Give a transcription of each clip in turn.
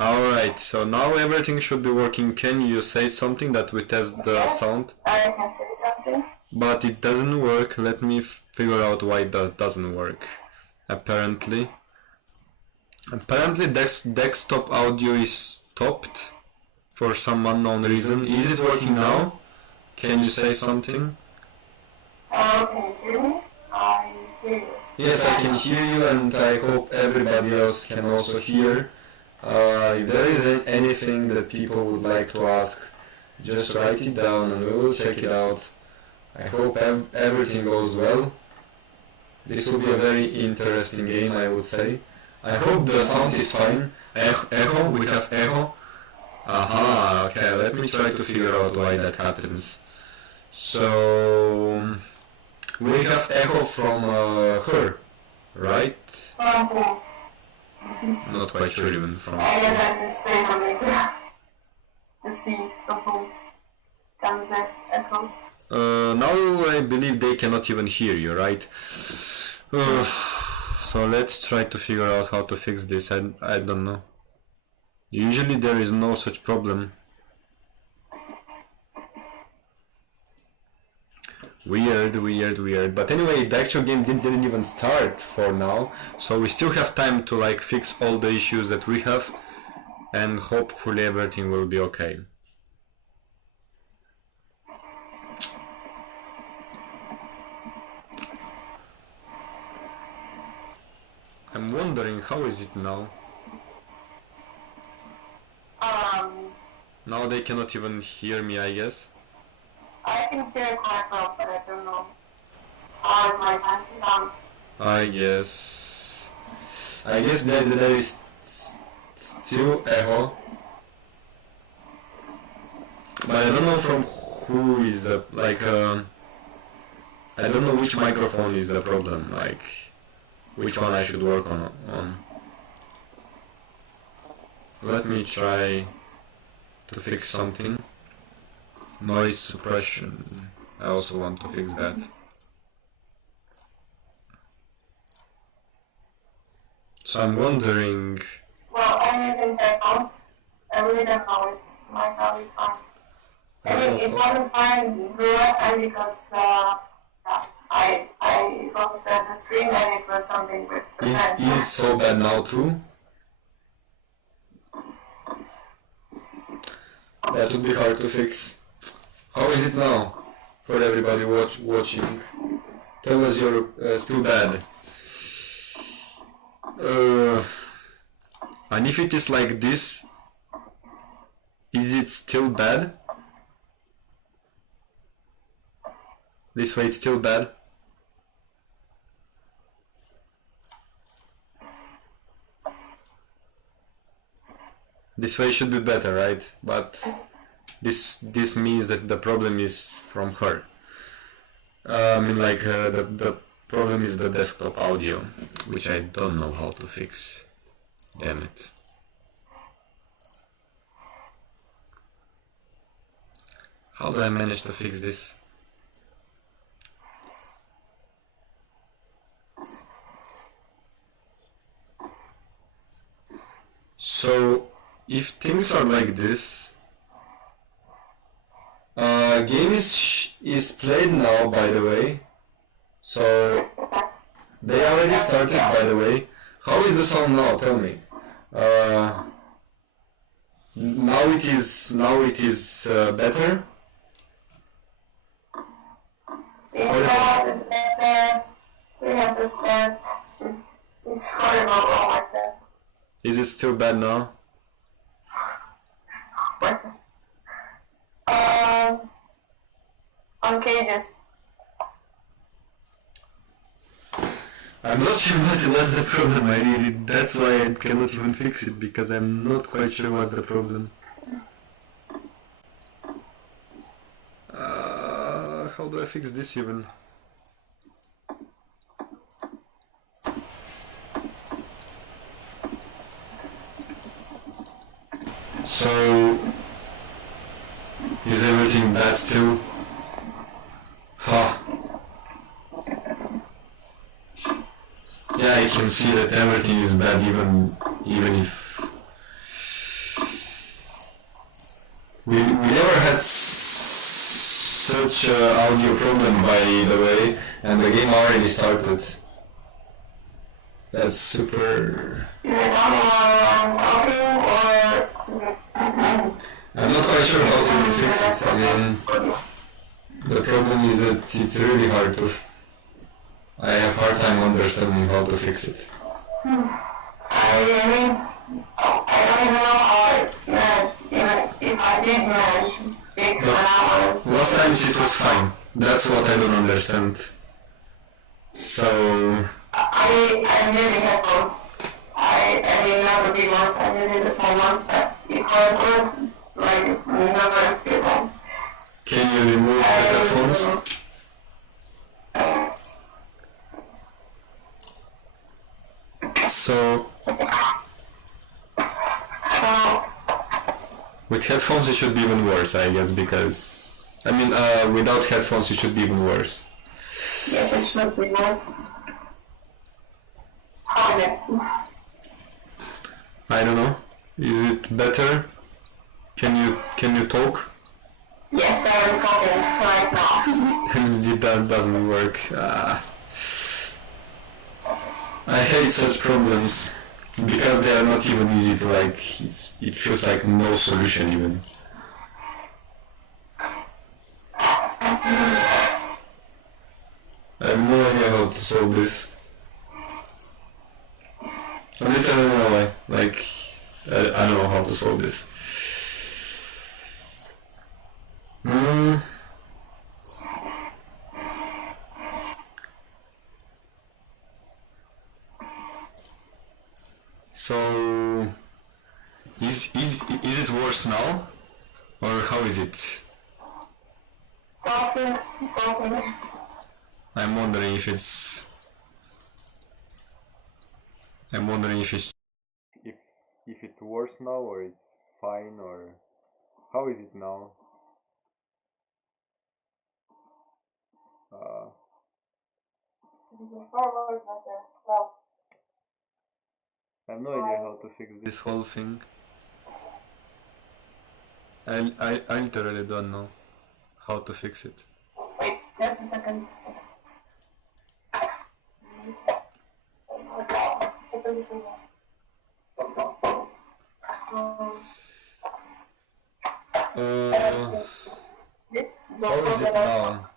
Alright, so now everything should be working. Can you say something that we test the sound? I can say something. But it doesn't work. Let me figure out why that doesn't work. Apparently desktop audio is stopped for some unknown reason. Is it working now? Can you say something? Can you hear me? I hear you. Yes, I can hear you, and I hope everybody else can also hear. If there is anything that people would like to ask, just write it down and we will check it out. I hope everything goes well. This will be a very interesting game, I would say. I hope the sound is fine. Echo? We have echo? Aha, okay, let me try to figure out why that happens. So... we have echo from her, right? Not quite sure even from... I guess I should say something to see from who comes that echo. Now I believe they cannot even hear you, right? So let's try to figure out how to fix this. I don't know. Usually there is no such problem. Weird. But anyway, the actual game didn't even start for now, so we still have time to like fix all the issues that we have, and hopefully everything will be okay. I'm wondering, how is it now? Now they cannot even hear me, I guess. I can hear it quite well, but I don't know how is my sound. I guess there is still echo, but I don't know from who is the I don't know which microphone is the problem, like which one I should work on. Let me try to fix something. Noise suppression. I also want to fix that. So I'm wondering... Well, I'm using headphones. I really don't know if my sound is fine. I mean, it wasn't fine the last time because I looked at the screen and it was something with the Is it so bad now too? That would be hard to fix. How is it now? For everybody watching. Tell us you're still bad. And if it is like this, is it still bad? This way it's still bad? This way should be better, right? But this means that the problem is from her. I mean, like the problem is the desktop audio, which I don't know how to fix. Damn it. How do I manage to fix this? So, if things are like this, game is played now, by the way. So they already started, by the way. How is the sound now? Tell me. Now it is better. It's better. We have to start. It's horrible like that. Is it still bad now? On cages. I'm not sure what's the problem. That's why I cannot even fix it, because I'm not quite sure what's the problem. How do I fix this even? So, is everything bad still? Yeah, I can see that everything is bad, even if We never had such audio problem, by the way, and the game already started. That's super. Is it talking or is it? I'm not quite sure how to fix it. I mean, the problem is that it's really hard to. I have hard time understanding how to fix it. I don't even know how I managed, even if I did manage fix when I was. Last times it was fine. That's what I don't understand. So. I'm using headphones. I mean not the big ones, I'm using the small ones, but it was good, like never feel like. Can you remove the headphones? So with headphones it should be even worse, I guess, because I mean without headphones it should be even worse. Yes, it should be worse. How is it? I don't know. Is it better? Can you talk? Yes, I'm talking right now. That doesn't work. I hate such problems because they are not even easy to like. It feels like no solution even. I have no idea how to solve this. I literally know why. Like, I don't know how to solve this. So, is it worse now, or how is it? Talking. I'm wondering if it's. If it's worse now, or it's fine, or how is it now? I have no idea how to fix this whole thing. I literally don't know how to fix it. Wait, just a second. How is it now?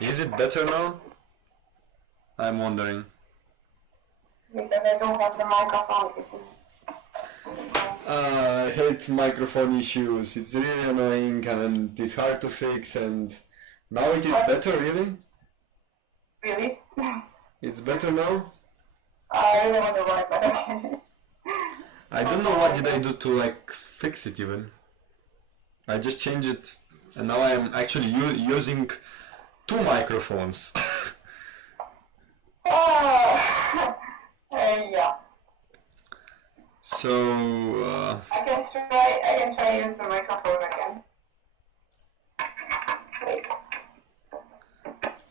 Is it better now? I'm wondering. Because I don't have the microphone. I hate microphone issues. It's really annoying and it's hard to fix. And now it is better, really? Really? It's better now? I really wonder why, but okay. I don't know what did I do to like fix it even. I just changed it, and now I am actually using two microphones. Yeah. So I can try use the microphone again. Wait.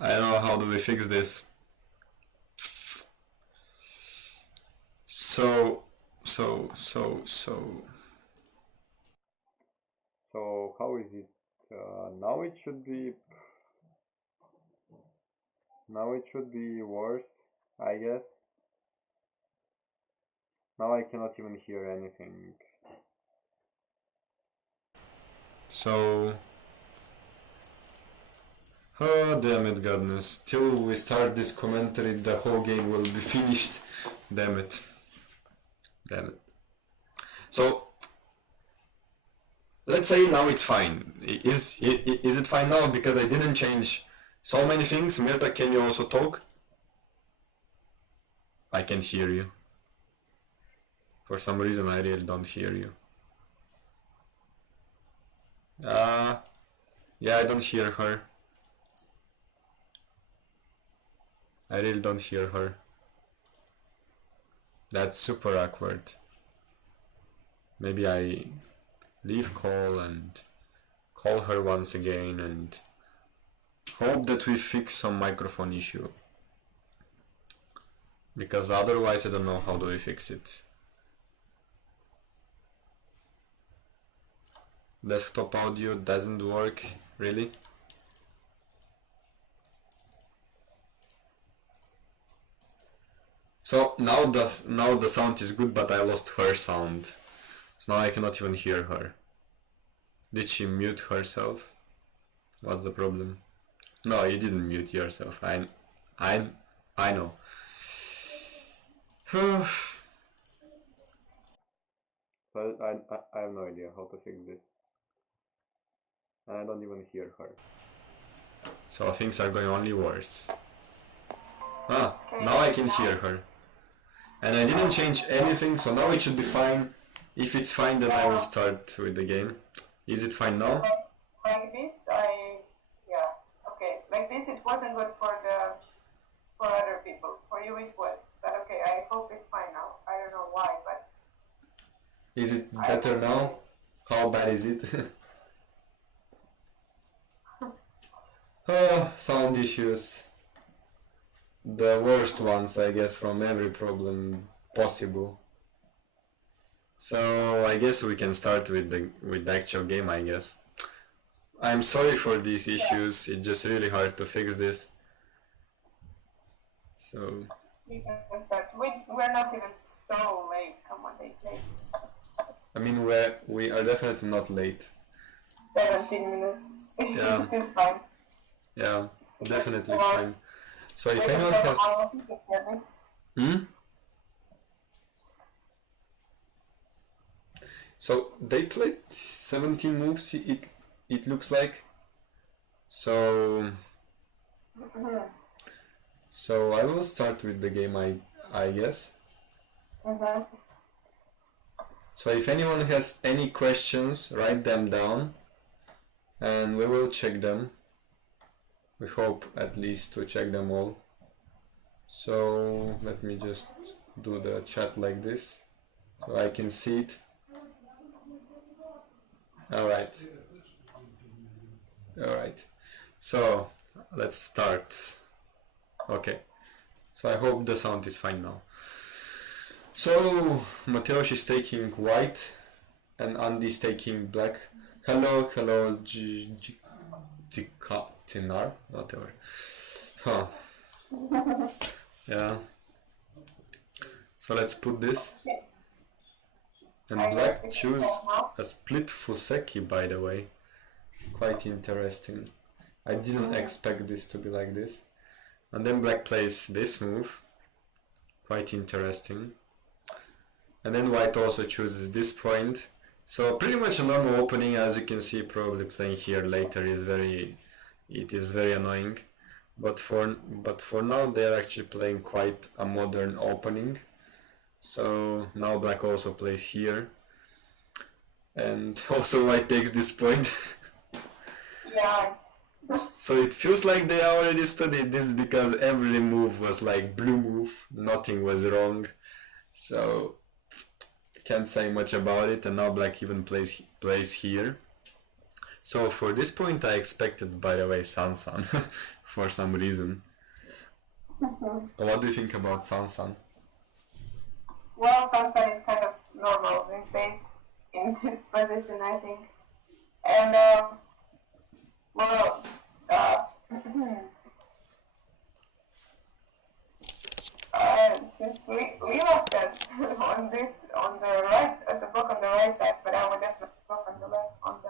I don't know how do we fix this. So how is it? Now it should be. Now it should be worse, I guess. Now I cannot even hear anything. So. Oh damn it, goodness. Till we start this commentary, the whole game will be finished. Damn it. Damn it. So, let's say now it's fine. Is it fine now? Because I didn't change so many things. Mirta, can you also talk? I can't hear you. For some reason I really don't hear you. Yeah, I don't hear her. I really don't hear her. That's super awkward. Maybe I leave call and call her once again and hope that we fix some microphone issue. Because otherwise I don't know how do we fix it. Desktop audio doesn't work, really. So now the sound is good, but I lost her sound. So now I cannot even hear her. Did she mute herself? What's the problem? No, you didn't mute yourself. I know. But I have no idea how to fix this. And I don't even hear her. So things are going only worse. Ah, now I can hear her. And I didn't change anything, so now it should be fine. If it's fine, then I will start with the game. Is it fine now? Like this, okay. Like this, it wasn't good for other people. For you, it was. But okay, I hope it's fine now. I don't know why, but. Is it better now? How bad is it? Oh, sound issues. The worst ones, I guess, from every problem possible. So I guess we can start with the actual game, I guess. I'm sorry for these issues. It's just really hard to fix this. So we can start. We're not even so late. Come on, late. I mean, we are definitely not late. 17 minutes. Yeah. It's fine. Yeah, definitely fine. So if anyone has... So they played 17 moves, it looks like. So I will start with the game, I guess. So if anyone has any questions, write them down and we will check them. We hope at least to check them all. So let me just do the chat like this so I can see it. Alright. So let's start. Okay. So I hope the sound is fine now. So Mateusz is taking white and Andy is taking black. Hello, Tinar, whatever. Huh. Yeah. So let's put this. And black choose a split Fuseki, by the way. Quite interesting. I didn't expect this to be like this. And then black plays this move. Quite interesting. And then white also chooses this point. So pretty much a normal opening, as you can see. Probably playing here later is very annoying. But for now they are actually playing quite a modern opening. So now black also plays here. And also white takes this point. Yeah. So it feels like they already studied this because every move was like blue move. Nothing was wrong. So can't say much about it. And now black even plays here. So for this point I expected, by the way, Sansan for some reason. What do you think about Sansan? Well, Sansan is kind of normal these days in this position, I think. And since Lila said on the right, at the block on the right side, but I would definitely block on the left, on the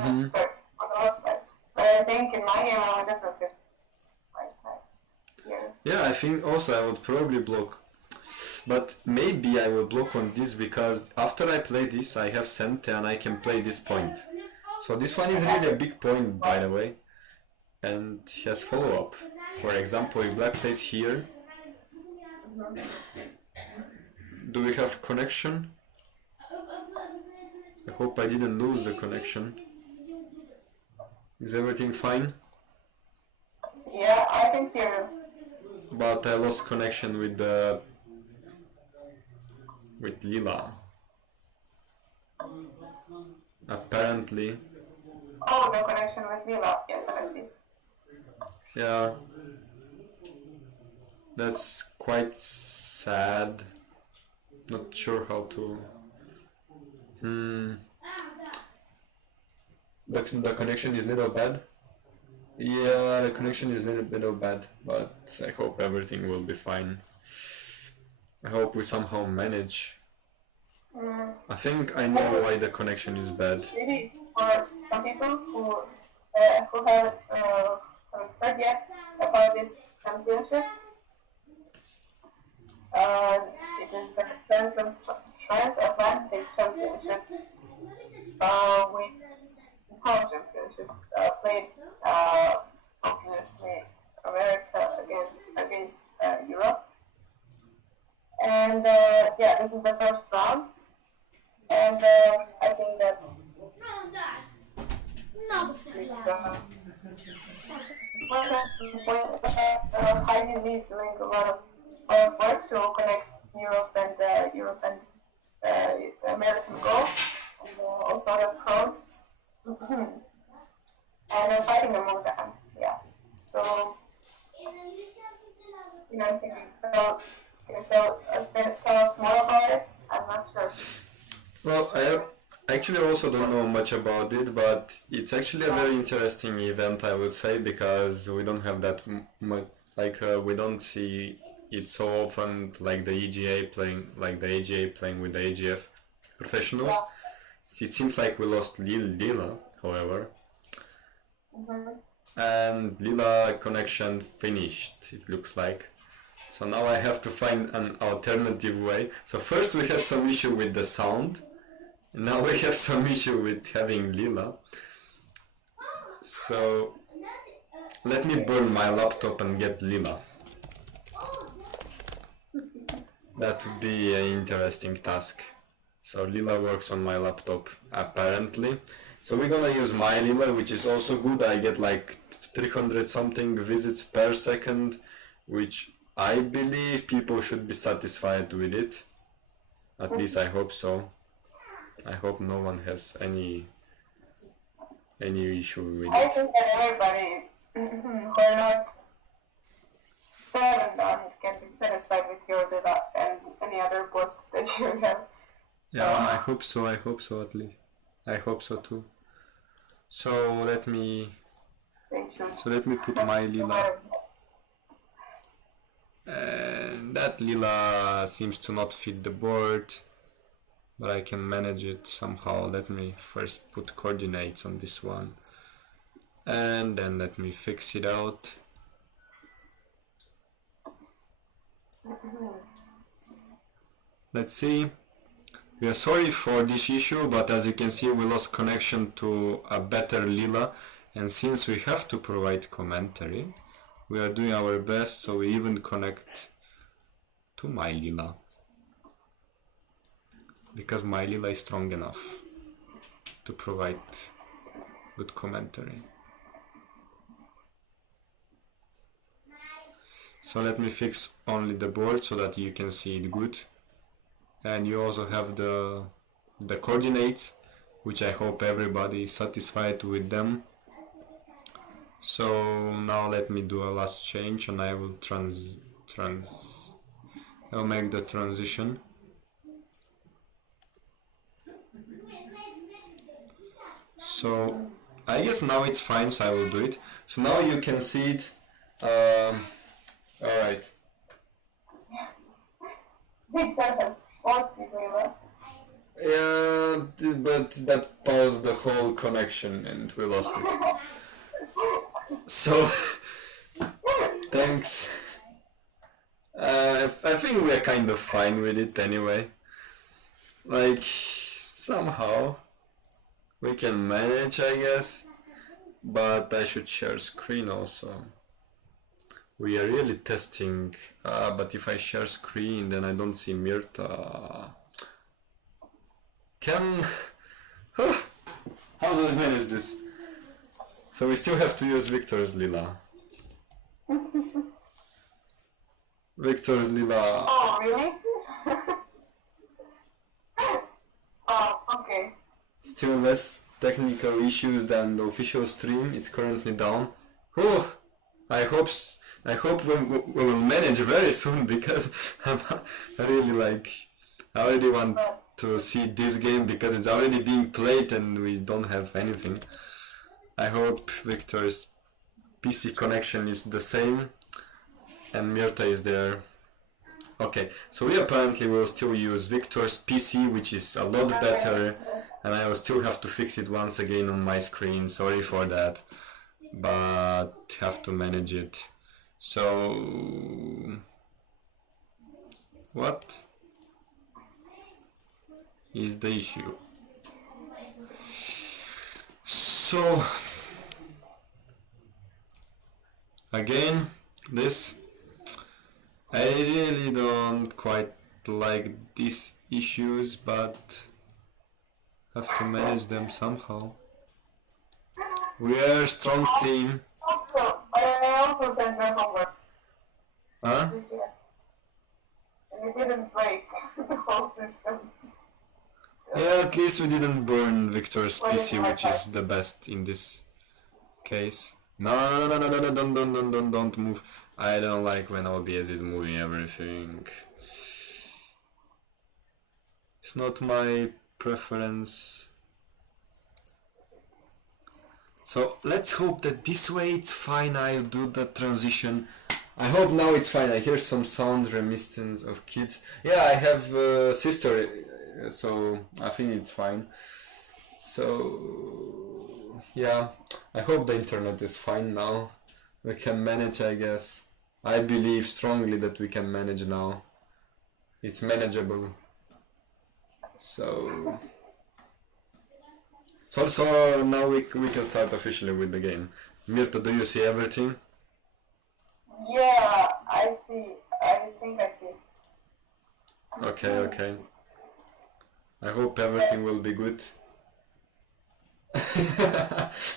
left side. But I think in my game I would definitely right side here. Yeah, I think also I would probably block, but maybe I will block on this because after I play this I have Sente and I can play this point. So this one is really a big point, by the way, and he has follow-up. For example, if black plays here, do we have connection? I hope I didn't lose the connection. Is everything fine? Yeah, I can hear you. But I lost connection with Lila. Apparently. Oh, the connection with Lila. Yes, I see. Yeah. That's quite sad. Not sure how to... The connection is little bad. Yeah, the connection is little bad, but I hope everything will be fine. I hope we somehow manage. I think I know why the connection is bad. Maybe for some people who haven't heard yet about this championship, it is the Transatlantic Championship, which Power Championship played obviously America against Europe, and yeah, this is the first round, and I think that Hygiene is doing a lot of work to connect Europe and American golf, and also the pros, and fighting among them. Yeah. So, I think can you tell us more about it? I'm not sure. Well, I actually also don't know much about it, but it's actually a very interesting event, I would say, because we don't have that much, we don't see it so often, like the AGA playing with the AGF professionals. It seems like we lost Lila, however, and Lila connection finished, it looks like. So now I have to find an alternative way. So first we had some issue with the sound. Now we have some issue with having Lila. So let me burn my laptop and get Lila. That would be an interesting task. So Lila works on my laptop apparently. So we're gonna use my Lila, which is also good. I get like 300 something visits per second, which I believe people should be satisfied with it. At least I hope so. I hope no one has any issue with I it. think that everybody who are not silent on it can be satisfied with your data and any other bots that you have. Yeah, I hope so at least. I hope so too. So let me put my Lila. And that Lila seems to not fit the board, but I can manage it somehow. Let me first put coordinates on this one, and then let me fix it out. Let's see. We are sorry for this issue, but as you can see, we lost connection to a better Lila, and since we have to provide commentary, we are doing our best, so we even connect to my Lila, because my Lila is strong enough to provide good commentary. So let me fix only the board so that you can see it good. And you also have the coordinates, which I hope everybody is satisfied with them. So now let me do a last change, and I will I'll make the transition. So I guess now it's fine, so I will do it. So now you can see it. Alright. Yeah, but that paused the whole connection and we lost it. So, thanks. I think we're kind of fine with it anyway. Like, somehow we can manage, I guess. But I should share screen also. We are really testing, but if I share screen, then I don't see Mirta. How do I manage this? So we still have to use Victor's Lila. Victor's Lila. Oh, really? Oh, okay. Still less technical issues than the official stream. It's currently down. Oh, I hope we will manage very soon, because I already want to see this game, because it's already being played and we don't have anything. I hope Victor's PC connection is the same and Mirta is there. Okay, so we apparently will still use Victor's PC, which is a lot better, and I will still have to fix it once again on my screen. Sorry for that, but have to manage it. So, what is the issue? So, again, this I really don't quite like these issues, but have to manage them somehow. We are a strong team. Also, I also sent my homework Huh? this year. And it didn't break the whole system. Yeah, at least we didn't burn Victor's PC, which is the best in this case. No, don't move. I don't like when OBS is moving everything. It's not my preference. So let's hope that this way it's fine. I'll do the transition. I hope now it's fine. I hear some sound reminiscent of kids. Yeah, I have a sister, so I think it's fine. So yeah, I hope the internet is fine now. We can manage, I guess. I believe strongly that we can manage now. It's manageable. So now we can start officially with the game. Mirta, do you see everything? Yeah, I see. I think I see. Okay. I hope everything will be good.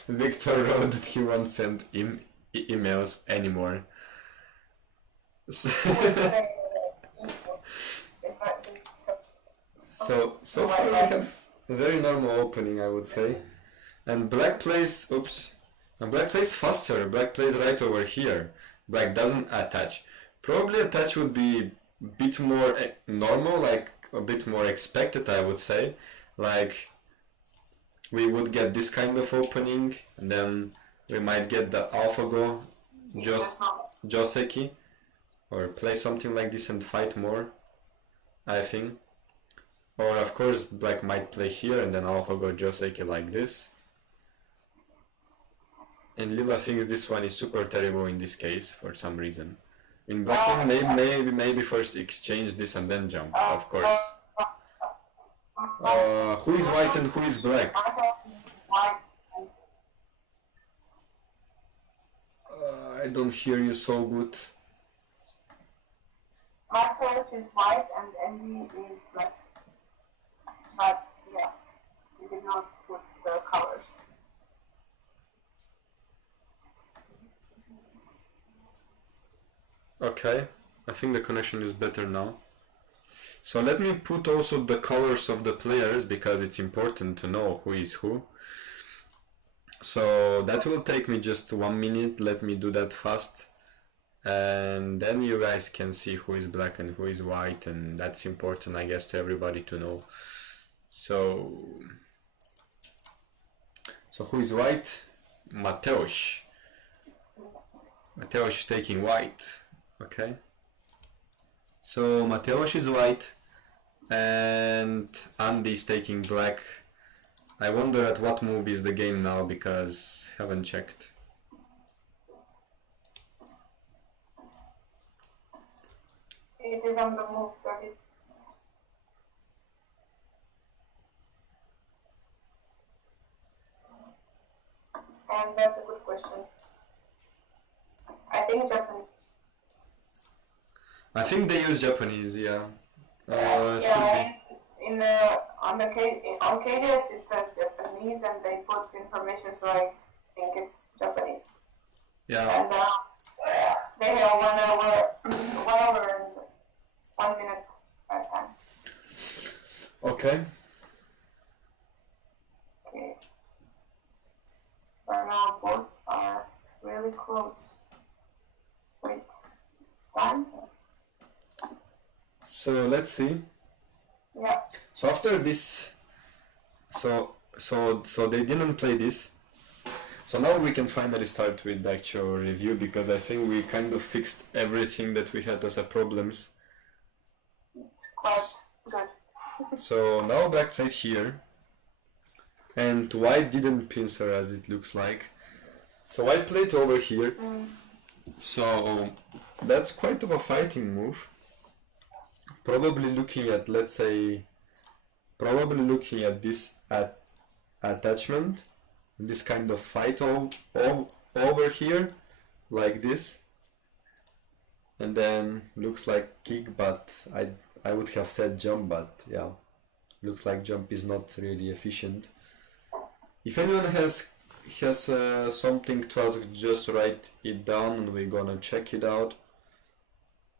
Victor wrote that he won't send emails anymore. So far we have a very normal opening, I would say. And black plays, and black plays faster. Black plays right over here. Black doesn't attach. Probably attach would be a bit more normal, like a bit more expected, I would say. Like we would get this kind of opening, and then we might get the AlphaGo Joseki, or play something like this and fight more, I think. Or of course black might play here and then AlphaGo Joseki like this. And Lila thinks this one is super terrible in this case for some reason. In black maybe first exchange this and then jump, of course. Who is white and who is black? I don't hear you so good. My coach is white and Andy is black. But yeah, we did not put the colors. Okay, I think the connection is better now. So let me put also the colors of the players because it's important to know who is who. So that will take me just 1 minute. Let me do that fast. And then you guys can see who is black and who is white, and that's important, I guess, to everybody to know. So who is white? Mateusz. Mateusz is taking white. Okay. So Mateusz is white and Andy is taking black. I wonder at what move is the game now because I haven't checked. It is on the move 30. And that's a good question. I think Japanese. I think they use Japanese, yeah. Yeah, on KDS it says Japanese and they put information, so I think it's Japanese. Yeah. And they have 1 hour and 1 minute 5 times. Okay. Okay. For now, both are really close. Wait, time? So let's see. Yeah. So after this, so they didn't play this. So now we can finally start with the actual review, because I think we kind of fixed everything that we had as a problems. It's quite good. So now black played here, and white didn't pincer as it looks like. So white played over here. So that's quite of a fighting move. Probably looking at, let's say, this attachment, this kind of fight over here, like this, and then looks like kick, but I would have said jump, but yeah, looks like jump is not really efficient. If anyone has something to ask, just write it down and we're gonna check it out.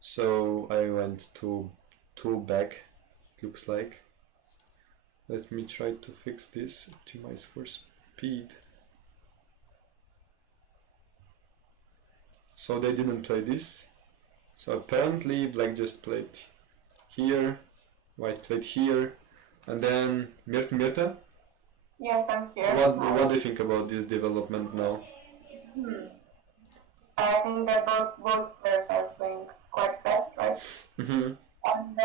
So I went two back, it looks like. Let me try to fix this, optimize for speed. So they didn't play this. So apparently black just played here, white played here, and then Mirta? Yes, I'm here. What do you think about this development now? I think that both players are playing quite fast, right? Mm-hmm. And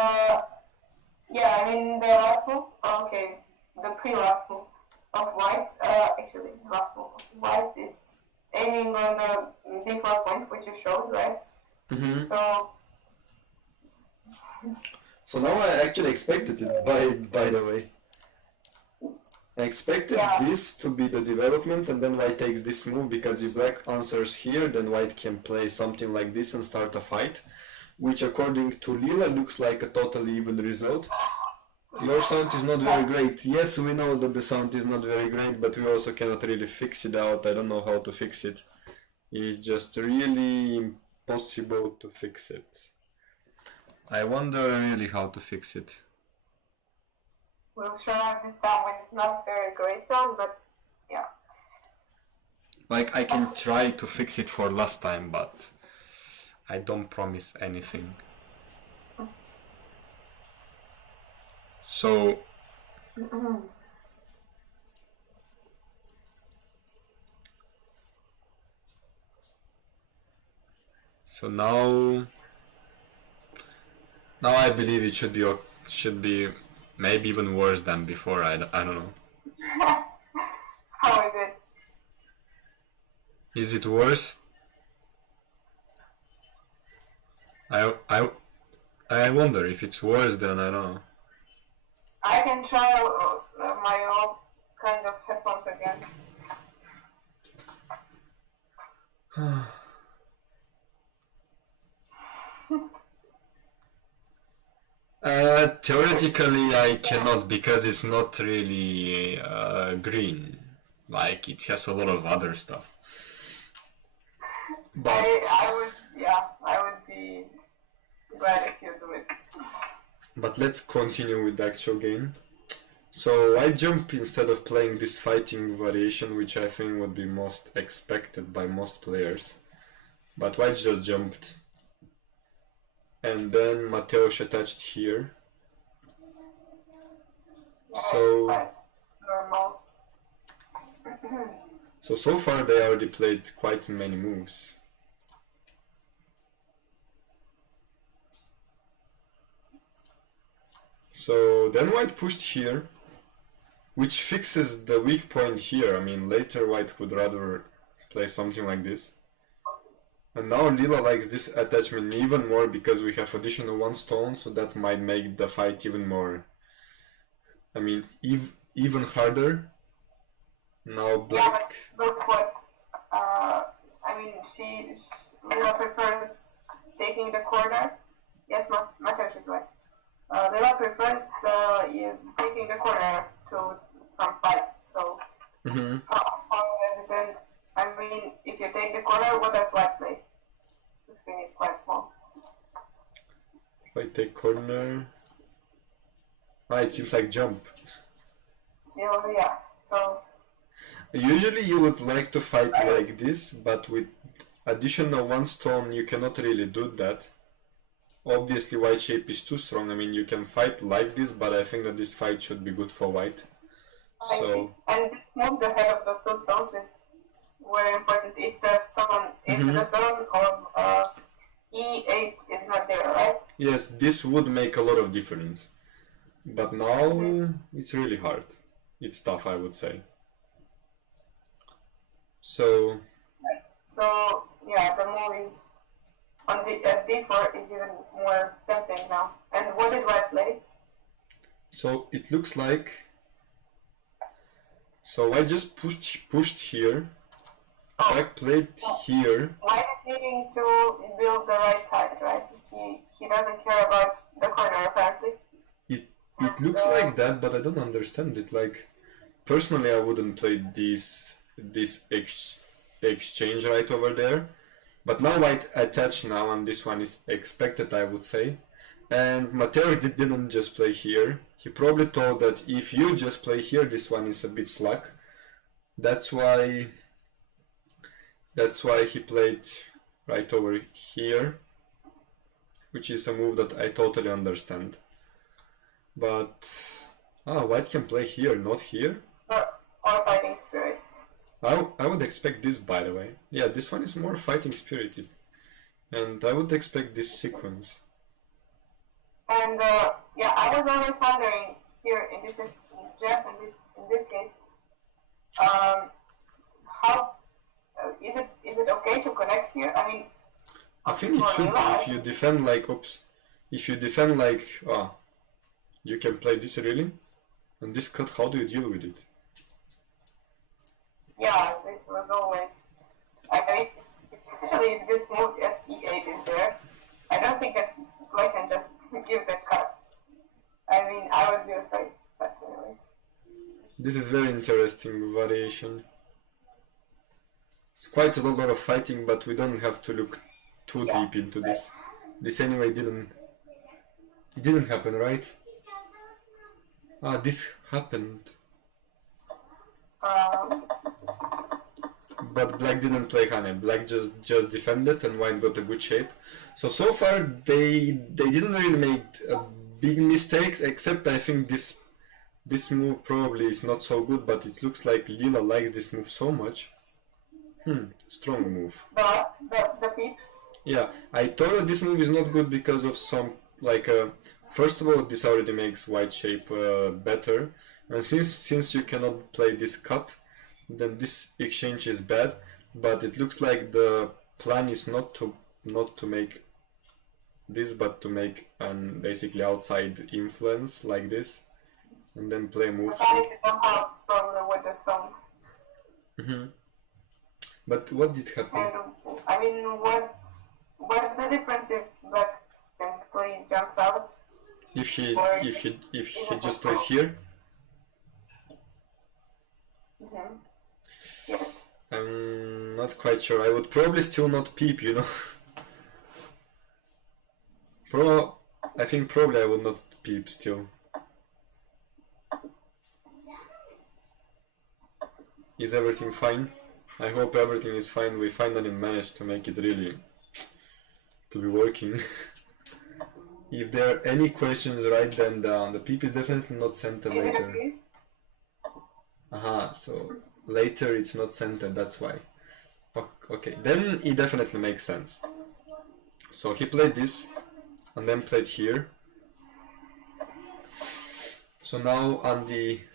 yeah, I mean the last move, okay, the pre-last move of white, actually the last move of white, it's aiming on the default point which you showed, right? Mm-hmm. So now I actually expected it, by the way. I expected this to be the development, and then white takes this move, because if black answers here, then white can play something like this and start a fight, which according to Lila looks like a totally even result. Your sound is not very great. Yes, we know that the sound is not very great, but we also cannot really fix it out. I don't know how to fix it. It's just really impossible to fix it. I wonder really how to fix it. we'll try this time when it's not very great sound, but yeah. Like, I can try to fix it for last time, but I don't promise anything. So now I believe it should be maybe even worse than before. I don't know. How is it? Is it worse? I wonder if it's worse than, I don't know. I can try my own kind of headphones again. Theoretically I cannot, because it's not really green. Like, it has a lot of other stuff. But I would be glad if you do it. But let's continue with the actual game. So I jump instead of playing this fighting variation, which I think would be most expected by most players. But white just jumped. And then Mateusz attached here. So far they already played quite many moves. So then white pushed here, which fixes the weak point here. I mean, later white would rather play something like this. And now Lila likes this attachment even more, because we have additional one stone, so that might make the fight even more, I mean, even harder. Now black. Yeah, but look what, I mean, Lila prefers taking the corner. Yes, Mateusz is right. Lila prefers you taking the corner to some fight, so how hesitant. I mean, if you take the corner, what does white play? The screen is quite small. If I take corner... it seems like jump. So, yeah, so... Usually you would like to fight like this, but with additional one stone you cannot really do that. Obviously white shape is too strong. I mean, you can fight like this, but I think that this fight should be good for white. I see. And this move, the head of the two stones, is very important if the stone, the stone of E8 is not there, right? Yes, this would make a lot of difference. But now it's really hard. It's tough, I would say. So yeah, the move is on the D4 is even more tempting now. And what did White play? so it looks like, so I just pushed here. Black played here. White is needing to build the right side, right? He doesn't care about the corner apparently. It looks like that, but I don't understand it. Like, personally, I wouldn't play this exchange right over there. But now White attached now, and this one is expected, I would say. And Mateo didn't just play here. He probably thought that if you just play here, this one is a bit slack. That's why he played right over here, which is a move that I totally understand. But White can play here, not here. Or fighting spirit. I would expect this, by the way. Yeah, this one is more fighting spirited, and I would expect this sequence. And yeah, I was always wondering here in this case, how is it okay to connect here? I mean, I think it should be if you defend like you can play this really, and this cut. How do you deal with it? Yeah, this was always. I mean, especially if this move as E8 is there, I don't think I can just give that cut. I mean, I would be afraid, but anyways. This is very interesting variation. It's quite a lot of fighting, but we don't have to look too deep into this. This anyway didn't happen, right? This happened. But Black didn't play Hane. Black just defended, and White got a good shape. So far they didn't really make big mistakes, except I think this move probably is not so good, but it looks like Lila likes this move so much. Strong move. The peep? Yeah, I thought that this move is not good because of some, like, first of all, this already makes White shape better, and since you cannot play this cut, then this exchange is bad. But it looks like the plan is not to make this, but to make an basically outside influence like this, and then play moves. Problem with the stone. But what did happen? And, I mean, what's the difference if Black simply jumps out? If he just plays here? Yes. I'm not quite sure. I would probably still not peep, you know. I think probably I would not peep still. Is everything fine? I hope everything is fine. We finally managed to make it really to be working. If there are any questions, write them down. The peep is definitely not centered later. So later it's not centered, that's why. Okay, then it definitely makes sense. So he played this and then played here. So now Andy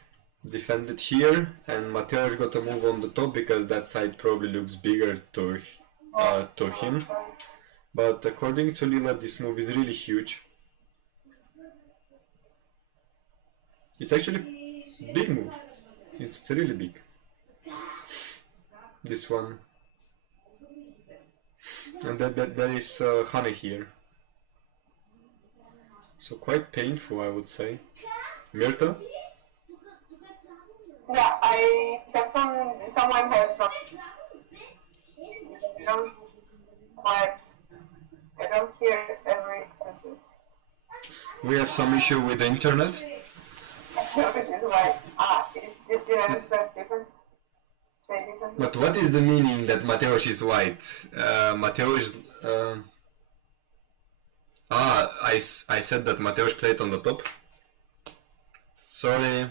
defended here, and Mateusz got a move on the top because that side probably looks bigger to him. But according to Lila, this move is really huge. It's actually a big move. It's really big. This one. And there is Hane here. So quite painful, I would say. Mirta? Yeah, I have someone has some, but I don't hear every sentence. We have some issue with the internet. Which is why, it's different. But what is the meaning that Mateusz is white? Mateusz... I said that Mateusz played on the top. Sorry.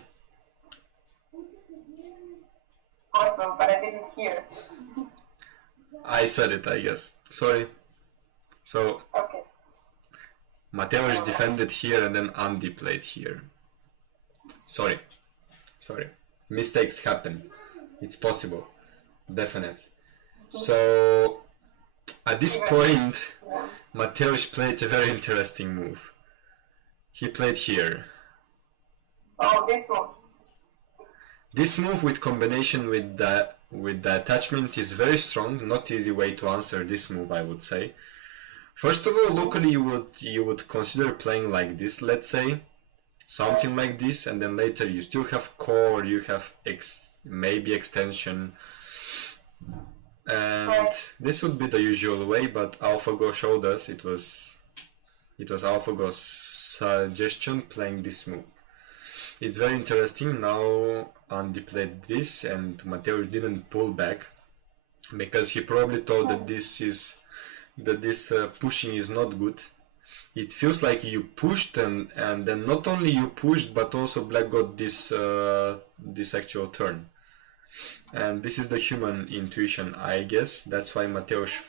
possible, but I didn't hear. I said it, I guess. Sorry. So Okay. Mateusz defended here and then Andy played here. Sorry. Mistakes happen. It's possible. Definitely. So at this point, Mateusz played a very interesting move. He played here. Oh, this one. This move with combination with the attachment is very strong. Not easy way to answer this move, I would say. First of all, locally you would consider playing like this, let's say, something like this, and then later you still have core, you have maybe extension, and this would be the usual way. But AlphaGo showed us it was AlphaGo's suggestion playing this move. It's very interesting. Now Andy played this, and Mateusz didn't pull back because he probably thought that this pushing is not good. It feels like you pushed and then not only you pushed, but also black got this actual turn. And this is the human intuition, I guess. That's why Mateusz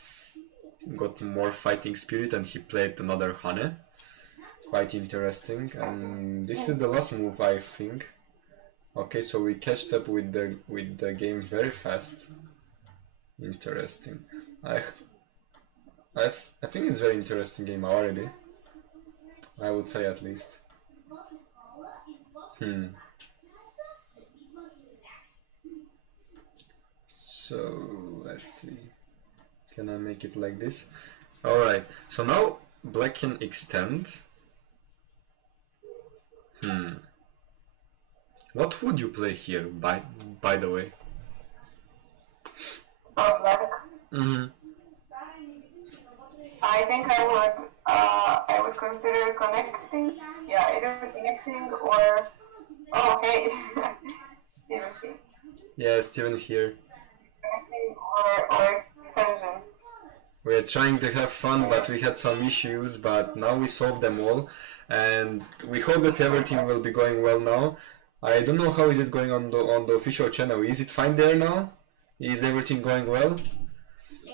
got more fighting spirit and he played another Hane. Quite interesting. And this is the last move, I think. Okay, so we catched up with the game very fast. Interesting. I think it's a very interesting game already. I would say at least. So let's see. Can I make it like this? Alright, so now black can extend. What would you play here, by the way? Black. I think I would consider connecting. Yeah, either connecting or hey, Steven here. Yeah, Steven here. Connecting or extension. We are trying to have fun, but we had some issues, but now we solved them all, and we hope that everything will be going well now. I don't know how is it going on the official channel. Is it fine there now? Is everything going well?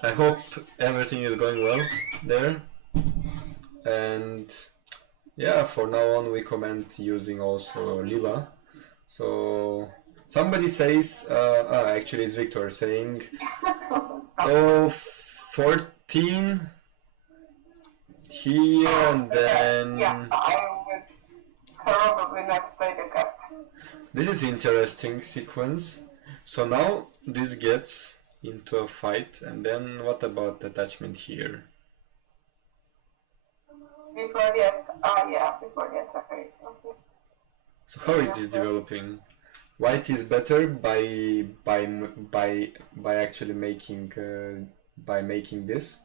I hope everything is going well there. And yeah, for now on we comment using also Lila. So somebody says, actually it's Victor saying, 14 here and then... Yeah, I would probably not play the cut. This is interesting sequence. So now this gets into a fight, and then what about attachment here? Before the attack. Okay. So how is this developing? White is better by actually making this.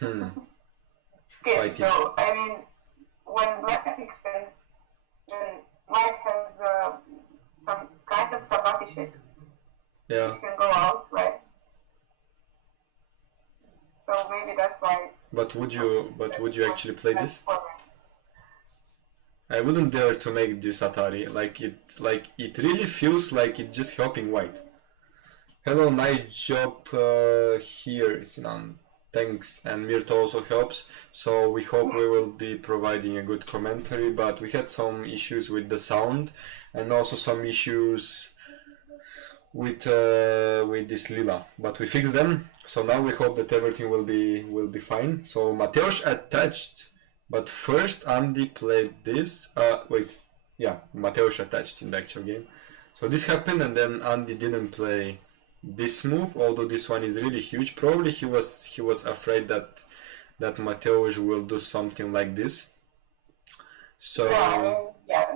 Okay, so I mean, when black extends, then white has some kind of sabaki shape. Yeah. Which can go out, right? So maybe that's why it's... But would you actually play this? I wouldn't dare to make this Atari. Like it really feels like it's just helping white. Hello, nice job here, Sinan. Thanks, and Mirta also helps. So we hope we will be providing a good commentary. But we had some issues with the sound, and also some issues with this Lila, but we fixed them. So now we hope that everything will be fine. So Mateusz attached, but first Andy played this. Mateusz attached in the actual game. So this happened, and then Andy didn't play this move, although this one is really huge. Probably he was afraid that Mateusz will do something like this. So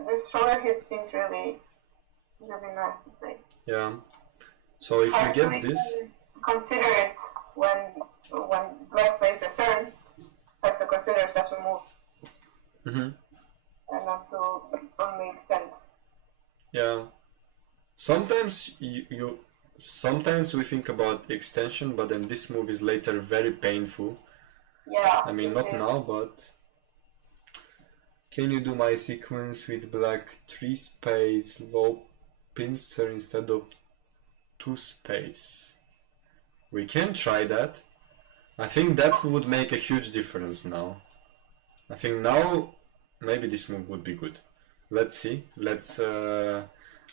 this shoulder hit seems really nice to play. Yeah. So if we get this, consider it when black plays the turn. Have to consider such a move, and not to only extend. Yeah. Sometimes sometimes we think about extension, but then this move is later very painful. Yeah. I mean, not now, but. Can you do my sequence with black 3 spades low pincer instead of 2 space. We can try that. I think that would make a huge difference now. I think now maybe this move would be good. Let's see. Let's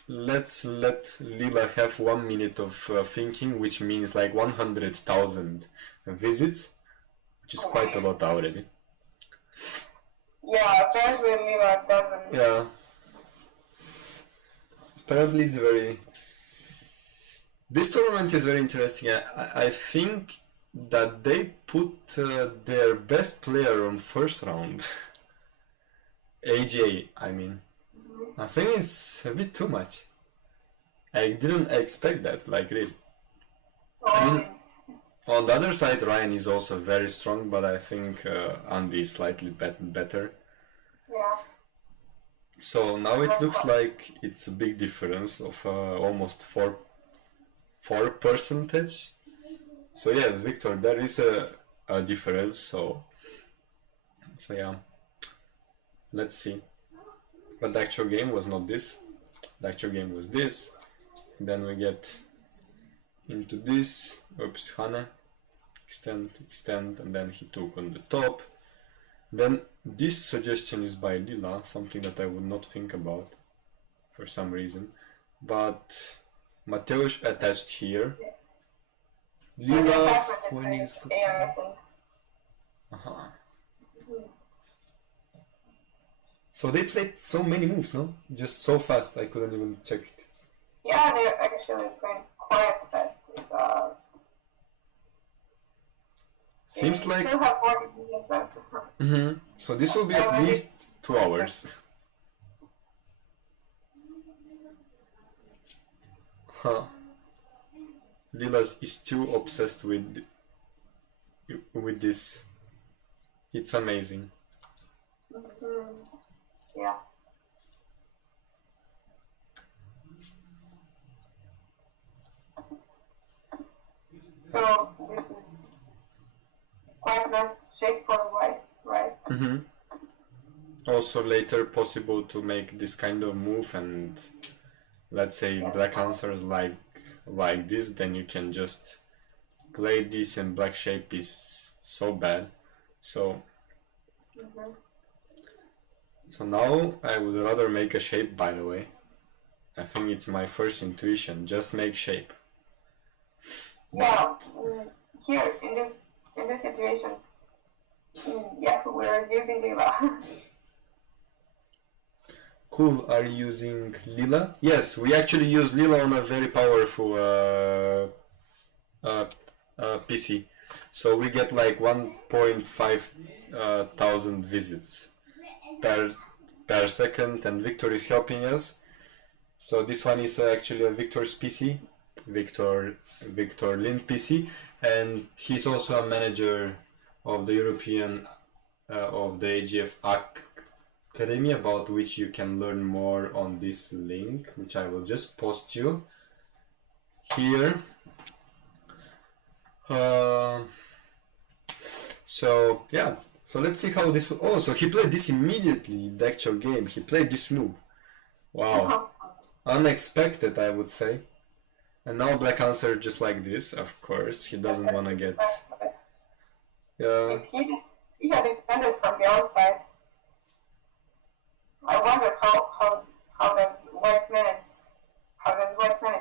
let Lila have 1 minute of thinking, which means like 100,000 visits, which is quite a lot already. Yeah, apparently Lila doesn't. Yeah. Apparently it's very... This tournament is very interesting. I think that they put their best player on first round. AJ, I mean. I think it's a bit too much. I didn't expect that, like really. I mean, on the other side, Ryan is also very strong, but I think Andy is slightly better. Yeah. So now it looks like it's a big difference of almost 4%. So yes, Victor, there is a difference. So yeah, let's see. But the actual game was not this. The actual game was this. And then we get into this. Oops, Hane. Extend, and then he took on the top. Then this suggestion is by Lila, something that I would not think about for some reason. But Mateusz attached here. Lila winning. So they played so many moves, no? Just so fast, I couldn't even check it. Yeah, they're actually playing quite fast. Seems like... Still have 40 minutes left. So this will be at least 2 hours. Huh. Lila is still obsessed with this. It's amazing. Yeah. So this is quite nice shape for white, right? Also later possible to make this kind of move, and let's say black answers like this, then you can just play this, and black shape is so bad. So so now I would rather make a shape, by the way. I think it's my first intuition, just make shape. Yeah, here in this situation, yeah, we're using Lila. Cool, are you using Lila? Yes, we actually use Lila on a very powerful PC. So we get like 1.5 thousand visits per second, and Victor is helping us. So this one is actually a Victor's PC, Victor Lind PC, and he's also a manager of the European of the AGF Academy, about which you can learn more on this link, which I will just post you here. So yeah, so let's see how this will... Oh, so he played this immediately in the actual game. He played this move. Wow. Unexpected, I would say. And now black answer just like this, of course. He doesn't want to get... If he had defended from the outside, I wonder how does white manage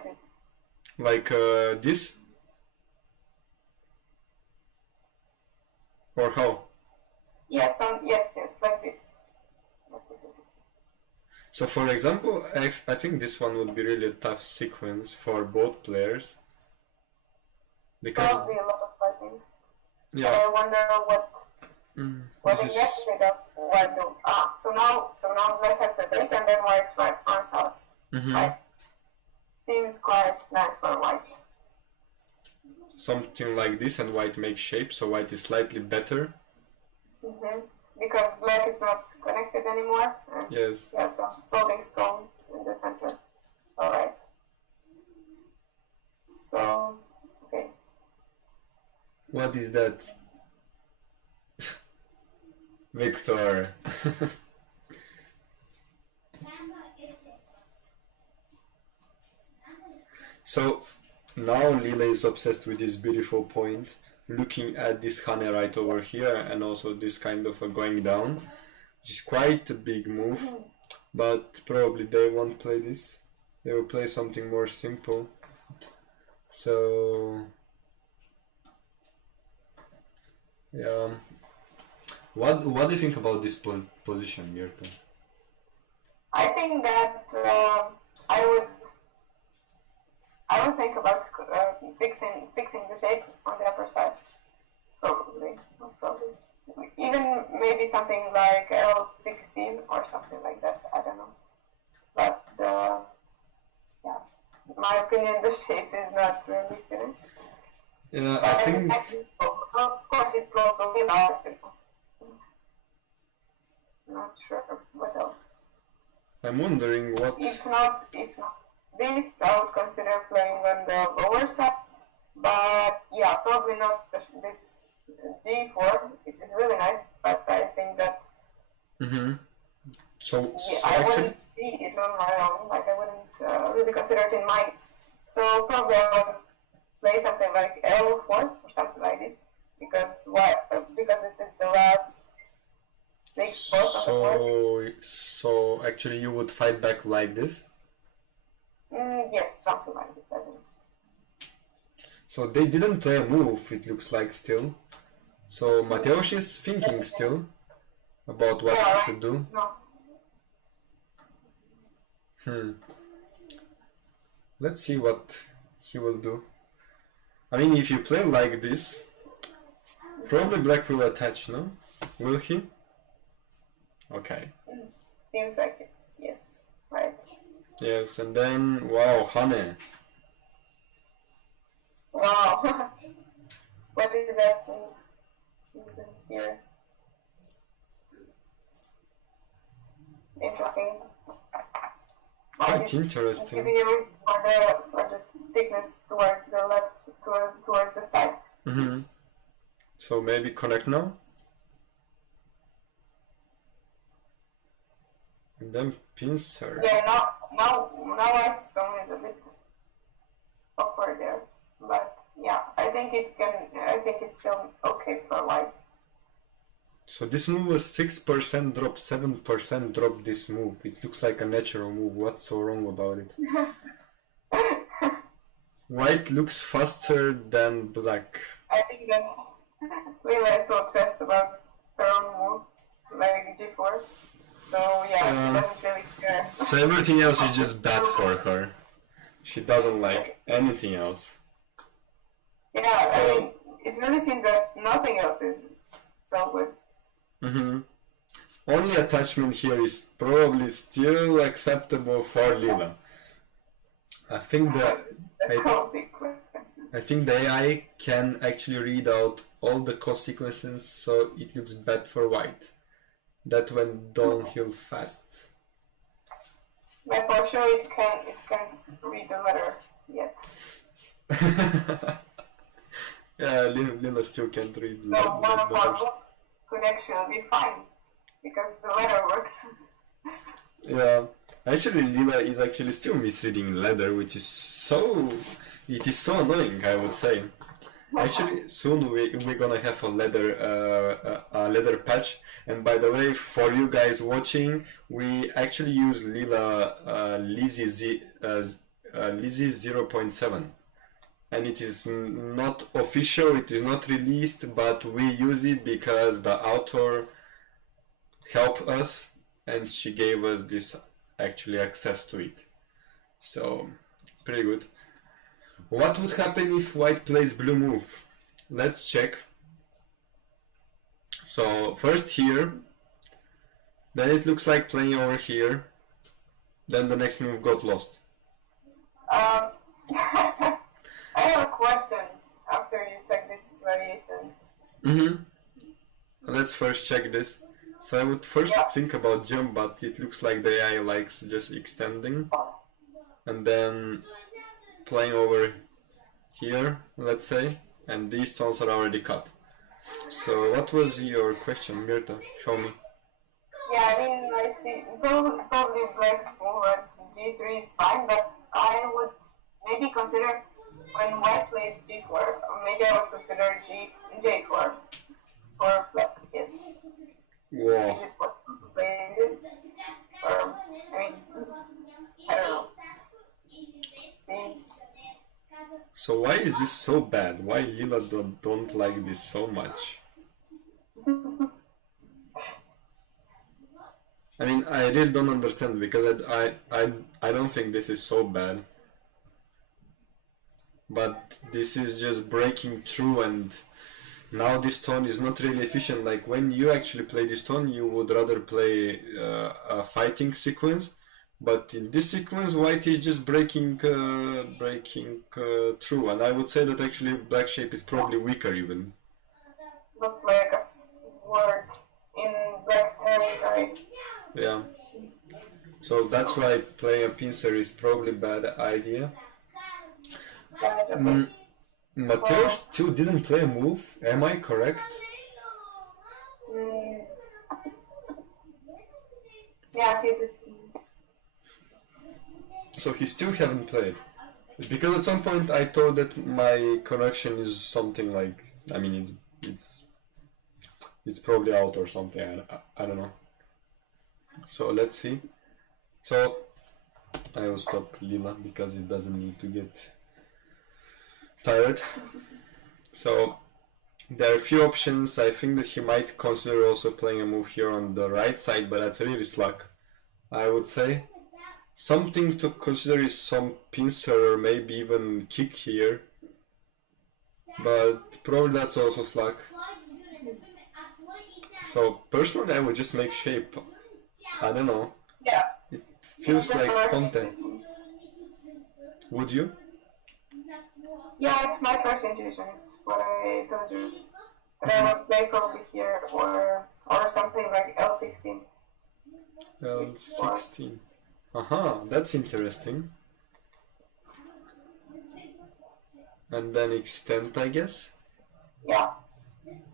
it? Like this? Or how? Yes, yes, like this. So for example, I think this one would be really a tough sequence for both players. Because... There will be a lot of fighting. Yeah. But I wonder what exactly does white do. So now black has the take, and then white finds out. Right. Seems quite nice for white. Something like this, and white makes shape, so white is slightly better. Because black is not connected anymore. And yes. Yeah, some floating stones in the center. Alright. So, okay. What is that? Victor. So now Lila is obsessed with this beautiful point, looking at this Hane right over here, and also this kind of a going down, which is quite a big move, but probably they won't play this. They will play something more simple. So yeah, what do you think about this position, Mirta? I think that I would think about fixing the shape on the upper side. Probably, most probably. Even maybe something like L16 or something like that. I don't know. But yeah, in my opinion, the shape is not really finished. Yeah, I think. Of course, it probably not. Not sure what else. I'm wondering what. If not, this I would consider playing on the lower side. But yeah, probably not this G4, which is really nice. But I think that. So I actually. wouldn't see it on my own. Like I wouldn't really consider it in mine. So probably I would play something like L4 or something like this, because it is the last big spot on the board. So actually you would fight back like this? Yes, something like this, I think. So they didn't play a move, it looks like still. So Mateusz is thinking still about what he should do. Let's see what he will do. I mean, if you play like this, probably black will attach, no? Will he? Okay. Seems like it's, yes, right. Yes, and then, wow, Hane. Wow. What is that here? Interesting. Quite interesting. Giving you for the thickness towards the left, towards the side. So maybe connect now? And then pincer. Yeah, now white stone is a bit awkward there, but yeah, I think it's still okay for white. So this move was 6% drop, 7% drop this move. It looks like a natural move. What's so wrong about it? White looks faster than black. I think that Lila is so obsessed about her own moves, like G4. So yeah, she doesn't really care. So everything else is just bad for her. She doesn't like anything else. Yeah, So, I mean, it really seems that nothing else is so good. Only attachment here is probably still acceptable for Lila. I think the AI can actually read out all the consequences, so it looks bad for white. That went downhill fast. But for sure it can't read the letter yet. Yeah, Lila still can't read So one of our books could actually be fine, because the letter works. Yeah, actually Lila is actually still misreading leather, which is so annoying, I would say. Actually, soon we're gonna have a leather patch, and by the way, for you guys watching, we actually use Lila Lizzie 0.7, and it is not official, it is not released, but we use it because the author helped us, and she gave us this actually access to it. So it's pretty good. What would happen if white plays blue move? Let's check. So first here, then it looks like playing over here, then the next move got lost. I have a question after you check this variation. Let's first check this. So I would first think about jump, but it looks like the AI likes just extending, and then playing over here, let's say, and these stones are already cut. So what was your question, Mirta? Show me. Yeah, I mean, I see probably black's move at G3 is fine, but I would maybe consider when white plays g4, maybe I would consider j4 for black. Yes. Whoa. Is it possible to play this? Or I mean, I don't know. Things. So why is this so bad? Why Lila don't like this so much? I mean, I really don't understand because I don't think this is so bad. But this is just breaking through, and now this tone is not really efficient. Like when you actually play this tone, you would rather play a fighting sequence. But in this sequence, white is just breaking through, and I would say that actually black shape is probably weaker even. Look like a word in black's territory. Yeah. So that's why playing a pincer is probably a bad idea. Mateusz still didn't play a move, am I correct? Yeah, he did. So he still haven't played. Because at some point I thought that my connection is something like, I mean it's probably out or something, I don't know. So let's see. So I will stop Lila because it doesn't need to get tired. So there are a few options. I think that he might consider also playing a move here on the right side, but that's really slack, I would say. Something to consider is some pincer or maybe even kick here, but probably that's also slack. So personally I would just make shape. I don't know. Yeah. It feels like content. Would you? Yeah, it's my first intuition. It's what I told you. But I would play probably here or something like L16. L16. Aha, that's interesting. And then extend, I guess? Yeah.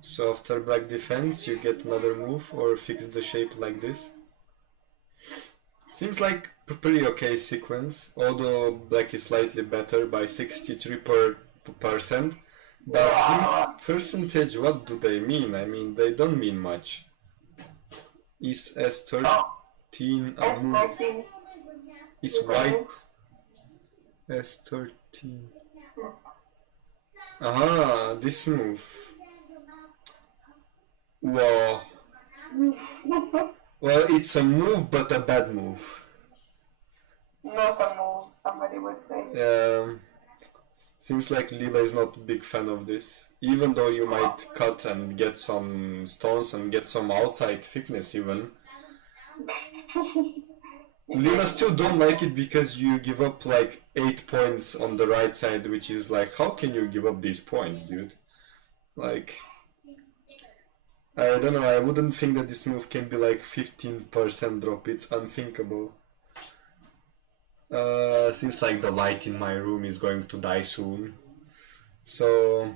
So after black defense, you get another move or fix the shape like this. Seems like pretty okay sequence, although black is slightly better by 63%. But this percentage, what do they mean? I mean, they don't mean much. Is S13 a move? Is white S13? Aha, this move. Wow. Well, it's a move, but a bad move. Not a move, somebody would say. Seems like Lila is not a big fan of this. Even though you might cut and get some stones and get some outside thickness even. Lila still don't like it because you give up like 8 points on the right side, which is like, how can you give up these points, dude? Like, I don't know, I wouldn't think that this move can be like 15% drop, it's unthinkable. Seems like the light in my room is going to die soon. So,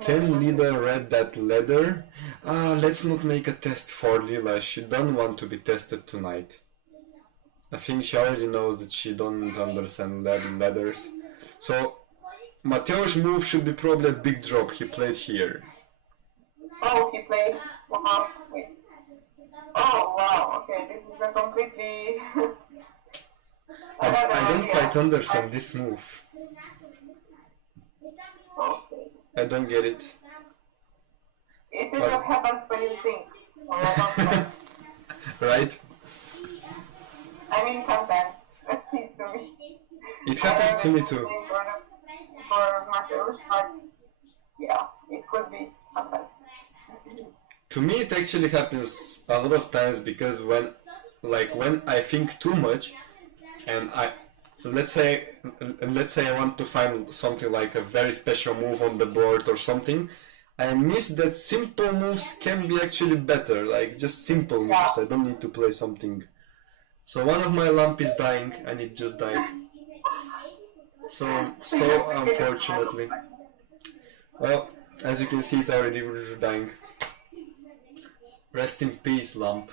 can Lila read that leather? Let's not make a test for Lila, she don't want to be tested tonight. I think she already knows that she don't understand leathers. So, Mateusz's move should be probably a big drop, he played here. Oh, he played. Wow. Wait. Oh, wow. Okay, this is a completely. I don't quite understand this move. Okay. I don't get it. It is what happens when you think. Or not. Right? I mean, sometimes. At least to me. It happens to me too. For Mateusz, but yeah, it could be sometimes. To me it actually happens a lot of times because when I think too much and let's say I want to find something like a very special move on the board or something, I miss that simple moves can be actually better, like just simple moves, I don't need to play something. So one of my lamp is dying and it just died. So unfortunately. Well, as you can see it's already dying. Rest in peace, lamp.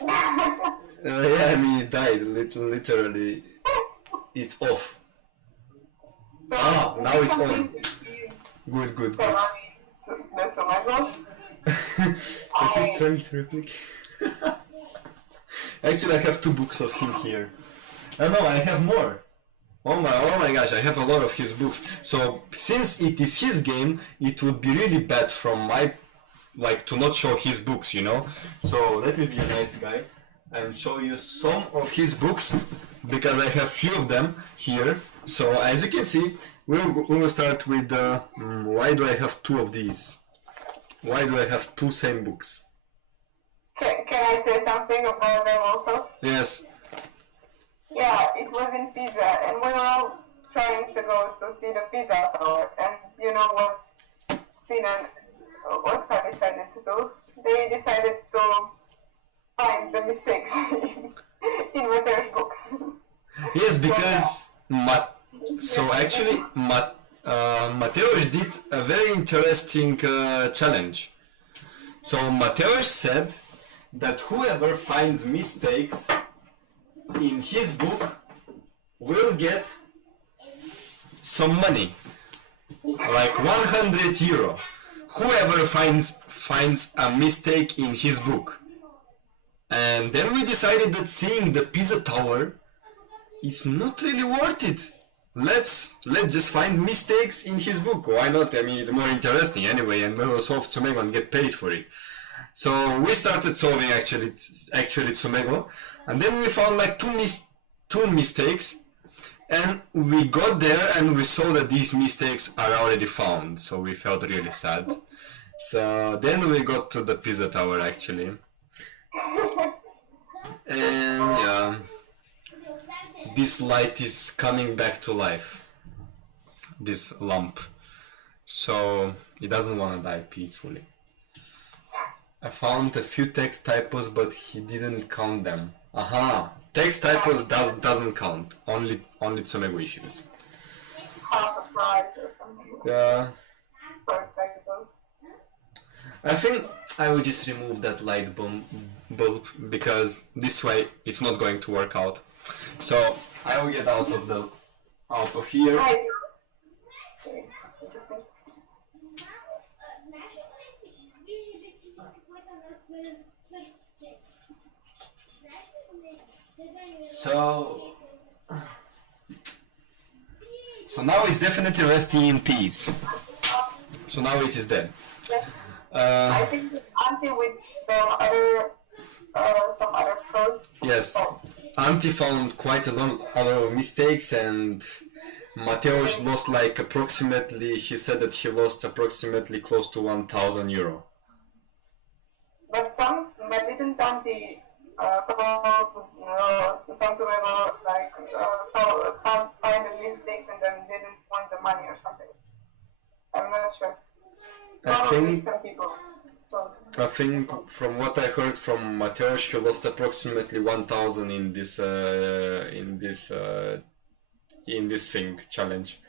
Yeah, I mean it died, literally. It's off. So now it's on. something Good. That's on my blog. So he's trying to replicate. Actually, I have 2 books of him here. Oh no, I have more. Oh my gosh, I have a lot of his books. So since it is his game, it would be really bad from my to not show his books, you know. So let me be a nice guy and show you some of his books because I have few of them here. So as you can see, we will start with why do I have 2 of these? Why do I have 2 same books? Can I say something about them also? Yes. Yeah, it was in Pisa, and we were all trying to go to see the Pisa Tower, and you know what Sinan Oscar decided to do? They decided to find the mistakes in Mateusz's books. Yes, because Mateusz did a very interesting challenge. So Mateusz said that whoever finds mistakes in his book will get some money, like 100 euro. Whoever finds a mistake in his book. And then we decided that seeing the Pisa Tower is not really worth it. Let's just find mistakes in his book. Why not? I mean, it's more interesting anyway, and we will solve Tsumego and get paid for it. So we started solving actually Tsumego, and then we found like two mistakes, and we got there and we saw that these mistakes are already found. So we felt really sad. So then we got to the Pisa Tower actually, and yeah. This light is coming back to life, this lamp, so it doesn't want to die peacefully. I found a few text typos, but he didn't count them. Aha, text typos doesn't count, only Tsumego issues. Half a prize or something. Yeah. For typos. I think I will just remove that light bulb because this way it's not going to work out. So I will get out of here. Right. Okay, interesting. So now it's definitely resting in peace. So now it is dead. Yes. I think it's Auntie with some other codes. Yes. Oh. Auntie found quite a lot of mistakes, and Mateusz lost like approximately, he said that he lost approximately close to 1,000 euro. But didn't Auntie some Tsumego find the mistakes and then didn't want the money or something? I'm not sure. I think from what I heard from Mateusz, he lost approximately 1,000 in this thing challenge.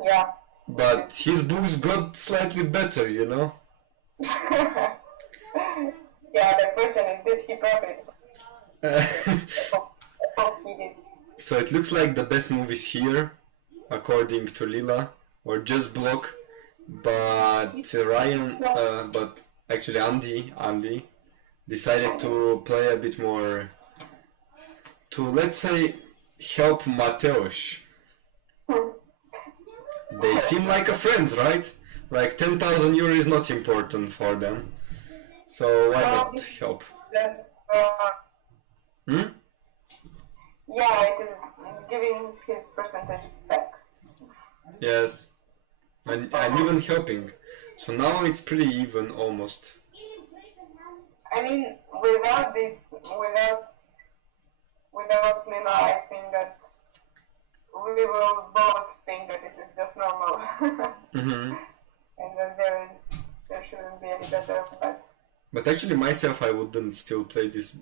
Yeah. But his books got slightly better, you know. Yeah, the question is, did he profit? I hope he did. So it looks like the best move is here, according to Lila, or just block. But but actually Andy decided to play a bit more to, let's say, help Mateusz. They seem like a friends, right? Like 10,000 euro is not important for them, so why not help? Just, Yeah, it is giving his percentage back. Yes. And even helping. So now it's pretty even, almost. I mean, without Lila, I think that we will both think that it is just normal. Mm-hmm. And that there shouldn't be any better. But actually myself, I wouldn't still play this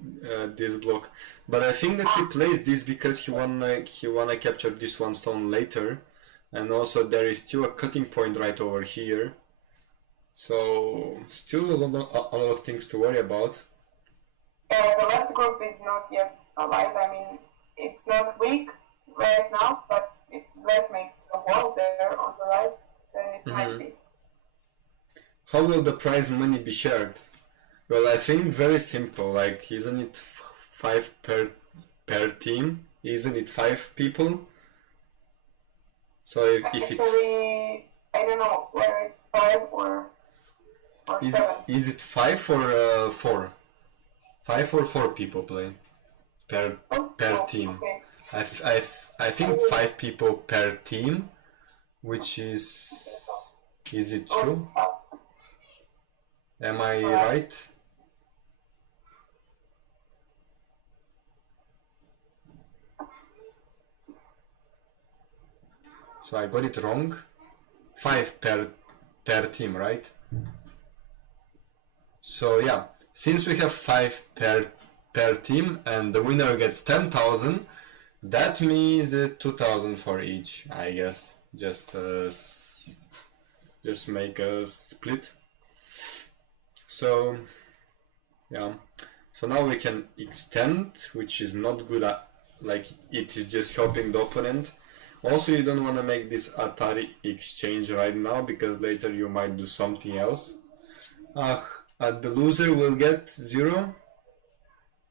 block. But I think that he plays this because he wanna capture this one stone later. And also there is still a cutting point right over here. So still a lot of things to worry about. The left group is not yet alive. I mean, it's not weak right now, but that makes a ball there on the right, then it might be. How will the prize money be shared? Well, I think very simple. Like, isn't it 5 per team? Isn't it 5 people? So if Actually, it's I don't know whether it's 5 or 7. is it 5 or 4? 5 or 4 people play per team. Okay. I think 5 people per team, which is it true? Am I right? So I got it wrong. 5 per team, right? So yeah, since we have 5 per team and the winner gets 10,000, that means 2,000 for each, I guess. Just make a split. So yeah, so now we can extend, which is not good. Like it is just helping the opponent. Also, you don't want to make this Atari exchange right now because later you might do something else. The loser will get 0.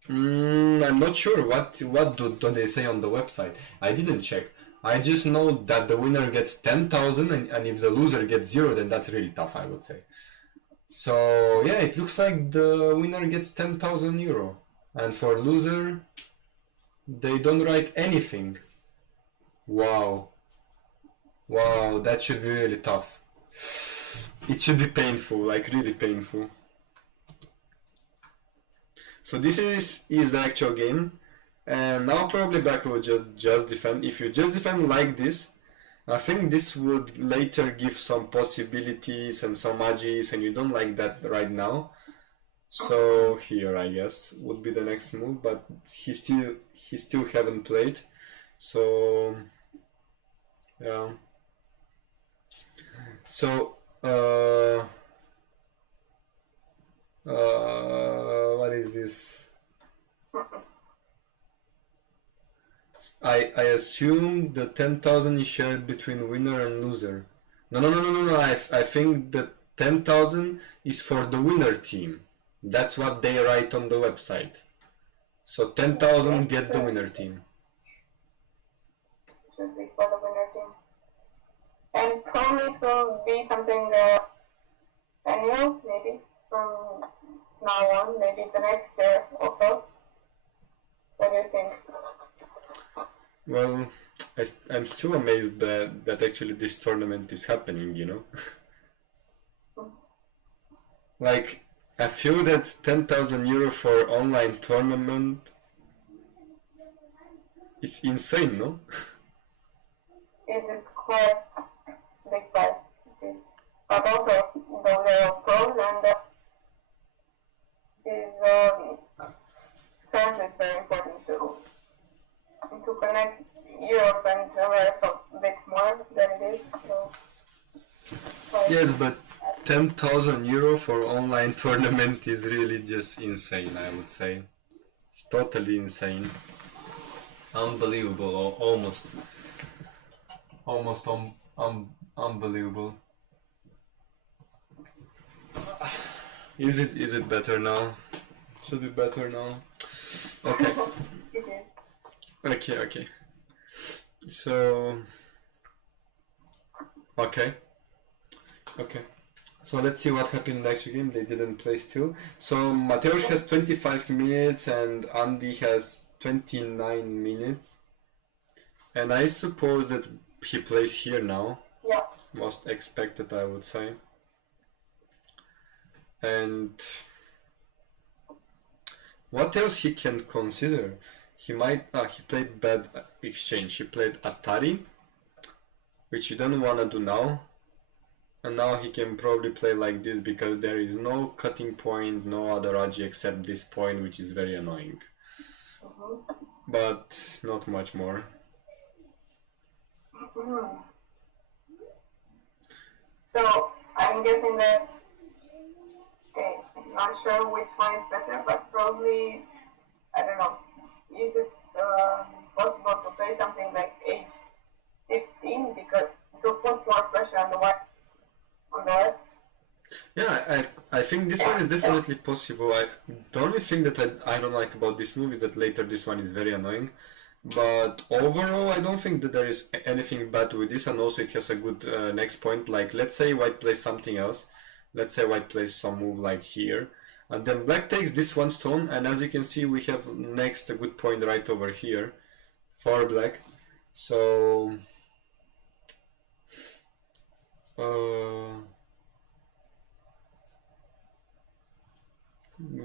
I'm not sure what do they say on the website. I didn't check. I just know that the winner gets 10,000 and if the loser gets 0, then that's really tough, I would say. So yeah, it looks like the winner gets 10,000 euro, and for loser they don't write anything. Wow, that should be really tough. It should be painful, like really painful. So this is the actual game, and now probably Black will just defend. If you just defend like this, I think this would later give some possibilities and some magis, and you don't like that right now. So here, I guess, would be the next move, but he still haven't played. So yeah. So what is this? I assume the 10,000 is shared between winner and loser. No. I think the 10,000 is for the winner team. That's what they write on the website. So 10,000 gets the winner team. Should be for the winner team. And probably it will be something annual, maybe, from now on, maybe the next year also. What do you think? Well, I'm still amazed that actually this tournament is happening, you know? Like, I feel that 10,000 euro for online tournament is insane, no? It is quite big price. It is. But also, there are pros and these transits are important to connect Europe and America a bit more than it is. So, yes, but 10,000 euro for online tournament is really just insane, I would say. It's totally insane. Unbelievable, or almost unbelievable. Is it better now? Should be better now. Okay. Okay. So okay. So let's see what happened in the actual game. They didn't play still. So Mateusz has 25 minutes and Andy has 29 minutes. And I suppose that he plays here now. Yeah. Most expected, I would say. And what else he can consider? He might... he played bad exchange. He played Atari, which you don't want to do now. And now he can probably play like this because there is no cutting point, no other Raji except this point, which is very annoying. But not much more. So I'm guessing that, okay, I'm not sure which one is better, but probably, I don't know, is it possible to play something like age 15 because think this one is definitely possible. The only thing that I don't like about this move is that later this one is very annoying. But overall, I don't think that there is anything bad with this, and also it has a good next point. Like, let's say white plays something else. Let's say white plays some move like here, and then black takes this one stone, and as you can see, we have next a good point right over here for black. So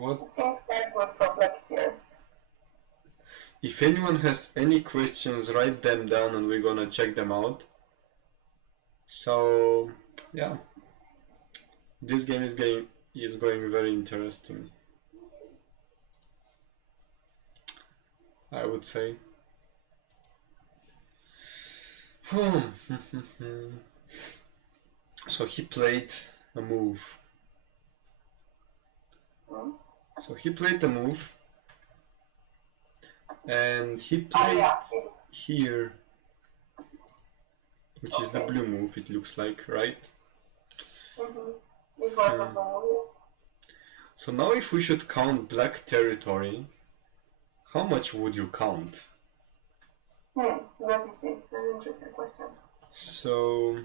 what? It seems quite good for black here. If anyone has any questions, write them down and we're gonna check them out. So yeah, this game is going very interesting, I would say. So he played a move. So he played a move. And he played here, which is the blue move, it looks like, right? So now if we should count black territory, how much would you count? Let me see, it's an interesting question. So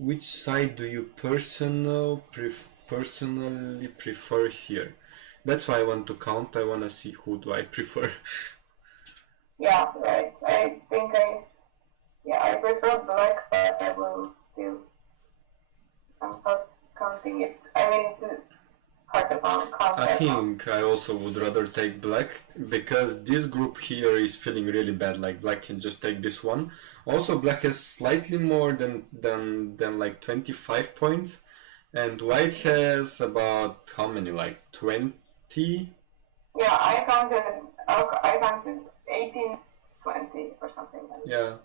which side do you personally prefer here? That's why I want to count. I want to see who do I prefer. Yeah, right. I think I prefer black, but I will still. I'm not counting it. I mean, it's hard to count. I think I also would rather take black, because this group here is feeling really bad. Like black can just take this one. Also, black has slightly more than like 25 points, and white has about how many? Like 20. Yeah, I counted 18, 20 or something like that. Yeah.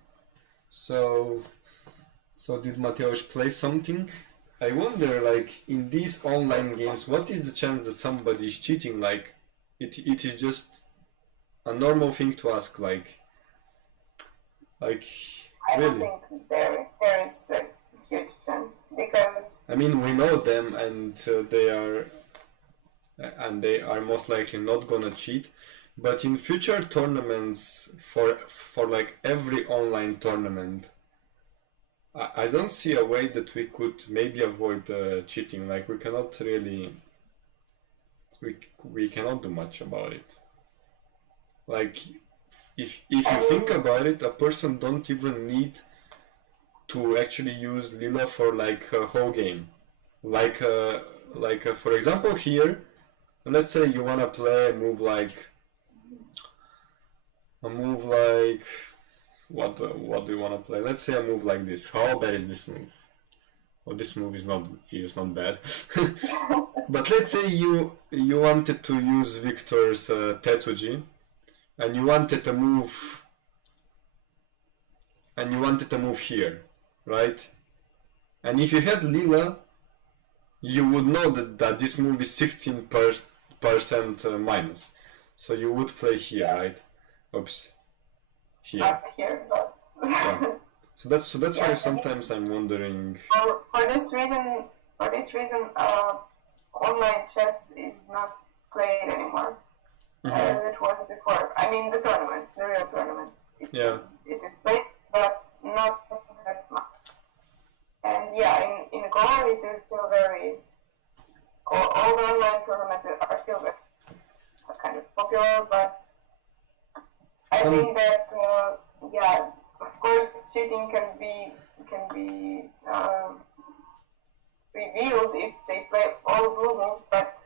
So did Mateusz play something? I wonder, like, in these online games, what is the chance that somebody is cheating? Like, it is just a normal thing to ask, like I really. don't think there is a huge chance, because I mean, we know them, and they are most likely not gonna cheat. But in future tournaments, for like every online tournament, I don't see a way that we could maybe avoid cheating. Like, we cannot really, we cannot do much about it. Like, if you think about it, a person don't even need to actually use Lila for like a whole game. Like for example here, let's say you wanna play a move like what do you wanna play? Let's say a move like this. How bad is this move? Well, this move is not bad. But let's say you wanted to use Victor's Tetsuji, and you wanted a move here, right? And if you had Lila, you would know that this move is 16% minus. So you would play here, right? Oops. Here. not here, but Yeah. So that's why sometimes I'm wondering. for this reason, online chess is not played anymore as it was before. I mean, the tournaments, the real tournament. It is played, but not that much. And yeah, in Go, it is still very. All the online tournaments are still very kind of popular, but I think that of course, cheating can be revealed if they play all blue moves, but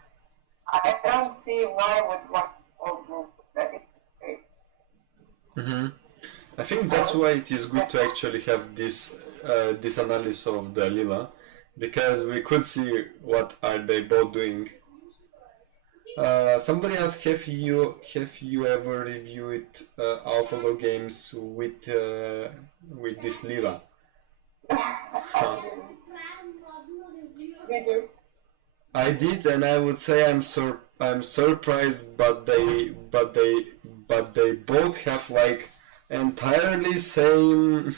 I don't see why would want all blue. That is I think that's why it is good to actually have this analysis of the Lila, because we could see what are they both doing. Somebody asked, have you ever reviewed AlphaGo games with this Lila? we do. I did, and I would say I'm surprised, but they both have like entirely same,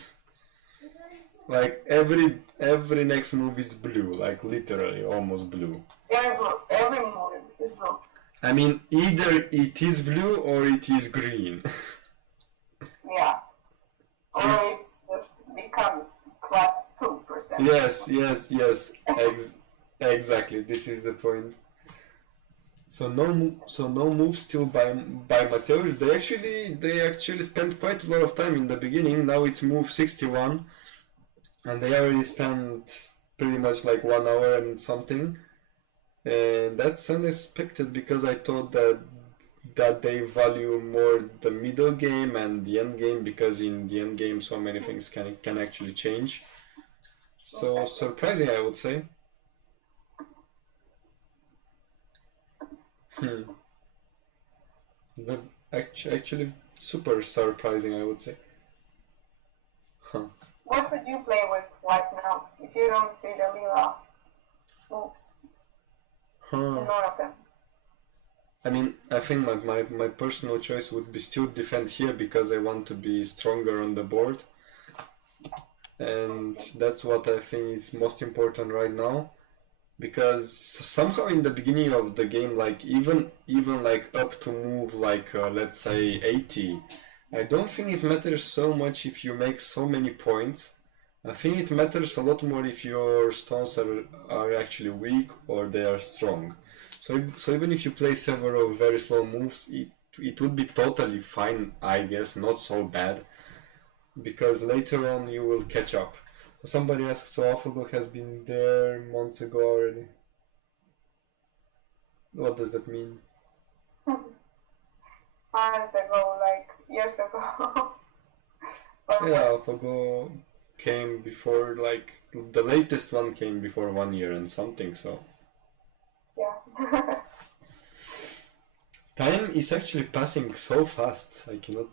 like every next move is blue, like literally almost blue. Every movie is blue. I mean, either it is blue or it is green. Yeah. Or it just becomes plus 2%. Yes. Exactly. This is the point. So no move still by Mateusz. They actually spent quite a lot of time in the beginning. Now it's move 61, and they already spent pretty much like 1 hour and something. And that's unexpected because I thought that they value more the middle game and the end game, because in the end game so many things can actually change. So surprising, I would say. But actually super surprising, I would say. Huh. What would you play with white now if you don't see the lila moves? None of them. I mean, I think my personal choice would be still defend here because I want to be stronger on the board. And that's what I think is most important right now. Because somehow in the beginning of the game, like even like up to move like let's say 80, I don't think it matters so much if you make so many points. I think it matters a lot more if your stones are actually weak or they are strong. So even if you play several very slow moves, it would be totally fine, I guess, not so bad, because later on you will catch up. So somebody asks, so AlphaGo has been there months ago already. What does that mean? Months ago, like years ago. Yeah, AlphaGo came before, like, the latest one came before 1 year and something, so. Yeah. Time is actually passing so fast, I cannot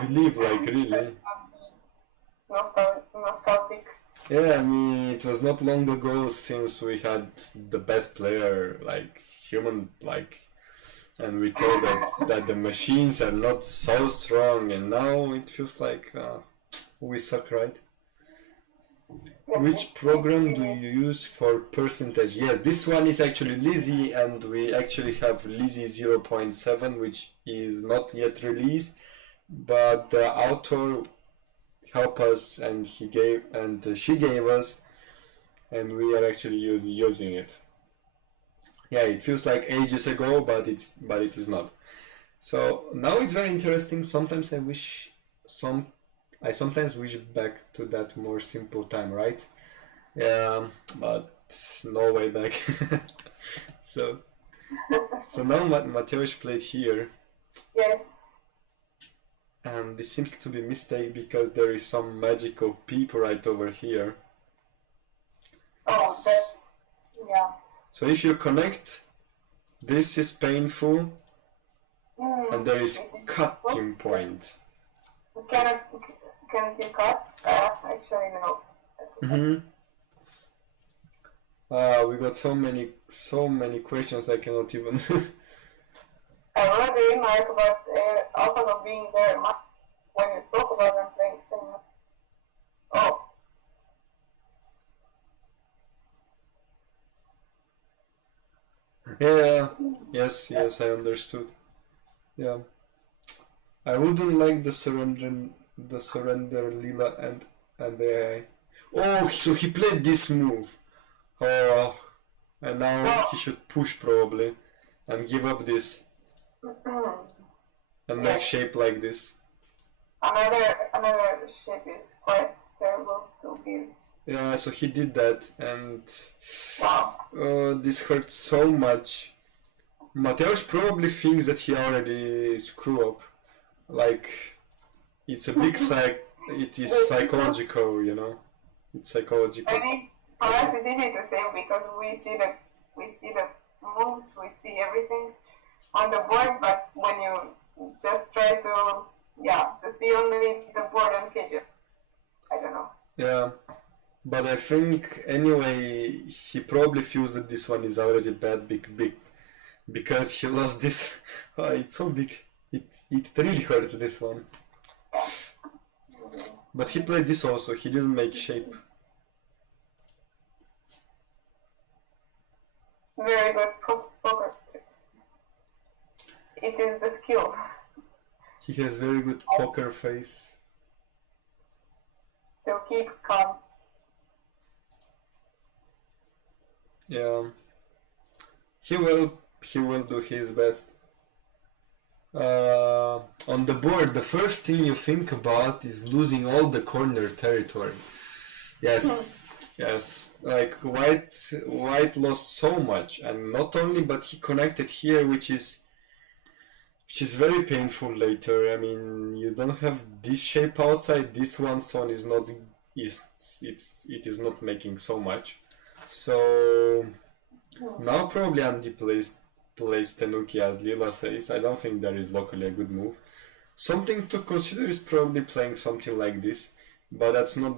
believe, like, really. Nostalgic. Yeah, I mean, it was not long ago since we had the best player, like, human, like, and we thought that the machines are not so strong, and now it feels like we suck, right? Which program do you use for percentage? Yes, this one is actually Lizzie, and we actually have Lizzie 0.7, which is not yet released, but the author helped us, and she gave us, and we are actually using it. Yeah, it feels like ages ago, but it is not. So now it's very interesting. Sometimes I sometimes wish back to that more simple time, right? Yeah, but no way back. so now Mateusz played here. Yes. And this seems to be a mistake because there is some magical peep right over here. Oh, that's, yeah. So if you connect, this is painful, and there is cutting point. Can't you cut? Actually, no. We got so many questions I cannot even. I read the remark about AlphaGo being there when you spoke about them playing Sinan. Oh. Yeah. Yes, I understood. Yeah. I wouldn't like the surrender Lila and AI. Oh, so he played this move. Oh, and now he should push probably and give up this and make shape like this. Another shape is quite terrible to build. Yeah, so he did that, and wow. This hurts so much. Mateusz probably thinks that he already screwed up. Like, it's a big it is psychological, you know. It's psychological. I mean, for us it's easy to say because we see the moves, we see everything on the board, but when you just try to see only the board and cages, I don't know. Yeah. But I think anyway he probably feels that this one is already bad because he lost this. Oh, it's so big. It really hurts this one. But he played this also. He didn't make shape. Very good poker. It is the skill. He has very good poker face. To keep calm. Yeah. He will do his best. On the board, the first thing you think about is losing all the corner territory. Yes, yes. Like white lost so much, and not only, but he connected here, which is very painful later. I mean, you don't have this shape outside. This one stone is not it is not making so much. So now probably Andy plays Tenuki as Lila says. I don't think there is locally a good move. Something to consider is probably playing something like this, but that's not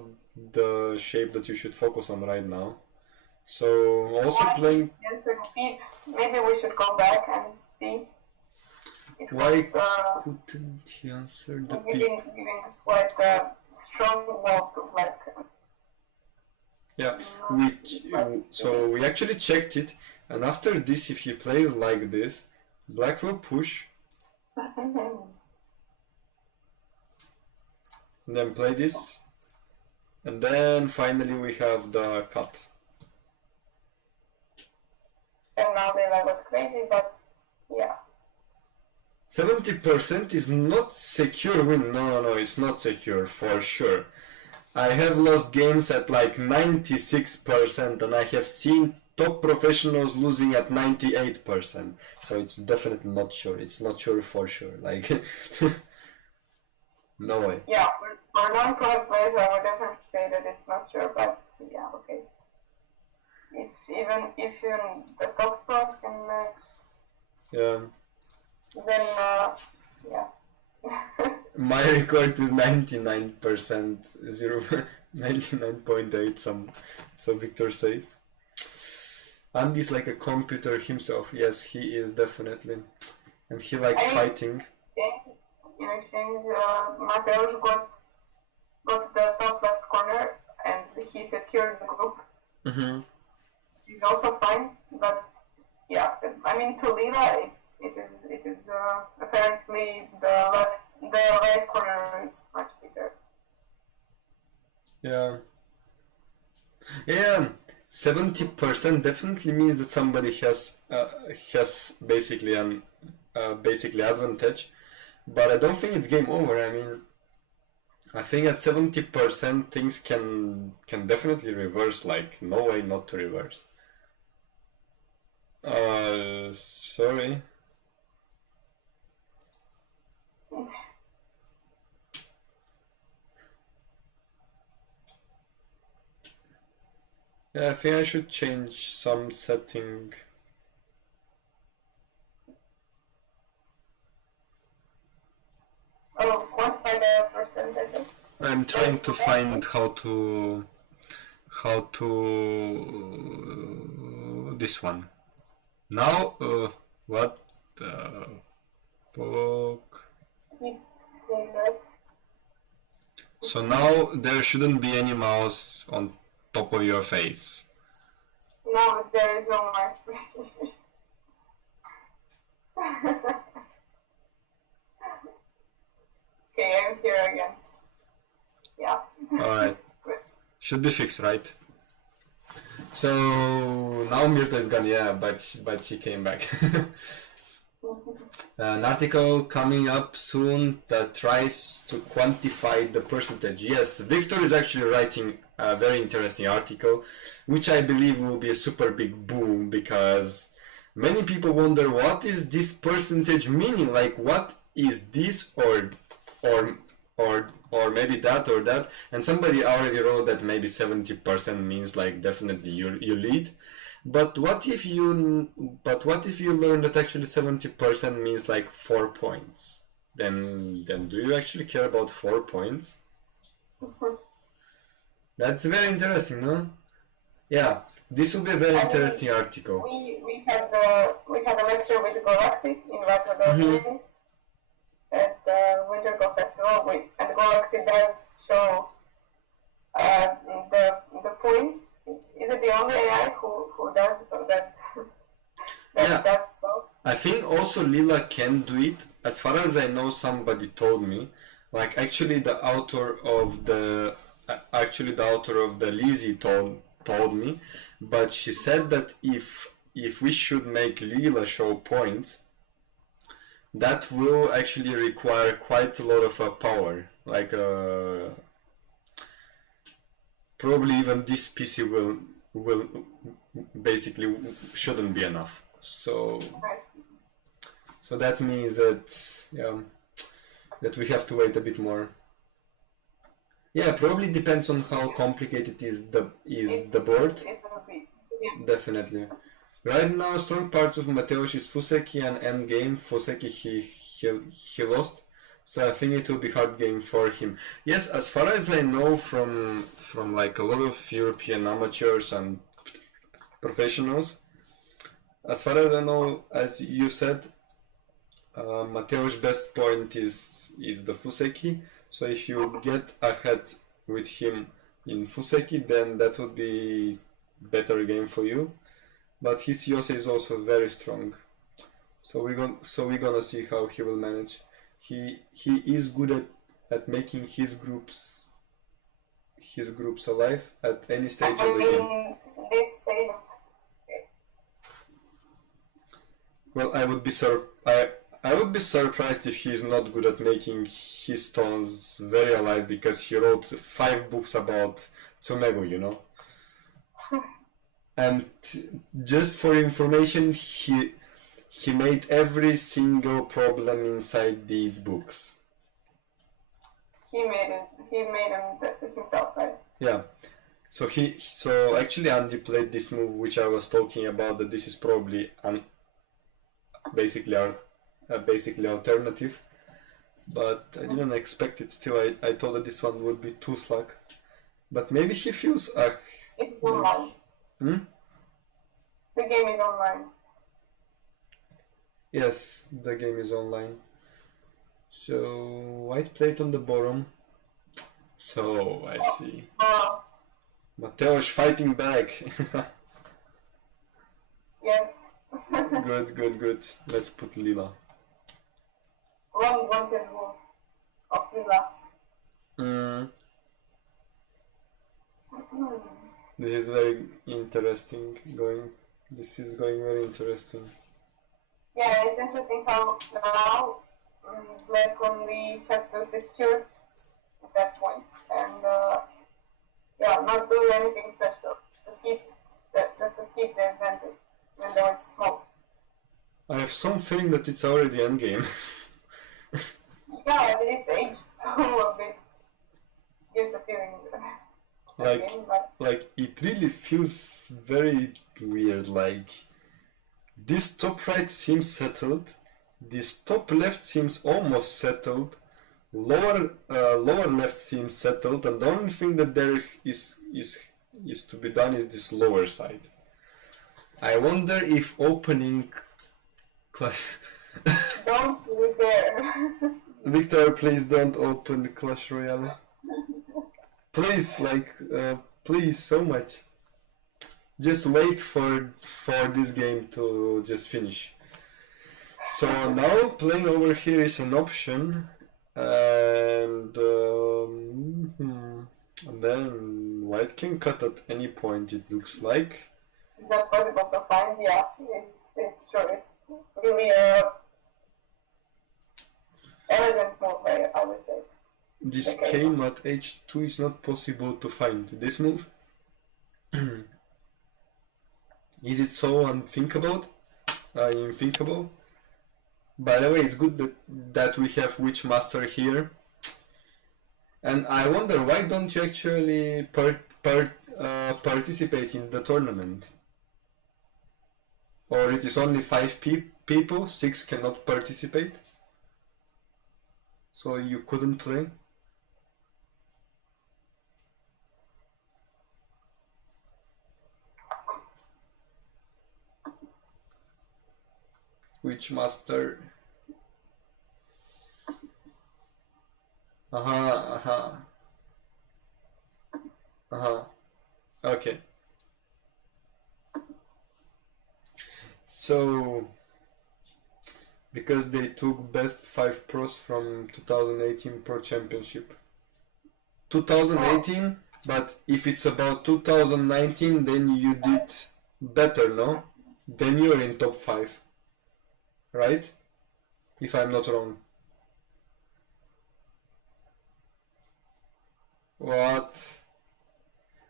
the shape that you should focus on right now. So also playing. Maybe we should go back and see. Why couldn't he answer the peep? Giving quite a strong wall to black. Yeah, so we actually checked it, and after this, if he plays like this, black will push, and then play this, and then finally we have the cut. And now they got crazy, but yeah. 70% is not secure win. No, it's not secure for sure. I have lost games at like 96%, and I have seen top professionals losing at 98%. So it's definitely not sure. It's not sure for sure. Like, no way. Yeah, for non-pro players, I would definitely say that it's not sure, but yeah, okay. If even the top pros can max, Yeah. then yeah. My record is 99%, 99.8. Some Victor says. Andy's like a computer himself. Yes, he is definitely, and he likes fighting. In exchange, Mateusz got the top left corner, and he secured the group. Mm-hmm. He's also fine, but yeah, I mean to Lila, it is apparently the right corner is much bigger. Yeah. 70% definitely means that somebody has basically an advantage, but I don't think it's game over. I mean, I think at 70% things can definitely reverse. Like, no way not to reverse. Sorry. Yeah, I think I should change some setting. Oh, quantify the percentage. I'm trying to find how to this one. Now, what the fuck? So now there shouldn't be any mouse on top of your face. No, there is no more. Okay, I'm here again. Yeah. Alright. Should be fixed, right? So now Mirta is gone, yeah, but she came back. An article coming up soon that tries to quantify the percentage. Yes, Victor is actually writing a very interesting article, which I believe will be a super big boom, because many people wonder what is this percentage meaning, like what is this or maybe that or that, and somebody already wrote that maybe 70% means like definitely you lead. But what if you learn that actually 70% means like 4 points? Then do you actually care about 4 points? That's very interesting, no? Yeah, this will be a very I mean, interesting article. we had a lecture with the Galaxy in Mm-hmm. Vancouver at the Winter Go Festival, and the Galaxy does show uh, the points. Is it the only AI who does that? Yeah, That's so. I think also Lila can do it. As far as I know, somebody told me. Like actually the author of the Lizzie told me, but she said that if we should make Lila show points, that will actually require quite a lot of power. Like probably even this PC will basically shouldn't be enough. So that means that that we have to wait a bit more. Yeah, probably depends on how complicated is the board. Definitely. Right now, strong parts of Mateusz is Fuseki, and end game Fuseki he lost, so I think it will be hard game for him. Yes, as far as I know from like a lot of European amateurs and professionals, as far as I know, as you said, Mateusz's best point is the Fuseki. So if you get ahead with him in Fuseki, then that would be better game for you. But his Yose is also very strong. So we're gonna see how he will manage. He is good at making his groups alive at any stage of the game. This stage. Well, I would be surprised if he is not good at making his stones very alive, because he wrote 5 books about Tsumego, you know. And just for information, he made every single problem inside these books. He made them himself, right? Yeah. So actually Andy played this move which I was talking about, that this is probably basically alternative, but I didn't expect it. Still, I thought that this one would be too slack, but maybe he feels it's online. The game is online. Yes, the game is online. So white plate on the bottom. So I see. Mateusz fighting back. Yes. Good. Let's put Lila. Long wanted move of Lilas. This is very interesting going. This is going very interesting. Yeah, it's interesting how now Black only has to secure at that point and not do anything special. Just to keep the advantage, even though it's small. I have some feeling that it's already endgame. Yeah, at this age too a bit gives a feeling. Like it really feels very weird. Like this top right seems settled, this top left seems almost settled, lower left seems settled, and the only thing that there is to be done is this lower side. I wonder if opening Clash. Don't you dare. Victor, please don't open the Clash Royale. Please, please, so much. Just wait for this game to just finish. So now playing over here is an option, and then white can cut at any point, it looks like. Is that possible to find? Yeah, it's true. It's really a elegant move, I would say. This came at h2 is not possible to find. This move? Is it so unthinkable? Unthinkable? By the way, it's good that we have Witch Master here. And I wonder, why don't you actually participate in the tournament? Or it is only 5 people, 6 cannot participate? So you couldn't play? Which master? Aha. Okay. So, because they took best 5 pros from 2018 Pro Championship. 2018, but if it's about 2019, then you did better, no? Then you're in top 5, right? If I'm not wrong. What?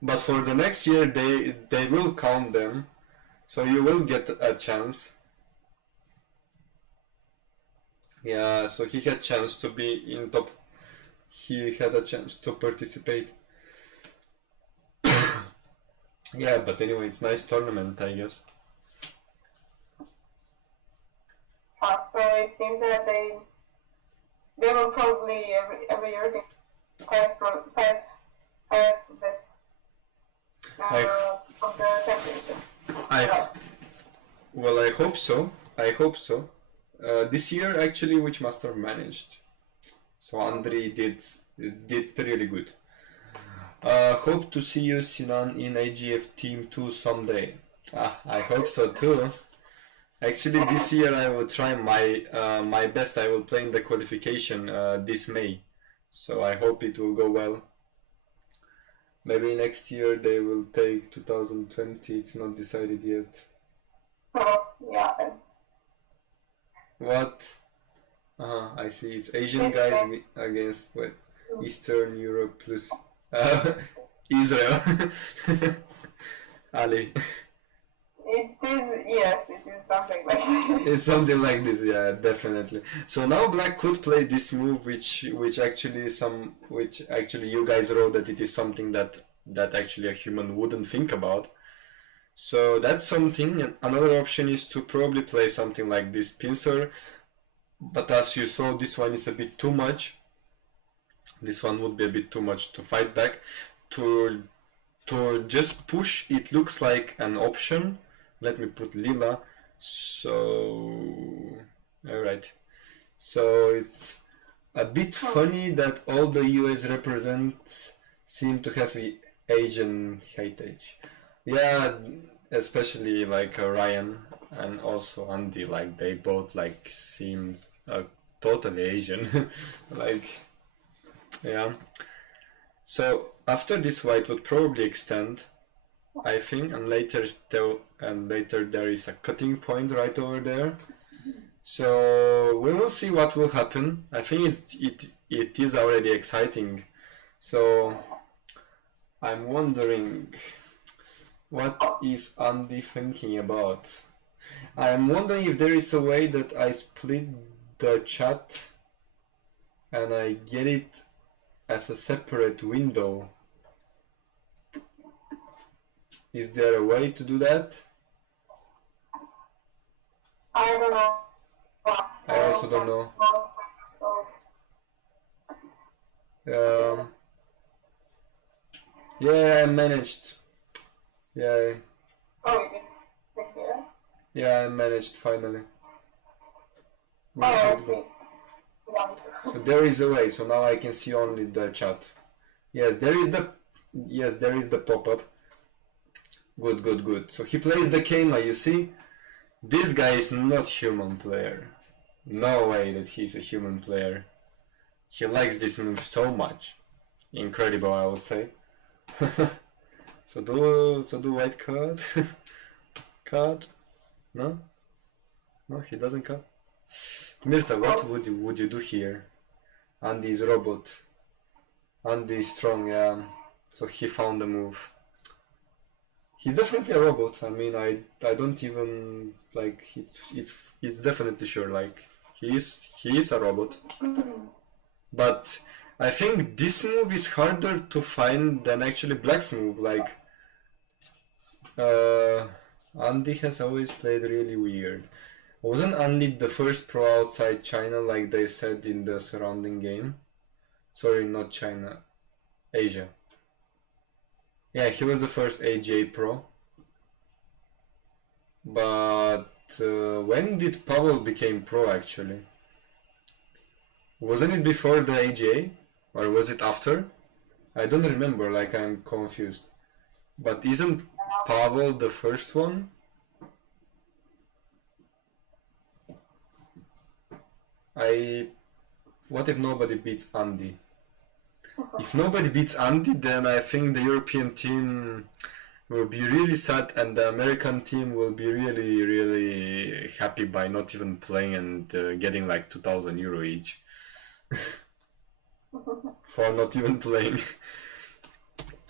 But for the next year, they will count them, so you will get a chance. Yeah, so he had chance to be in top. He had a chance to participate. Yeah, but anyway, it's nice tournament, I guess. So it seems that they will probably every year get five best of the championship. Well, I hope so. I hope so. This year, actually, which master managed? So Andrei did really good. Hope to see you, Sinan, in AGF Team 2 someday. I hope so too. Actually, this year I will try my best. I will play in the qualification this May, so I hope it will go well. Maybe next year they will take 2020. It's not decided yet. Oh, yeah. What? I see. It's Asian guys against what? Eastern Europe plus Israel. Ali. It is something like this. It's something like this, yeah, definitely. So now Black could play this move, which actually you guys wrote that it is something that actually a human wouldn't think about. So that's something. And another option is to probably play something like this pincer, but as you saw, this one is a bit too much. This one would be a bit too much to fight back. To just push, it looks like an option. Let me put lila. So, alright. So it's a bit funny that all the US represents seem to have Asian heritage. Yeah, especially like Ryan and also Andy, like they both like seem totally Asian. Like, yeah. So after this white would probably extend, I think, and later there is a cutting point right over there. So we will see what will happen. I think it is already exciting. So I'm wondering, what is Andy thinking about? I'm wondering if there is a way that I split the chat and I get it as a separate window. Is there a way to do that? I don't know. I also don't know. Yeah, I managed. Yeah. Oh, you did? Yeah. Yeah, I managed finally. Oh, I see. So there is a way. So now I can see only the chat. Yes, there is the pop-up. Good. So he plays the Kena, you see? This guy is not human player. No way that he's a human player. He likes this move so much. Incredible, I would say. So do white card. Card? No? No, he doesn't cut. Mirta, what would you do here? Andy is robot. Andy is strong, yeah. So he found the move. He's definitely a robot. I mean, I don't even like. It's definitely sure. Like he is a robot. But I think this move is harder to find than actually Black's move. Like Andy has always played really weird. Wasn't Andy the first pro outside China, like they said in the surrounding game? Sorry, not China, Asia. Yeah, he was the first AJ pro. But when did Pavel became pro actually? Wasn't it before the AGA? Or was it after? I don't remember, like I'm confused. But isn't Pavel the first one? What if nobody beats Andy? If nobody beats Andy, then I think the European team will be really sad and the American team will be really, really happy by not even playing and getting like 2,000 euro each for not even playing.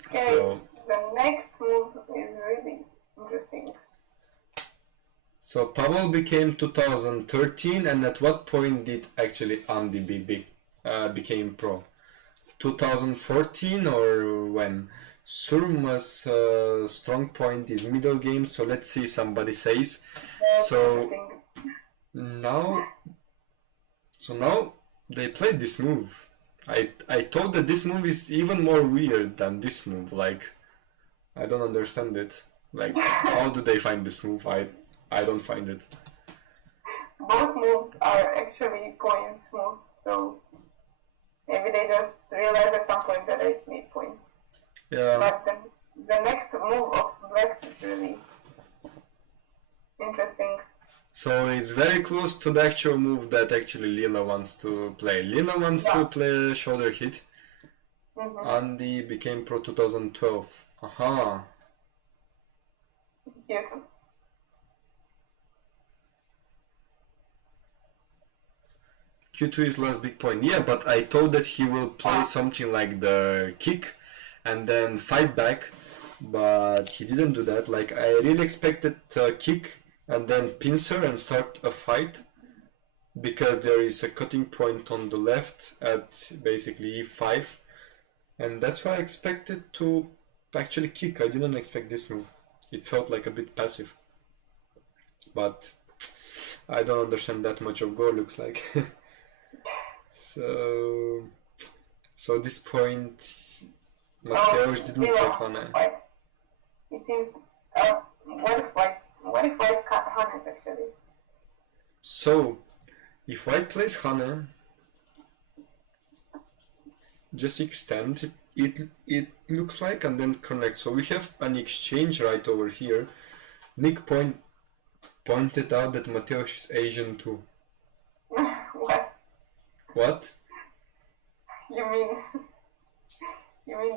Okay, So, the next move is really interesting. so Pavel became 2013, and at what point did actually Andy became pro? 2014 or when? Surma's strong point is middle game, so let's see, somebody says. That's So interesting. now, now they played this move. I thought that this move is even more weird than this move. Like, I don't understand it. Like, how do they find this move? I don't find it. Both moves are actually points moves, so maybe they just realized at some point that they need points. Yeah. But the next move of Blacks is really interesting. So it's very close to the actual move that actually Lila wants to play. Lila wants to play shoulder hit. Andy became pro 2012. Aha. Beautiful. Q2 is last big point. Yeah, but I thought that he will play something like the kick and then fight back, but he didn't do that. Like, I really expected a kick and then pincer and start a fight, because there is a cutting point on the left at basically e5, and that's why I expected to actually kick. I didn't expect this move. It felt like a bit passive, but I don't understand that much of Go, looks like. So this point, Mateusz didn't play Hane. It seems, what if white cut Hannes actually? So, if white plays Hane, just extend it looks like, and then connect. So we have an exchange right over here. Nick pointed out that Mateusz is Asian too. What? What? You mean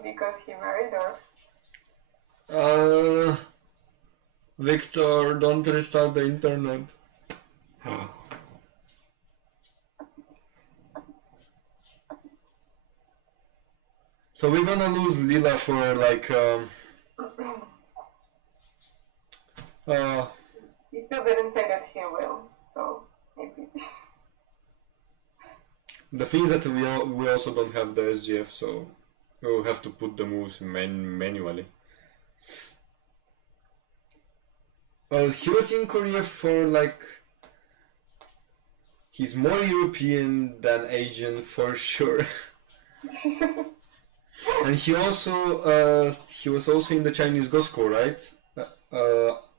because he married, or? Victor, don't restart the internet. So we're gonna lose Lila for like He still didn't say that he will, so maybe. the thing is that we also don't have the SGF, so we'll have to put the moves manually. He was in Korea for like, he's more European than Asian for sure. And he was also in the Chinese Go School, right?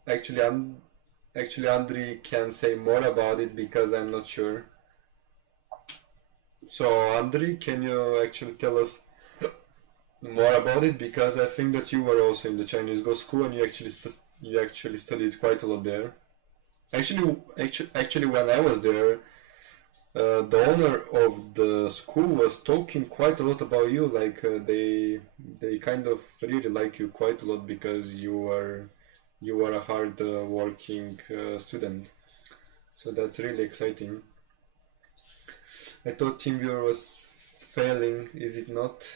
Actually, Andrei can say more about it because I'm not sure. So, Andrei, can you actually tell us more about it? Because I think that you were also in the Chinese Go School and you actually studied quite a lot there. Actually, when I was there, the owner of the school was talking quite a lot about you. Like they kind of really like you quite a lot because you are a hard working student. So that's really exciting. I thought TeamViewer was failing, is it not?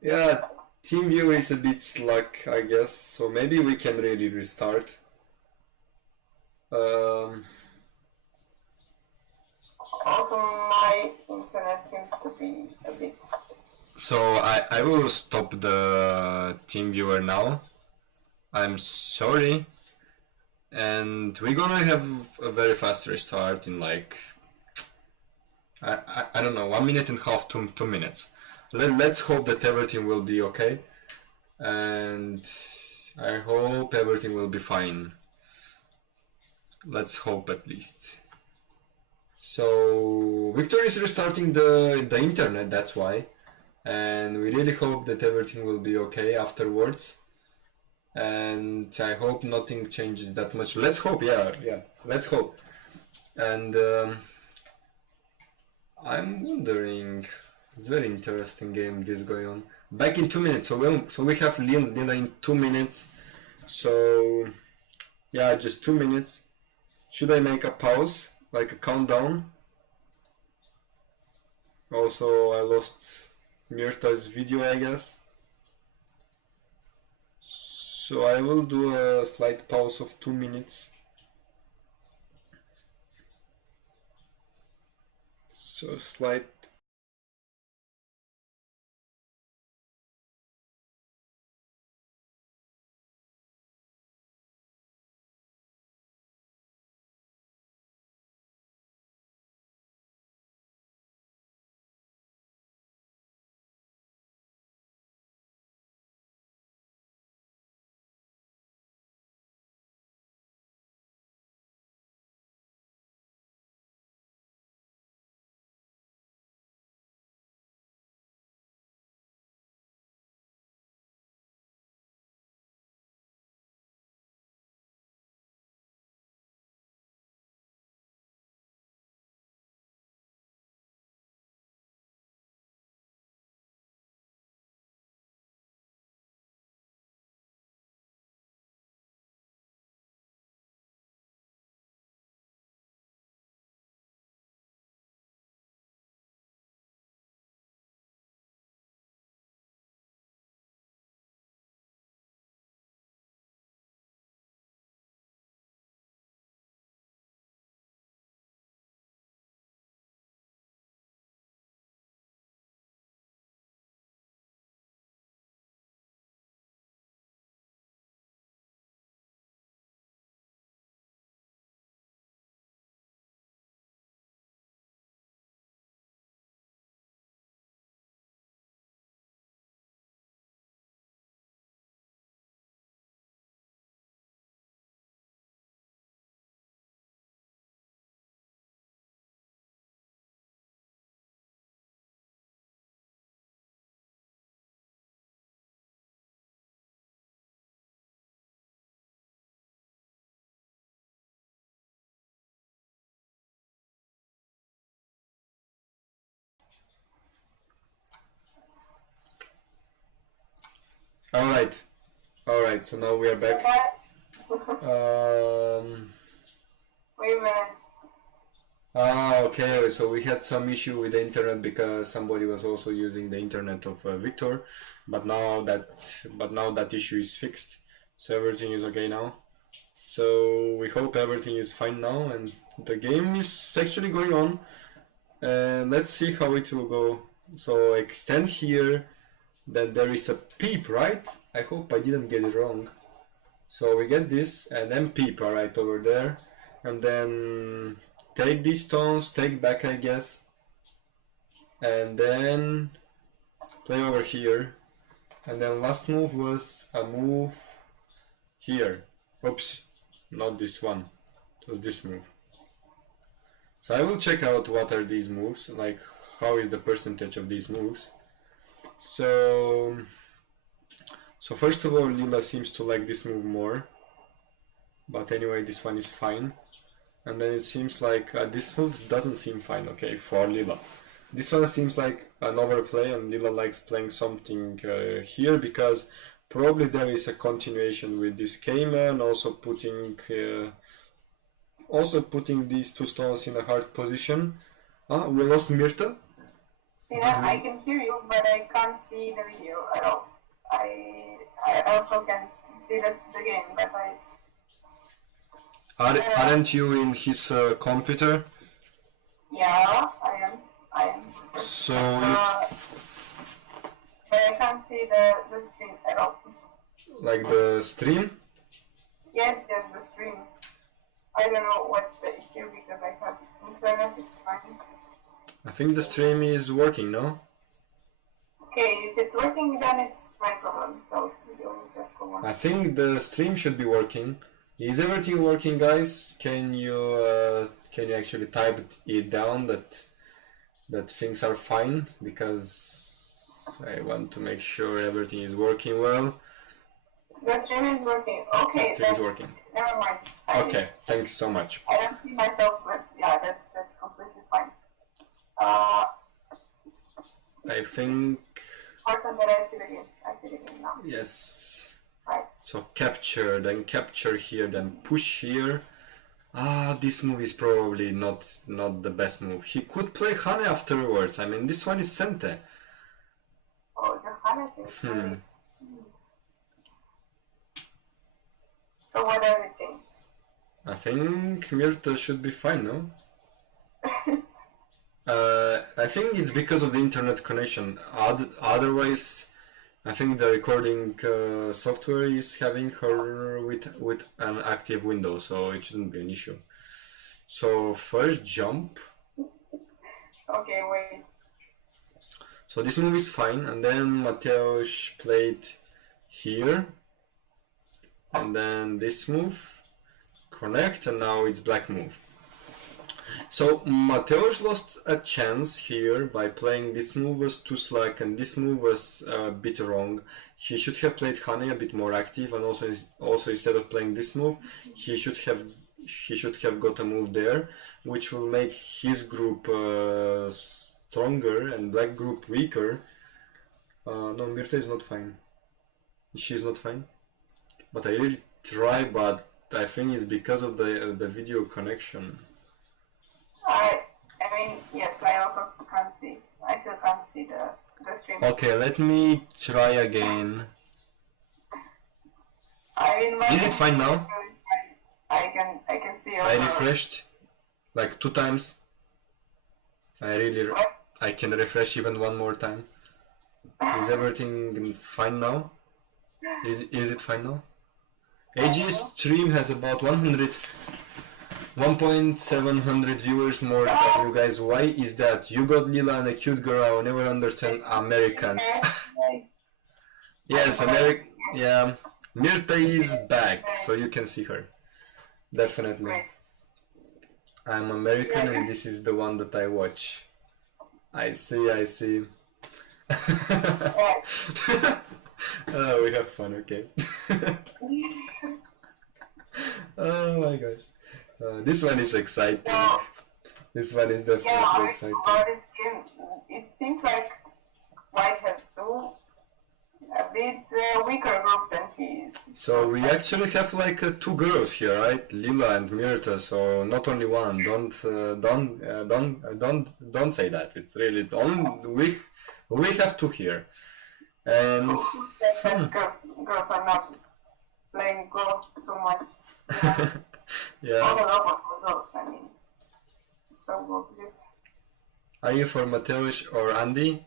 Yeah, TeamViewer is a bit slack, I guess. So maybe we can really restart. Also, my internet seems to be a bit. So I will stop the TeamViewer now. I'm sorry. And we're gonna have a very fast restart in like, I don't know, 1 minute and a half, 2 minutes. Let's hope that everything will be okay. And I hope everything will be fine. Let's hope at least. So Victor is restarting the internet, that's why. And we really hope that everything will be okay afterwards. And I hope nothing changes that much. Let's hope, yeah, let's hope. And I'm wondering, it's a very interesting game this going on. Back in 2 minutes, so we have Lila in 2 minutes. So yeah, just 2 minutes. Should I make a pause, like a countdown? Also, I lost Mirta's video, I guess. So I will do a slight pause of 2 minutes. So slight. Alright, so now we are back. Wait a minute. Okay, so we had some issue with the internet because somebody was also using the internet of Victor, but now that issue is fixed, so everything is okay now. So we hope everything is fine now, and the game is actually going on. And let's see how it will go. So extend here, then there is a peep, right? I hope I didn't get it wrong. So we get this, and then peep right over there, and then take these stones, take back, I guess, and then play over here. And then last move was a move here. Oops, not this one, it was this move. So I will check out what are these moves, like how is the percentage of these moves. So first of all, Lila seems to like this move more, but anyway, this one is fine. And then it seems like this move doesn't seem fine, okay, for Lila. This one seems like an overplay, and Lila likes playing something here because probably there is a continuation with this Cayman, also putting these two stones in a hard position. Ah, we lost Mirta. Yeah, I can hear you, but I can't see the video at all. I also can see the game, but Aren't you in his computer? Yeah, I am. So but I can't see the stream at all. like the stream? Yes, the stream. I don't know what's the issue because I have internet, it's fine. I think the stream is working, no? Okay, if it's working, then it's my problem, so you'll just go on. I think the stream should be working. Is everything working, guys? Can you actually type it down that things are fine? Because I want to make sure everything is working well. The stream is working. Okay, the stream is working. Never mind. Okay, thanks so much. I don't see myself, but yeah, that's completely fine. I think. Important that I see the game. I see the game now. Yes. Right. So capture, then capture here, then push here. This move is probably not the best move. He could play Hane afterwards. I mean, this one is Sente. Oh, the Hane thing. So what does it change? I think Mirta should be fine, no? I think it's because of the internet connection. Otherwise, I think the recording software is having her with an active window, so it shouldn't be an issue. So first jump. Okay, wait. So this move is fine, and then Mateusz played here, and then this move, connect, and now it's black move. So Mateusz lost a chance here by playing this move was too slack, and this move was a bit wrong. He should have played Hane a bit more active, and also instead of playing this move, he should have got a move there, which will make his group stronger and black group weaker. No, Mirta is not fine. She is not fine. But I really try, but I think it's because of the video connection. I mean, yes, I also can't see. I still can't see the stream. Okay, let me try again. I mean, is it fine now? I can see. I refreshed like 2 times. I can refresh even one more time. Is everything fine now? Is it fine now? AG's stream has about 1.700 viewers more than you guys. Why is that? You got Lila and a cute girl. I will never understand Americans. Yes, yeah. Mirta is back, so you can see her. Definitely. I'm American and this is the one that I watch. I see. Oh, we have fun, okay. Oh my gosh. This one is exciting. This one is definitely exciting. This game, it seems like White has two a bit weaker group than he is. So we actually have like 2 girls here, right? Lila and Mirta. So not only one. Don't say that. It's really we have 2 here. And girls are not playing Go so much. Yeah. All the love for girls, I mean. So obvious. Are you for Mateusz or Andy?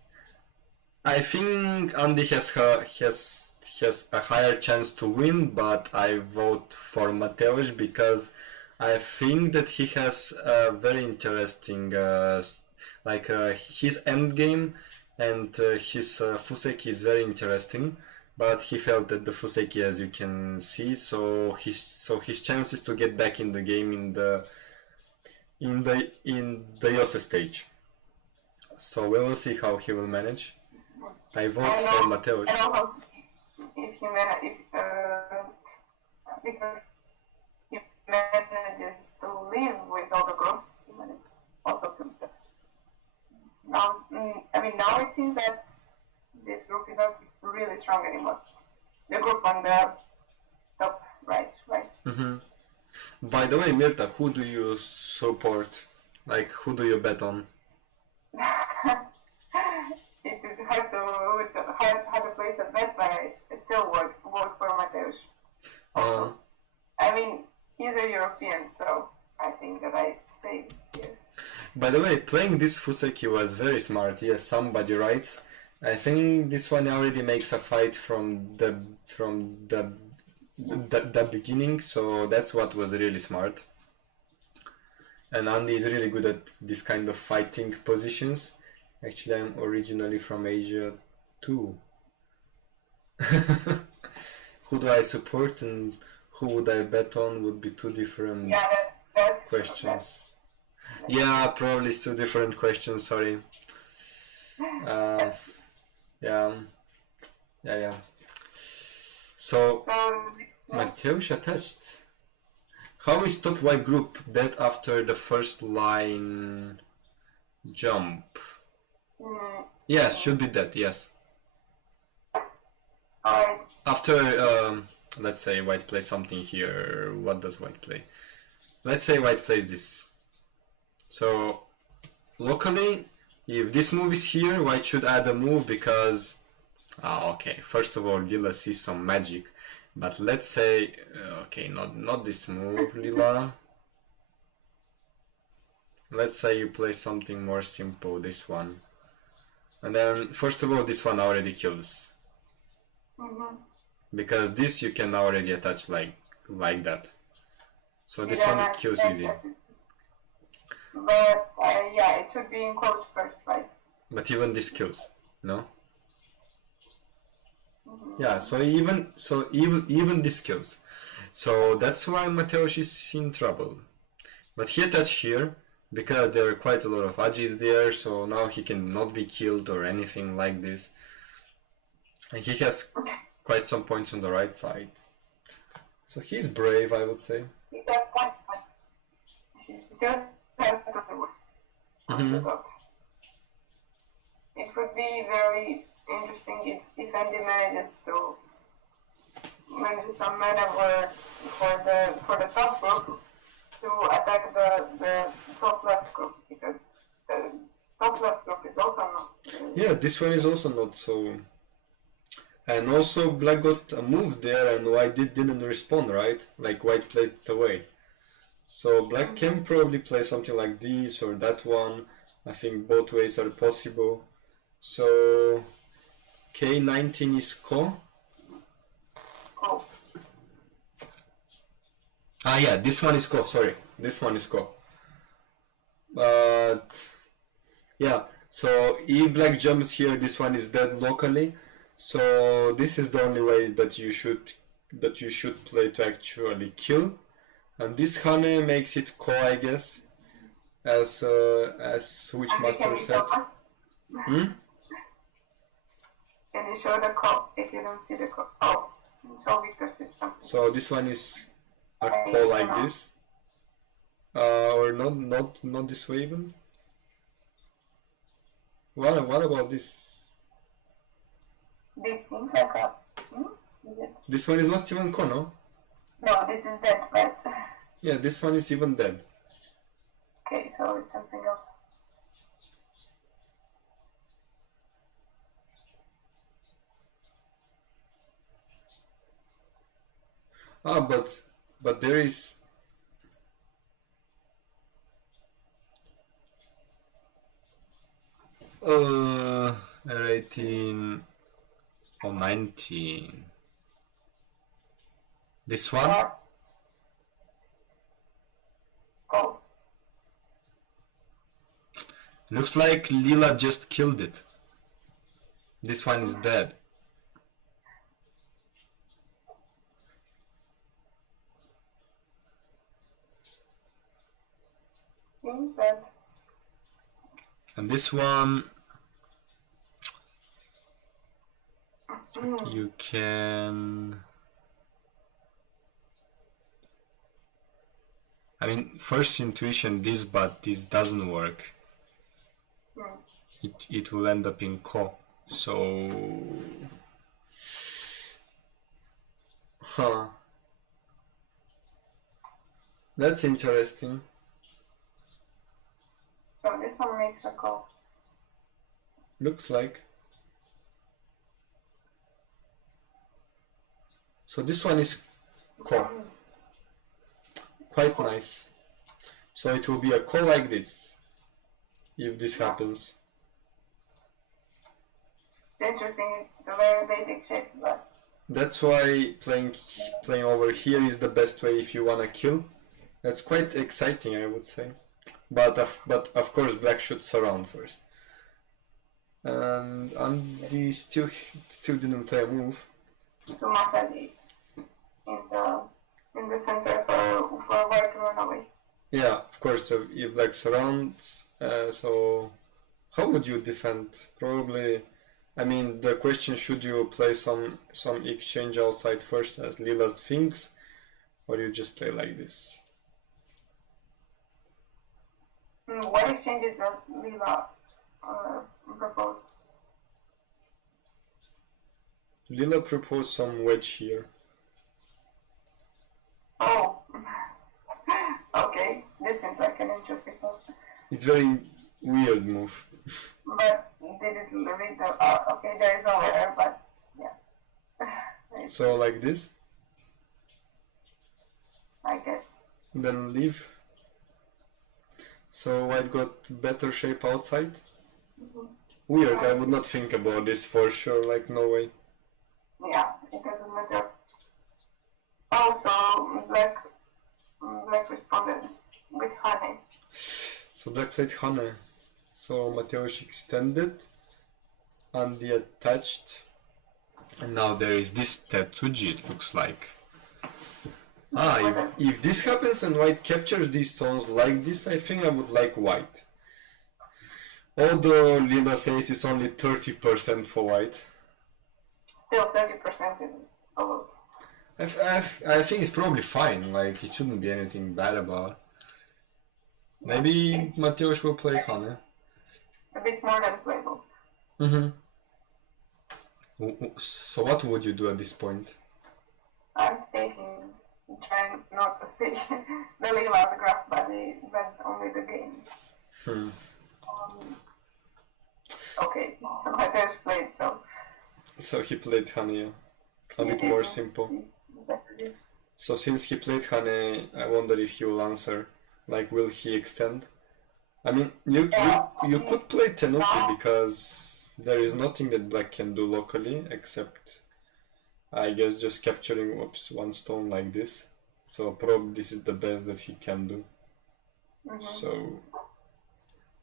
I think Andy has a higher chance to win, but I vote for Mateusz because I think that he has a very interesting his end game and his Fuseki is very interesting, but he failed at the Fuseki, as you can see, so his chances to get back in the game in the Yose stage. So we will see how he will manage. I vote for Mateusz. And also, if he because he manages to live with all the groups, he manages also to. Now, now it seems that this group is not really strong anymore. The group on the top right. Mm-hmm. By the way, Mirta, who do you support? Like, who do you bet on? It is hard to place a bet, but I still vote for Mateusz. Also, he's a European, so I think that I stay here. By the way, playing this Fuseki was very smart. Yes, somebody writes. I think this one already makes a fight from the beginning, so that's what was really smart. And Andy is really good at this kind of fighting positions. Actually, I'm originally from Asia too. Who do I support and who would I bet on would be two different Yeah, that's questions. Yeah, probably it's two different questions, sorry. Yeah. So, Mateusz attached. How is top white group dead after the first line jump? Yes, should be dead, yes. Alright. After, let's say white plays something here. What does white play? Let's say white plays this. So, locally, if this move is here, white should add a move because... okay, first of all, Lila sees some magic. But let's say... okay, not this move, Lila. Let's say you play something more simple, this one. And then, first of all, this one already kills. Because this you can already attach like that. So this one kills easy. But yeah, it should be enclosed first, right? But even this kills, no? Yeah, so even this kills. So that's why Mateusz is in trouble. But he attached here because there are quite a lot of Agis there, so now he can not be killed or anything like this. And he has quite some points on the right side. So he's brave, I would say. He got points, but he still has to work. It would be very interesting if Andy manages some Medak for the top group to attack the top left group, because the top left group is also not. Yeah, this one is also not so. And also black got a move there and white didn't respond, right? Like white played it away. So black can probably play something like this or that one. I think both ways are possible. So K19 is ko. Oh. Yeah, this one is ko, sorry. This one is ko. But yeah, so if black jumps here, this one is dead locally. So this is the only way that you should play to actually kill. And this Hane makes it ko, I guess, as Switchmaster said. Can you show the ko if you don't see the ko? Oh, it's all Victor system. So this one is a ko like this, or not this way even. What about this? This seems like a. This one is not even ko, no? No, this is dead, right? Yeah, this one is even dead. Okay, so it's something else. But there is. R18 or 19. This one? Oh. Looks like Lila just killed it. This one is dead. And this one you can, I mean, first intuition this, but this doesn't work. It will end up in ko. So that's interesting. So this one makes a ko. Looks like. So this one is ko. Quite nice. So it will be a ko like this if this happens. Interesting, it's a very basic shape, but that's why playing over here is the best way if you wanna kill. That's quite exciting, I would say. But of course black should surround first. And Andy still didn't play a move. too much Adi in the in the center for white to run away. Yeah, of course. So if black surrounds, so how would you defend? Probably, I mean, the question, should you play some exchange outside first as Lila thinks, or you just play like this? What exchanges does Lila propose? Lila proposed some wedge here. Oh, okay. This seems like an interesting one. It's very weird move. But did it read the? Okay, there is no error, but yeah. So like this, I guess. then leave. So white got better shape outside. Weird. I would not think about this for sure. Like, no way. Yeah, it doesn't matter. Also, black responded with honey. So black played Hane. So Mateusz extended and the attached. And now there is this Tetsuji, it looks like. If this happens and white captures these stones like this, I think I would like white. Although Lila says it's only 30% for white. Still 30% is a lot. I think it's probably fine, like it shouldn't be anything bad about it. Maybe Mateusz will play Hane. A bit more than playable. So what would you do at this point? I'm thinking, trying not to see the Lila's graph, but only the game. Okay, Mateusz played, so... So he played Hane, a bit more simple. So since he played Hane, I wonder if he will answer. Like, will he extend? I mean, you could play Tenuki because there is nothing that black can do locally except, I guess, just capturing one stone like this. So probably this is the best that he can do. So,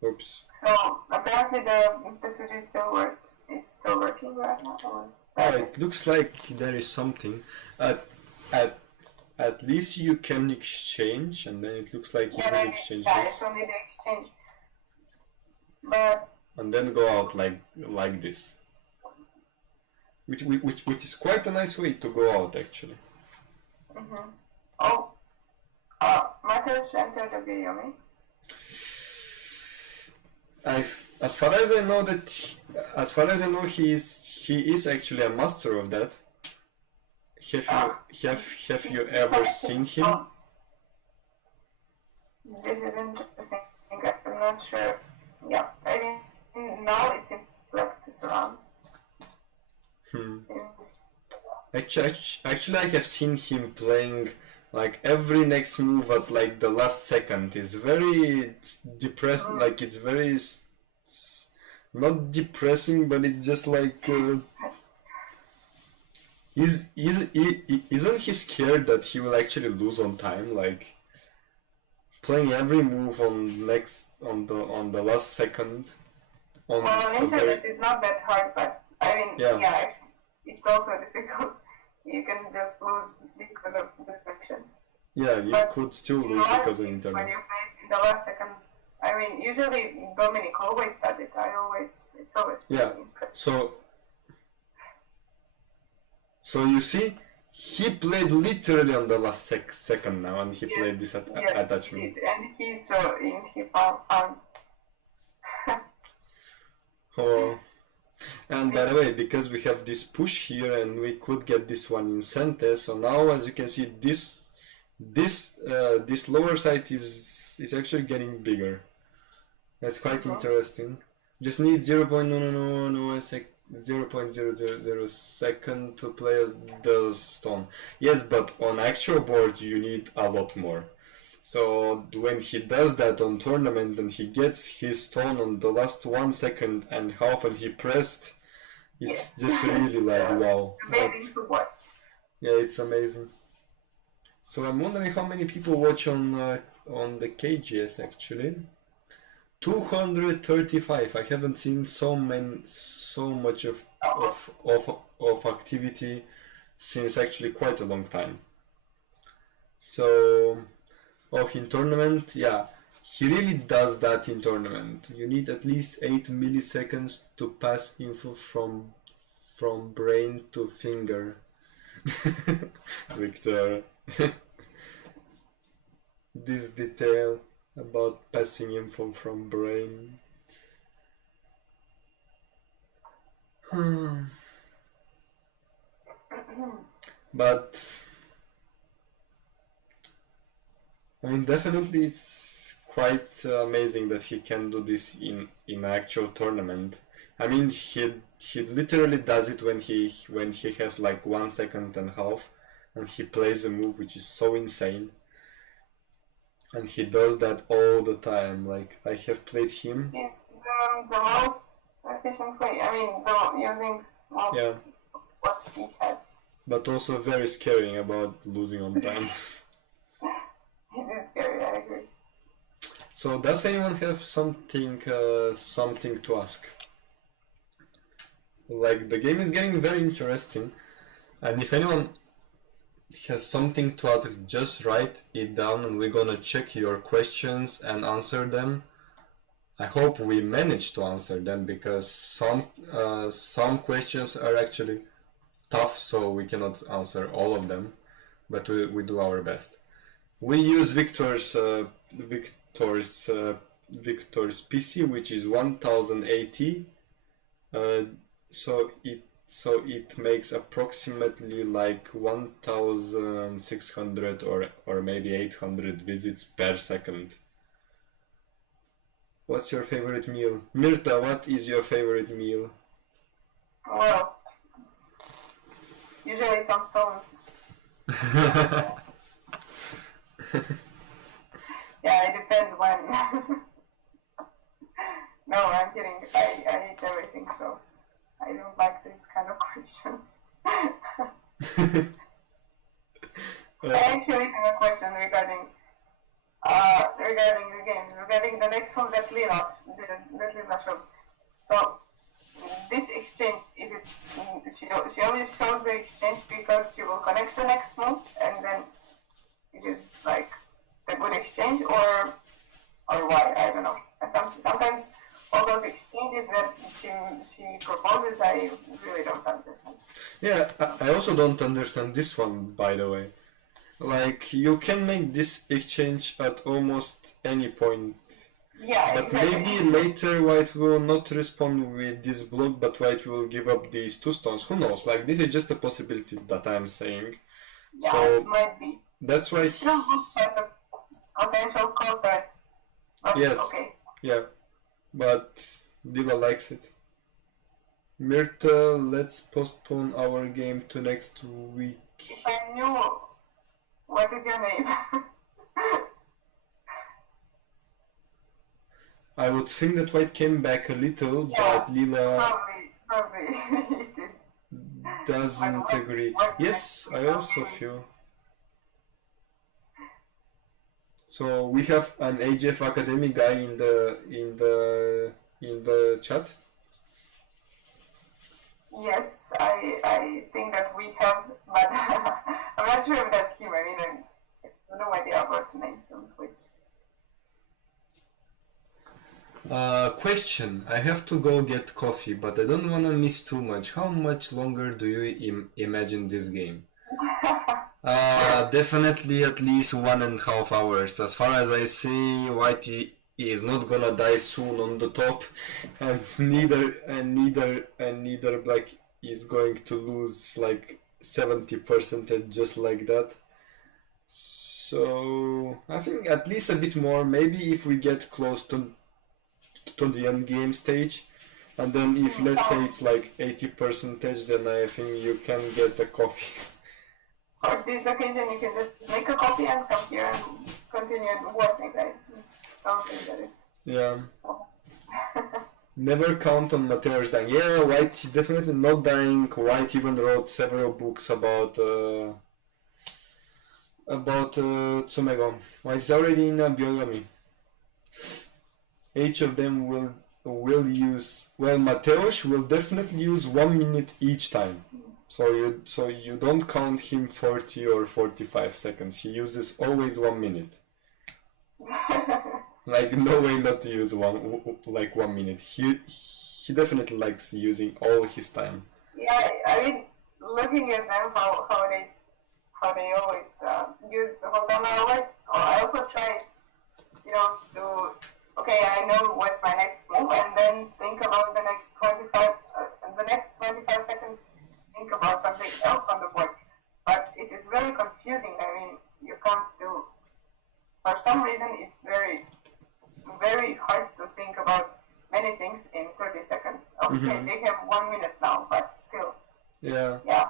oops. So apparently the switch still works. It's still working right now. Oh, it looks like there is something. At least you can exchange, and then it looks like you can exchange this. It's only the exchange. But and then go out like this, which is quite a nice way to go out actually. Oh, Mateusz entered the Biyomi. As far as I know, he is actually a master of that. Have you ever seen him? This is interesting. I'm not sure. Yeah, I mean, now it seems black to surround. Actually, I have seen him playing like every next move at like the last second. It's very depressed. Like it's very not depressing, but it's just like. Isn't he scared that he will actually lose on time? Like playing every move on the last second. On internet, it's not that hard, but I mean, yeah it's also difficult. You can just lose because of the connection. Yeah, you could still lose because of internet. When you play in the last second, I mean, usually Dominic always does it. It's always. Yeah. So you see, he played literally on the last second now, and he played this attachment. And he found. Oh, and by the way, because we have this push here, and we could get this one in center. So now, as you can see, this lower side is actually getting bigger. That's quite interesting. Just need 0.000 second to play the stone. Yes, but on actual board you need a lot more. So when he does that on tournament and he gets his stone on the last 1 second and half and he pressed, it's just really like wow. Amazing to watch. Yeah, it's amazing. So I'm wondering how many people watch on the KGS actually. 235. I haven't seen so much of activity since actually quite a long time. So, in tournament, yeah, he really does that in tournament. You need at least 8 milliseconds to pass info from brain to finger. Victor. This detail about passing info from brain. But I mean, definitely it's quite amazing that he can do this in actual tournament. I mean, he literally does it when he has like 1 second and a half, and he plays a move which is so insane. And he does that all the time. Like, I have played him. It's the most efficient way. I mean, using most what he has. But also very scary about losing on time. It is scary, I agree. So, does anyone have something to ask? Like, the game is getting very interesting, and if anyone has something to ask, just write it down and we're gonna check your questions and answer them. I hope we manage to answer them, because some questions are actually tough, so we cannot answer all of them, but we do our best. We use Victor's PC, which is 1080, so it makes approximately like 1600 or maybe 800 visits per second. What's your favorite meal? Mirta, what is your favorite meal? Well, usually some stones. Yeah, it depends when. No, I'm kidding. I eat everything, so I don't like this kind of question. I actually have a question regarding the game, regarding the next one that Lila shows. So this exchange, is it? She only shows the exchange because she will connect the next move, and then it is like a good exchange, or why? I don't know. And sometimes all those exchanges that she proposes, I really don't understand. Yeah, I also don't understand this one, by the way. Like, you can make this exchange at almost any point. Yeah, but exactly. Maybe later White will not respond with this block, but White will give up these 2 stones. Who knows? Like, this is just a possibility that I'm saying. Yeah, so it might be. That's why. Still looks like a potential call threat. Yes. Okay. Yeah. But Dila likes it. Mirta, let's postpone our game to next week. If I knew what is your name. I would think that White came back a little, Yeah, but Lila probably. doesn't agree. Yes, I also feel. So we have an AJF Academy guy in the chat. Yes, I think that we have, but I'm not sure if that's him. I mean, I have no idea what to name on Twitch. Question. I have to go get coffee, but I don't wanna miss too much. How much longer do you imagine this game? Definitely at least 1.5 hours. As far as I see, Whitey is not gonna die soon on the top, and neither Black is going to lose like 70% just like that. So I think at least a bit more. Maybe if we get close to the end game stage, and then if let's say it's like 80%, then I think you can get a coffee. For this occasion, you can just make a coffee and come here and continue watching, right? Something that is. Yeah. Never count on Mateusz dying. Yeah, White is definitely not dying. White even wrote several books about Tsumego. White is already in a biology. Each of them will use. Well, Mateusz will definitely use 1 minute each time. So you don't count him 40 or 45 seconds. He uses always 1 minute. Like no way not to use 1 minute. He definitely likes using all his time. Yeah, I mean, looking at them, how they always use the whole time. I also try, to okay, I know what's my next move, and then think about the next 25 seconds. Think about something else on the board, but it is very confusing. I mean, you can't do. For some reason, it's very, very hard to think about many things in 30 seconds. Okay, they have 1 minute now, but still. Yeah. Yeah.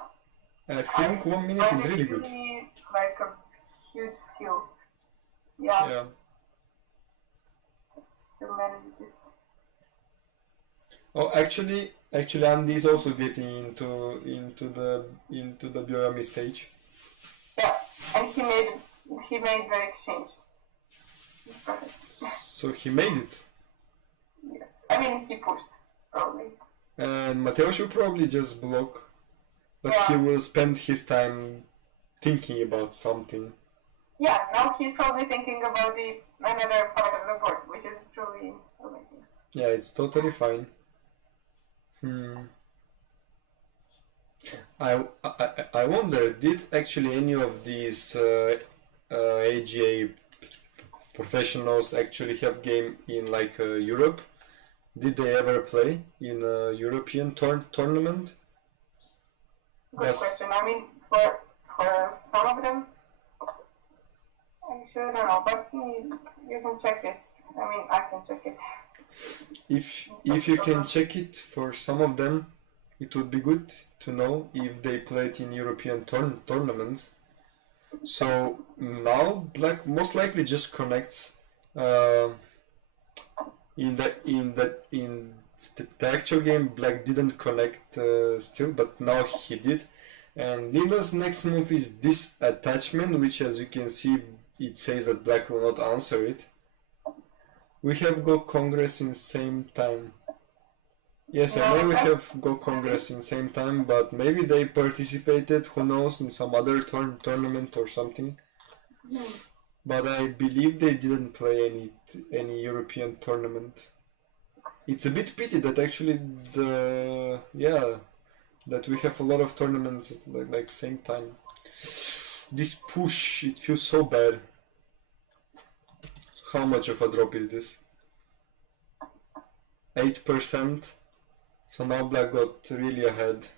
And I think 1 minute is really good. Like a huge skill. Yeah. Yeah. To manage this. Oh, actually, Andy is also getting into the Bioami stage. Yeah, and he made the exchange. Perfect. So he made it. Yes, I mean he pushed probably. And Mateo should probably just block, but Yeah. he will spend his time thinking about something. Yeah, now he's probably thinking about another part of the board, which is truly amazing. Yeah, it's totally fine. I wonder, did actually any of these AGA professionals actually have game in like Europe? Did they ever play in a European tournament? Good question. I mean, for some of them, actually I don't know, but you can check this. I mean, I can check it. If you can check it for some of them, it would be good to know if they played in European tournaments. So now Black most likely just connects in the actual game. Black didn't connect still, but now he did. And Lila's next move is this attachment, which, as you can see, it says that Black will not answer it. We have Go Congress in same time. Yes, I know we have Go Congress in same time, but maybe they participated, who knows, in some other tournament or something. But I believe they didn't play any European tournament. It's a bit pity that actually that we have a lot of tournaments at like same time. This push, it feels so bad. How much of a drop is this? 8%. So now Black got really ahead.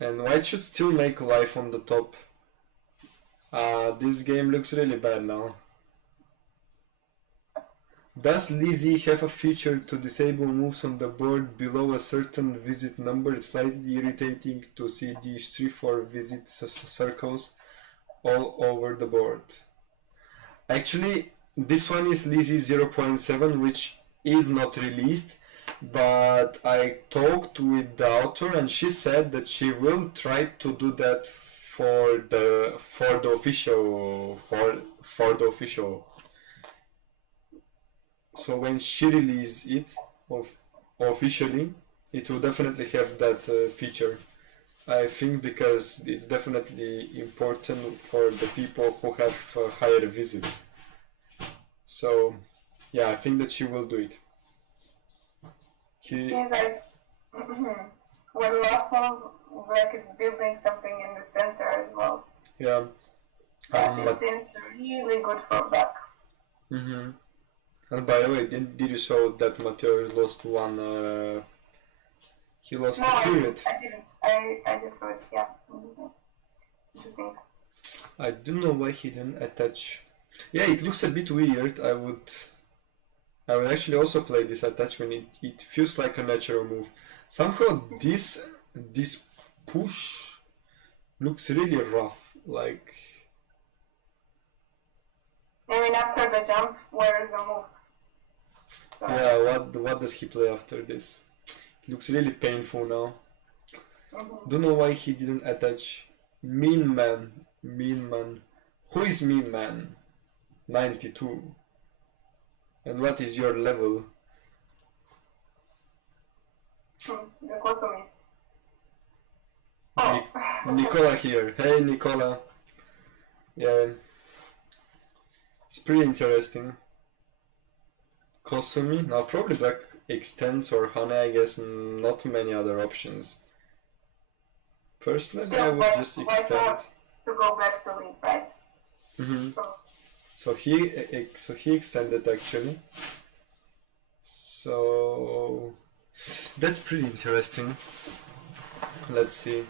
And White should still make life on the top. This game looks really bad now. Does Lizzie have a feature to disable moves on the board below a certain visit number? It's slightly irritating to see these 3-4 visit circles all over the board. Actually, this one is Lizzie 0.7, which is not released, but I talked with the author and she said that she will try to do that for the official. So when she releases it officially, it will definitely have that feature. I think because it's definitely important for the people who have higher visits. So yeah, I think that she will do it. Seems like when last one Black is building something in the center as well. Yeah. This seems really good for Black. And by the way, did you saw that Mateo lost one? He lost a period. I didn't. I just saw it. Yeah. Interesting. I don't know why he didn't attach. Yeah, it looks a bit weird. I would actually also play this attachment. It feels like a natural move. Somehow this push looks really rough. Like. I mean, after the jump, where is the move? So. Yeah, what does he play after this? It looks really painful now. Don't know why he didn't attach Mean Man. Who is Mean Man? 92. And what is your level? The Kosomi. Oh, Nicola here. Hey, Nicola. Yeah, it's pretty interesting. Kosumi. Now probably black extends or Hane, I guess, not many other options. Personally, I would just extend. To go back to lead, right? So he extended actually. So that's pretty interesting. Let's see.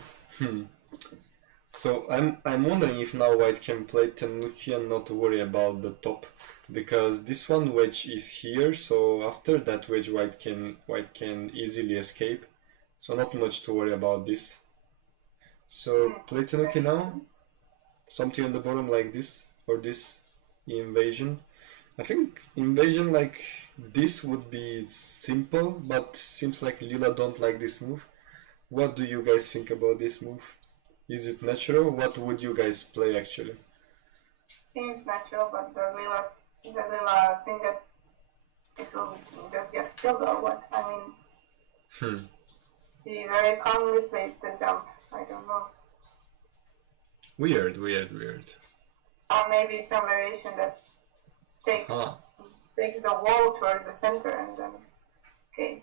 So I'm wondering if now white can play Tenuki and not worry about the top, because this one wedge is here, so after that wedge white can easily escape. So not much to worry about this. So play Tenuki now. Something on the bottom like this, or this invasion. I think invasion like this would be simple, but seems like Lila don't like this move. What do you guys think about this move? Is it natural? What would you guys play actually? Seems natural, but the Lila think that it will just get killed or what? I mean, he very calmly plays the jump. I don't know. Weird. Or maybe it's some variation that takes the wall towards the center and then, okay.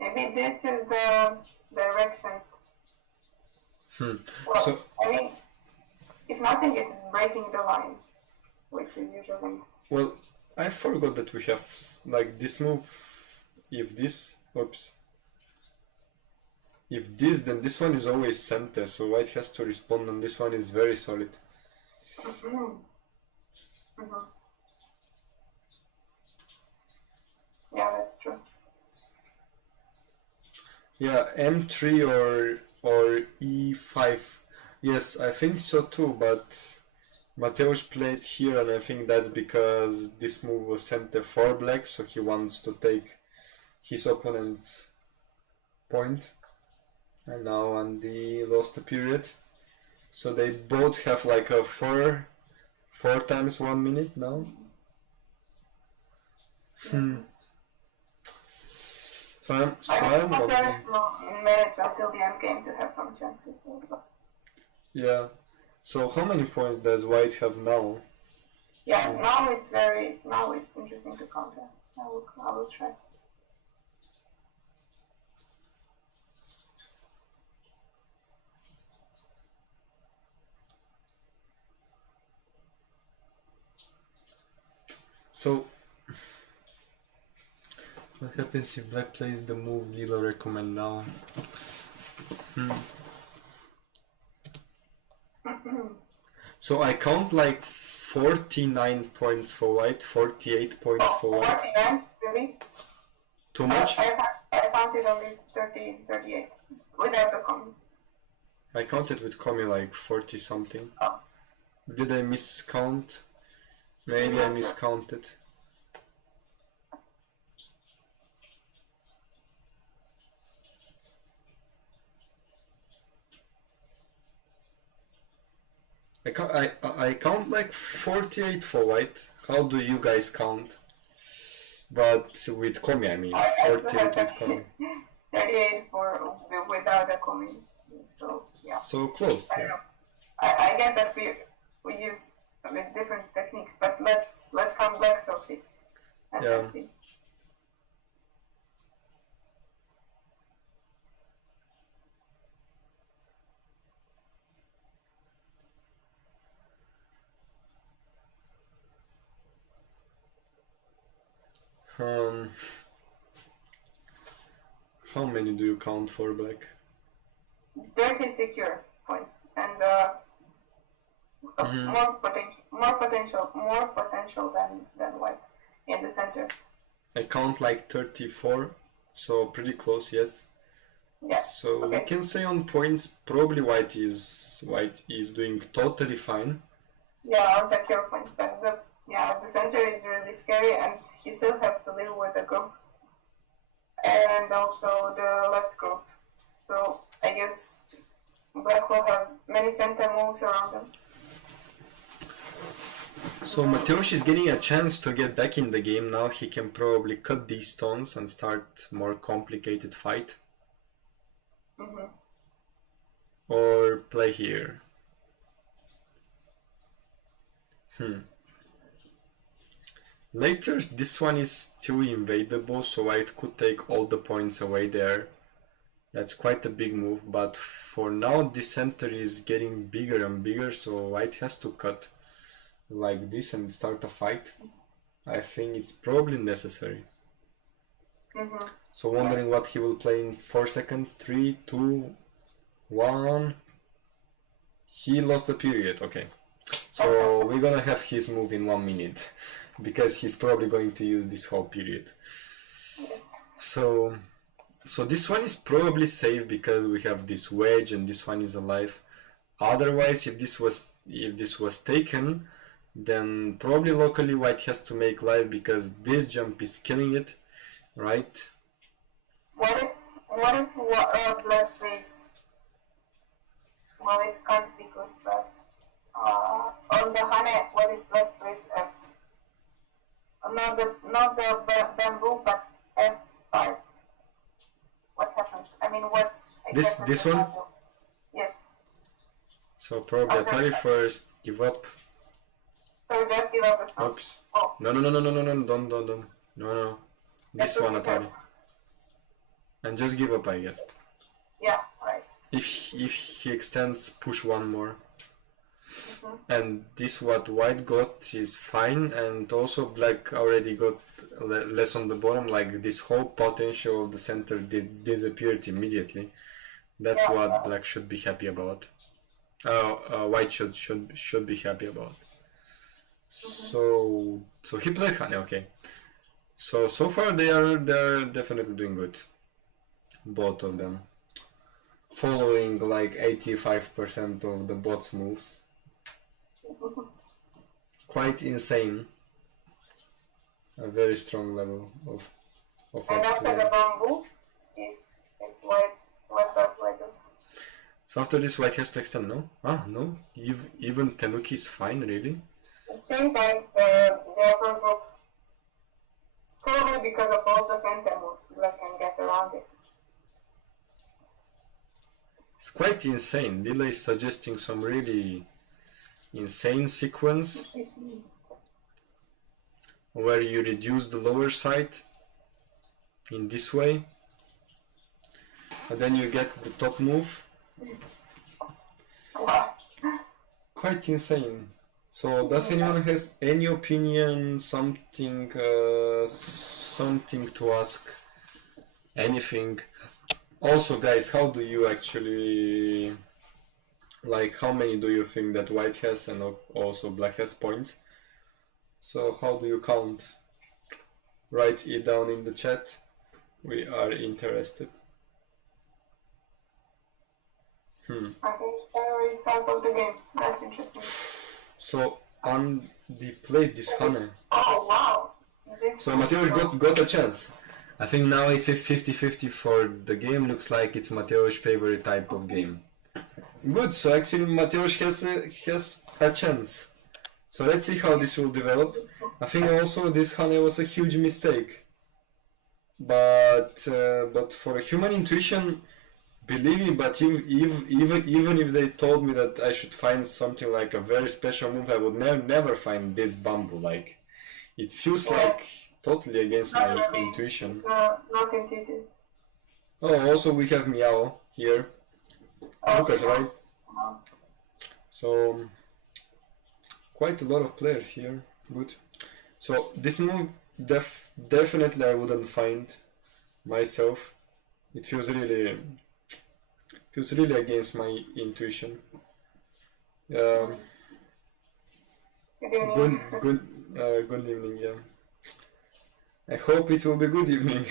Maybe this is the direction. Well, So I mean, if nothing, it is breaking the line, which is usually. well, I forgot that we have like this move. If this, if this, then this one is always center, so white has to respond, and this one is very solid. Yeah, that's true. Yeah, M3 or E5. Yes, I think so too, but Mateusz played here, and I think that's because this move was center for black, so he wants to take his opponent's point. And now Andy lost a period. So they both have like a 4 times 1 minute now. So I'm wondering. Manage until the end game to have some chances also. Yeah. So how many points does white have now? Yeah, now it's interesting to counter. I will try. So what happens if black plays the move Lila recommend now? So I count like 49 points for white, 48 points for white. 49? Really? Too much? I counted only 38 without the comment. I counted with Komi like 40 something. Oh. Did I miscount? Maybe I miscounted. I count like 48 for white. How do you guys count? But with Komi, I mean 48 with Komi. 38 without the comment. So yeah. So close. I don't know. I guess that we use a bit different techniques, but let's come back so see. And let's see. How many do you count for black? 30 secure points and more potential than white in the center. I count like 34, so pretty close, yes. Yeah. So okay. we can say on points probably white is doing totally fine. Yeah, on secure points, but the center is really scary, and he still has to live with the group and also the left group. So I guess black will have many center moves around him. So Mateusz is getting a chance to get back in the game now. He can probably cut these stones and start more complicated fight. or play here? Later, this one is still invadable, so white could take all the points away there. That's quite a big move, but for now this center is getting bigger and bigger, so white has to cut like this and start a fight. I think it's probably necessary. So wondering what he will play in 4 seconds. 3, 2, 1. He lost the period, okay. So we're gonna have his move in 1 minute, because he's probably going to use this whole period. So this one is probably safe because we have this wedge and this one is alive. Otherwise, if this was taken, then probably locally white has to make life because this jump is killing it, right? What if black plays? Well, it can't be good, but on the Hane, what if black plays F? Not the bamboo, but F5. What happens? I mean, what's this one? Yes. So probably Atari first, give up. So just give up the Oops. Oh. No, don't. No. This one Atari. And just give up, I guess. Yeah, right. If he extends, push one more. And this what white got is fine, and also black already got less on the bottom, like this whole potential of the center disappeared immediately. That's what black should be happy about. White should be happy about. So he played Hane, okay. So far they're definitely doing good. Both of them. Following like 85% of the bot's moves. Quite insane. A very strong level of and after the bamboo, if white does like it. So after this white has to extend, no? No. Even Tenuki is fine, really? It seems like the upper group, probably because of all the center moves, black can get around it. It's quite insane. Lila is suggesting some really insane sequence where you reduce the lower side in this way and then you get the top move. Quite insane. So does anyone has any opinion, something to ask, anything? Also guys, how do you actually, like, how many do you think that white has and also black has points? So how do you count? Write it down in the chat. We are interested. I think I already thought of the game. That's interesting. So Andy played this Hane. Oh wow! So Mateusz got a chance. I think now it's 50-50 for the game. Looks like it's Mateusz's favorite type of game. Good, so actually Mateusz has a chance. So let's see how this will develop. I think also this Hane was a huge mistake. But for a human intuition, believe me, but even if they told me that I should find something like a very special move, I would never find this bamboo. Like, it feels like totally against my intuition. Not intuitive. Oh, also we have Meow here. Lucas, right? So quite a lot of players here. Good. So this move definitely I wouldn't find myself. It feels really against my intuition. Good evening, yeah. I hope it will be good evening.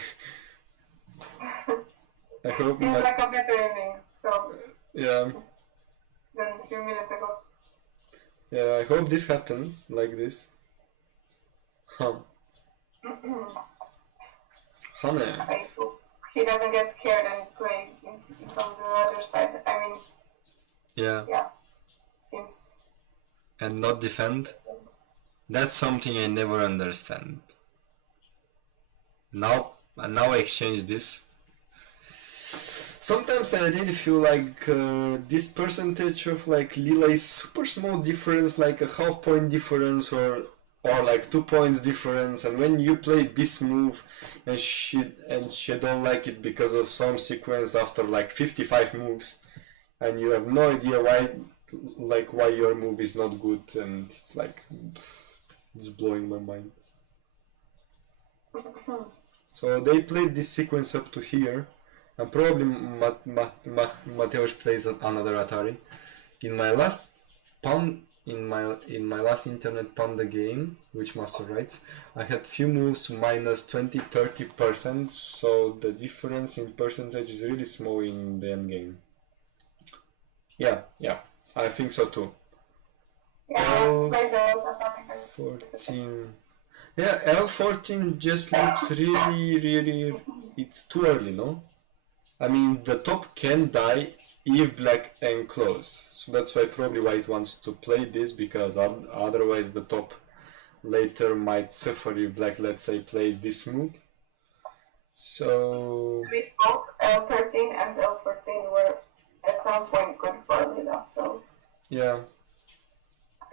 I hope Seems like a better evening, so yeah. Than a few minutes ago. Yeah, I hope this happens like this. Hane. I hope he doesn't get scared and play from the other side. I mean, yeah, seems. And not defend. That's something I never understand. Now I exchange this. sometimes I really feel like this percentage of like Lila is super small difference, like a half point difference or like 2 points difference, and when you play this move and she don't like it because of some sequence after like 55 moves, and you have no idea why your move is not good, and it's like it's blowing my mind. So they played this sequence up to here, and probably Mateusz plays another Atari. In my last last Internet Panda game, which Master writes, I had few moves minus 20-30%, so the difference in percentage is really small in the end game. Yeah, I think so too. Yeah, L14. Yeah, L14 just looks really, it's too early, no? I mean, the top can die if black enclose. So that's probably why it wants to play this, because otherwise the top later might suffer if black, let's say, plays this move. So... both L13 and L14 were at some point good for Lila, so... Yeah.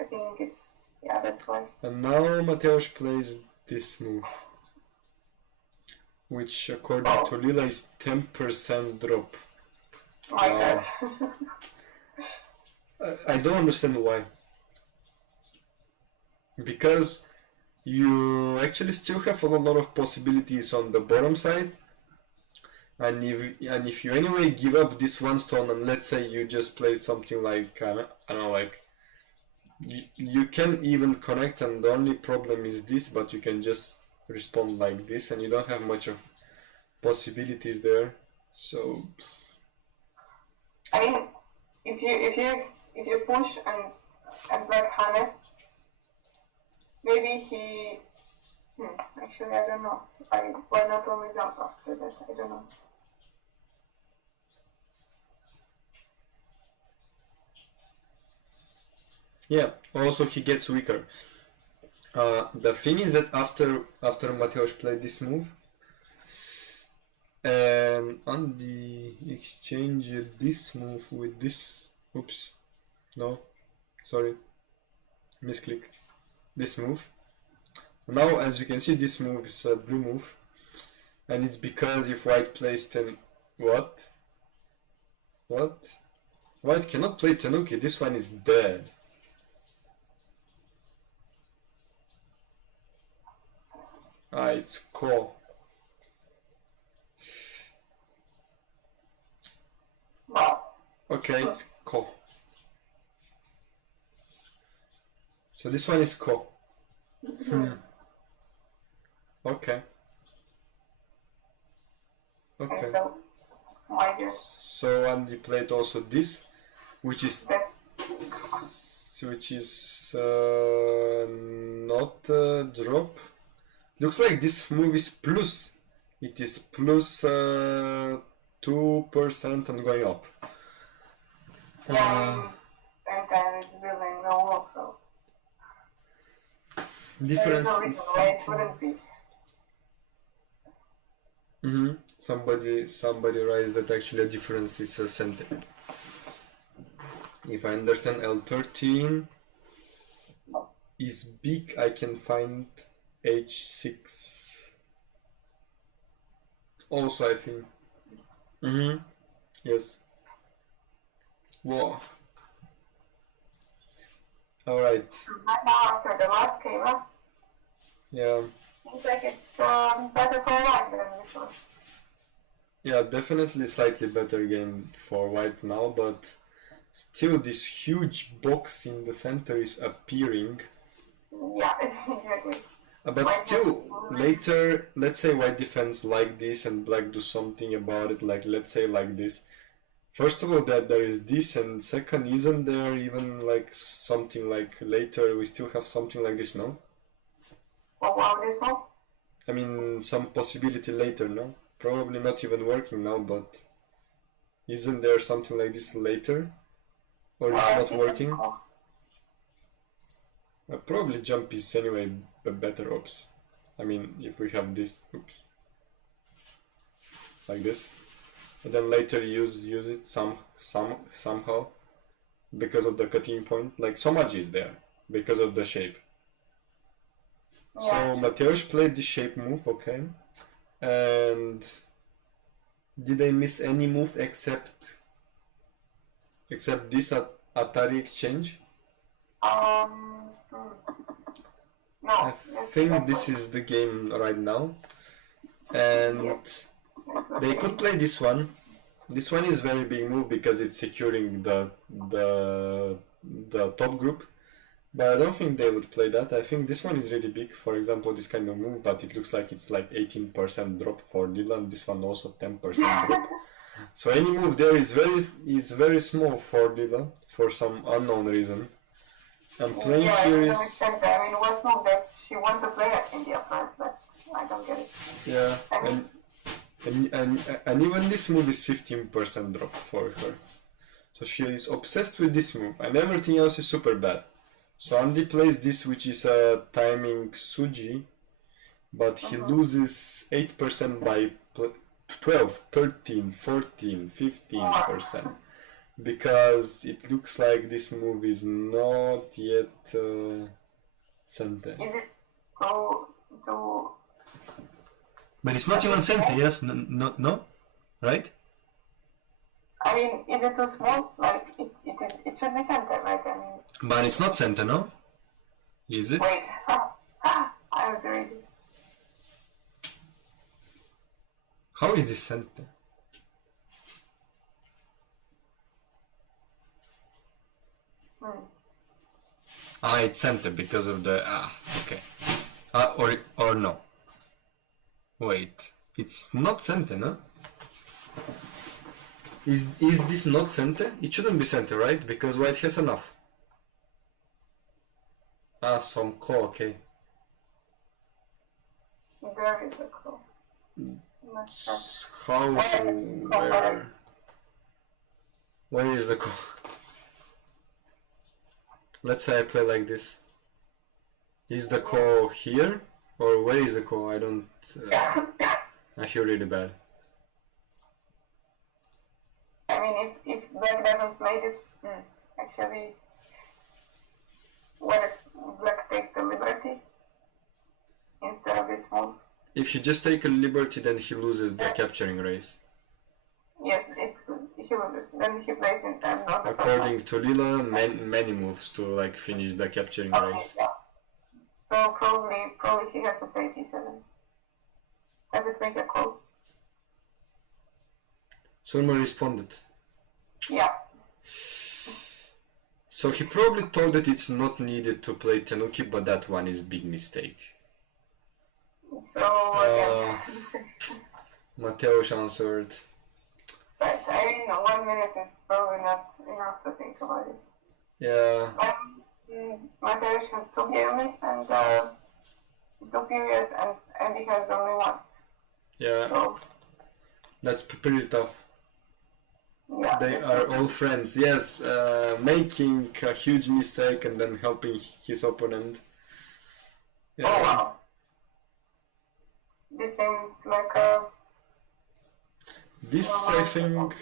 I think it's... yeah, that's why. And now Mateusz plays this move, which according to Lila is 10% drop. My God. I don't understand why. Because you actually still have a lot of possibilities on the bottom side, and if you anyway give up this one stone, and let's say you just play something like I don't know, like you can even connect, and the only problem is this, but you can just respond like this, and you don't have much of possibilities there. So I mean, if you push and black harness, maybe he... actually, I don't know. Why not only jump after this? I don't know. yeah, also he gets weaker. The thing is that after Mateusz played this move, and on the exchange this move with this, oops, no, sorry, misclick, this move. Now, as you can see, this move is a blue move, and it's because if white plays what? White cannot play Tenuki, this one is dead. It's Ko. Okay, it's Ko. So this one is Ko. Okay. So Andy played also this, which is not a drop. Looks like this move is plus. It is plus 2% and going up. And it's building no wall, so difference no reason why it wouldn't be. Somebody writes that actually a difference is a center. If I understand, L13 is big, I can find H6 also, I think. Yes. Whoa. Alright. Now after the last came up, yeah, seems like it's better for white than before. yeah, definitely slightly better game for white now, but still this huge box in the center is appearing. Yeah, exactly. But still, later, let's say white defends like this and black do something about it, like let's say like this. First of all, that there is this, and second, isn't there even like something like later we still have something like this, no? What this one? I mean, some possibility later, no? Probably not even working now, but isn't there something like this later? Or it's not working? Probably jump is anyway better ops. I mean, if we have this, oops, like this. and then later use it somehow because of the cutting point. Like so much is there because of the shape. So Mateusz played the shape move, okay. And did I miss any move except this Atari exchange? No. I think this is the game right now, and they could play this one. This one is very big move because it's securing the top group, but I don't think they would play that. I think this one is really big. For example, this kind of move, but it looks like it's like 18% drop for Dylan. This one also 10% drop. So any move there is very small for Dylan for some unknown reason. And playing here is. I mean, what move does she want to play at India front? But I don't get it. Yeah, and even this move is 15% drop for her. So she is obsessed with this move, and everything else is super bad. So Andy plays this, which is a timing Suji, but he loses 8% by 12, 13, 14, 15%. Because it looks like this move is not yet Sente. Is it too... But it's not even Sente, yes? No? Right? I mean, is it too small? Like, it should be Sente, right? I mean... But it's not Sente, no? Is it? Wait. I have to read it. How is this Sente? It's Sente because of the okay. Or no. Wait, it's not Sente, no? Is this not Sente? It shouldn't be Sente, right? Because white has enough. Some call, okay. There is a call. How? Where is the call? Let's say I play like this. Is the call here? Or where is the call? I don't... I feel really bad. I mean, if Black doesn't play this... actually... Where Black takes the liberty instead of this move. If you just take a liberty, then he loses the capturing race. Yes, he loses. Then he plays in time. According to Lila, many moves to like finish the capturing race. Yeah. So probably he has to play c7. Does it make a call? Surma responded. Yeah. So he probably thought that it's not needed to play Tenuki, but that one is big mistake. So yeah. Mateusz answered. But I mean, 1 minute it's probably not enough to think about it. Yeah. Mateusz has 2 games and 2 periods, and he has only 1. Yeah. So, that's pretty tough. Yeah, they are all friends. Yes, making a huge mistake and then helping his opponent. Yeah. Oh wow. This seems like a... This, I think,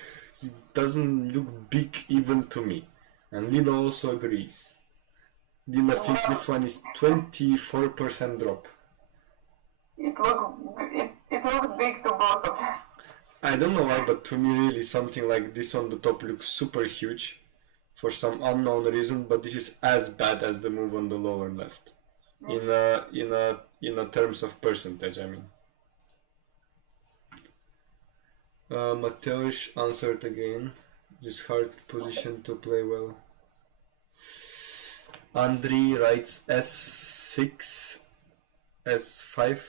it doesn't look big even to me. And Lila also agrees. Lila thinks this one is 24% drop. It looked big to both of them. I don't know why, but to me really something like this on the top looks super huge for some unknown reason, but this is as bad as the move on the lower left. In a terms of percentage, I mean. Mateusz answered again. This hard position to play well. Andriy writes S6, S5,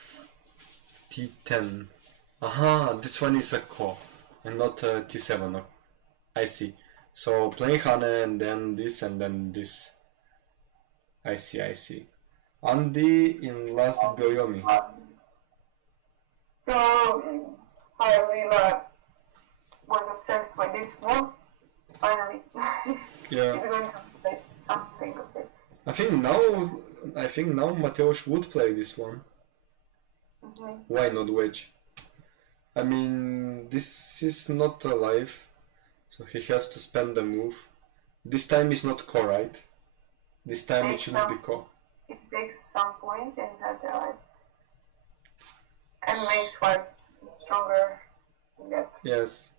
T10. Aha, this one is a ko and not a T7. No. I see. So playing Hane and then this. I see. Andy in last Goyomi. So I really was obsessed by this move. Finally, yeah. He's going to play something of it. I think now Mateusz would play this one. Mm-hmm. Why not wedge? I mean, this is not alive, so he has to spend the move. This time is not core, right? This time it shouldn't be core. It takes some points inside the life and makes white stronger. Yes.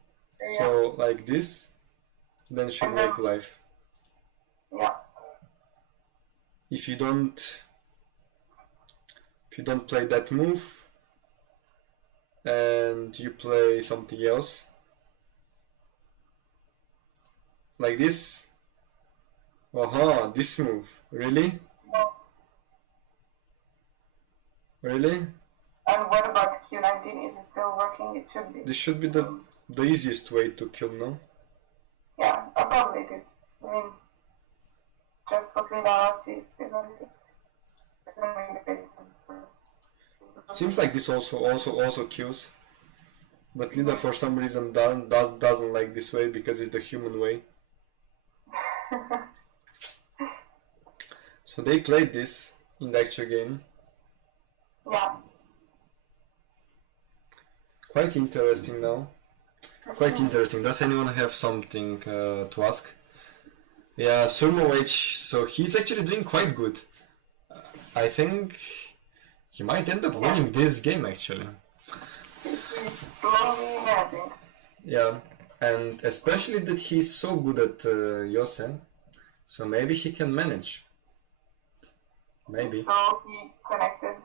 Yeah. So like this, then should And make then- life. Yeah. If you don't play that move and you play something else like this, aha, this move, really? Really? And what about Q19? Is it still working? It should be. This should be the easiest way to kill now. Yeah, probably it is. I mean, just for clean analysis, doesn't make the case. Seems like this also kills, but Lida for some reason doesn't like this way because it's the human way. So they played this in the actual game. Yeah. Quite interesting now. Quite interesting. Does anyone have something to ask? Yeah, Surmovich, so he's actually doing quite good. I think he might end up winning this game actually. He's slowly managing. Yeah, and especially that he's so good at Yose, so maybe he can manage. Maybe. So he connected.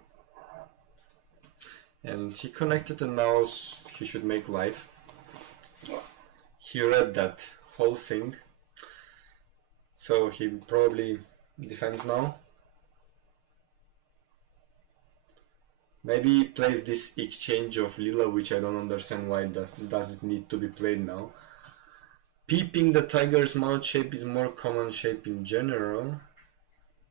And he connected and now he should make life. Yes. He read that whole thing. So he probably defends now. Maybe he plays this exchange of Lila, which I don't understand why does it need to be played now. Peeping the tiger's mouth shape is more common shape in general.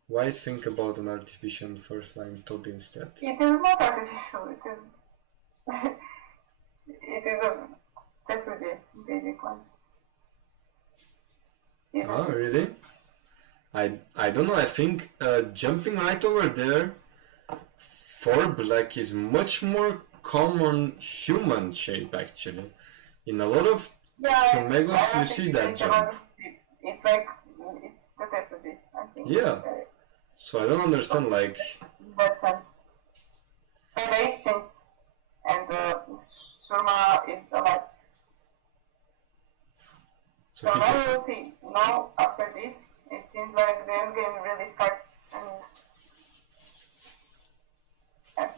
Why think about an artificial first line top instead? It is not artificial, it is it is a Tesuji, basically. Oh, really? I don't know, I think jumping right over there for black is much more common human shape actually. In a lot of Tsumegos you see that jump. It's like, it's the Tesuji, I think. Yeah. So I don't understand like... In that sense. So they exchanged and Surma is alive. So So he now just... we'll see. Now after this, it seems like the end game really starts and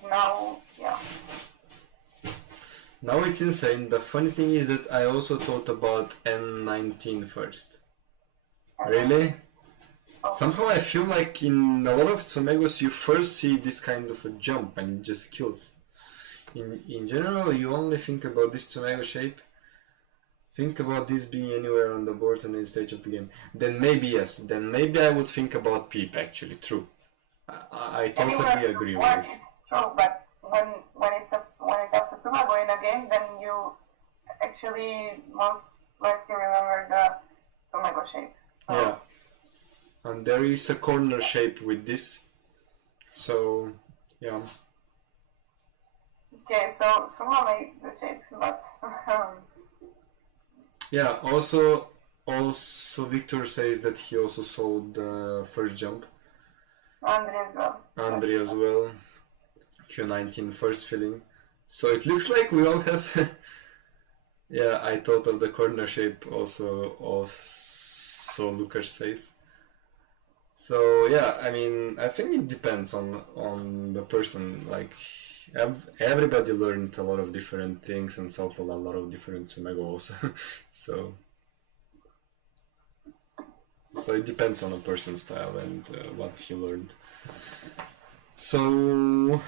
now, yeah. Now it's insane. The funny thing is that I also thought about N19 first. Really? Oh. Somehow I feel like in a lot of Tsumegos you first see this kind of a jump and it just kills. In general you only think about this Tsumego shape. Think about this being anywhere on the board and in stage of the game. Then maybe yes, then maybe I would think about Peep actually, true. I totally agree with this. It's true, but when it's up to Tsumego in a game, then you actually most likely remember the Tsumego shape. So Yeah. And there is a corner shape with this. So yeah. Okay, so somehow made the shape, but Yeah, also Victor says that he also saw the first jump. Andre as well. Andre as well. Q19 first filling. So it looks like we all have... Yeah, I thought of the corner shape also Lukasz says. So yeah, I mean, I think it depends on the person. Like, everybody learned a lot of different things and saw a lot of different Tsumego also. So it depends on a person's style and what he learned. So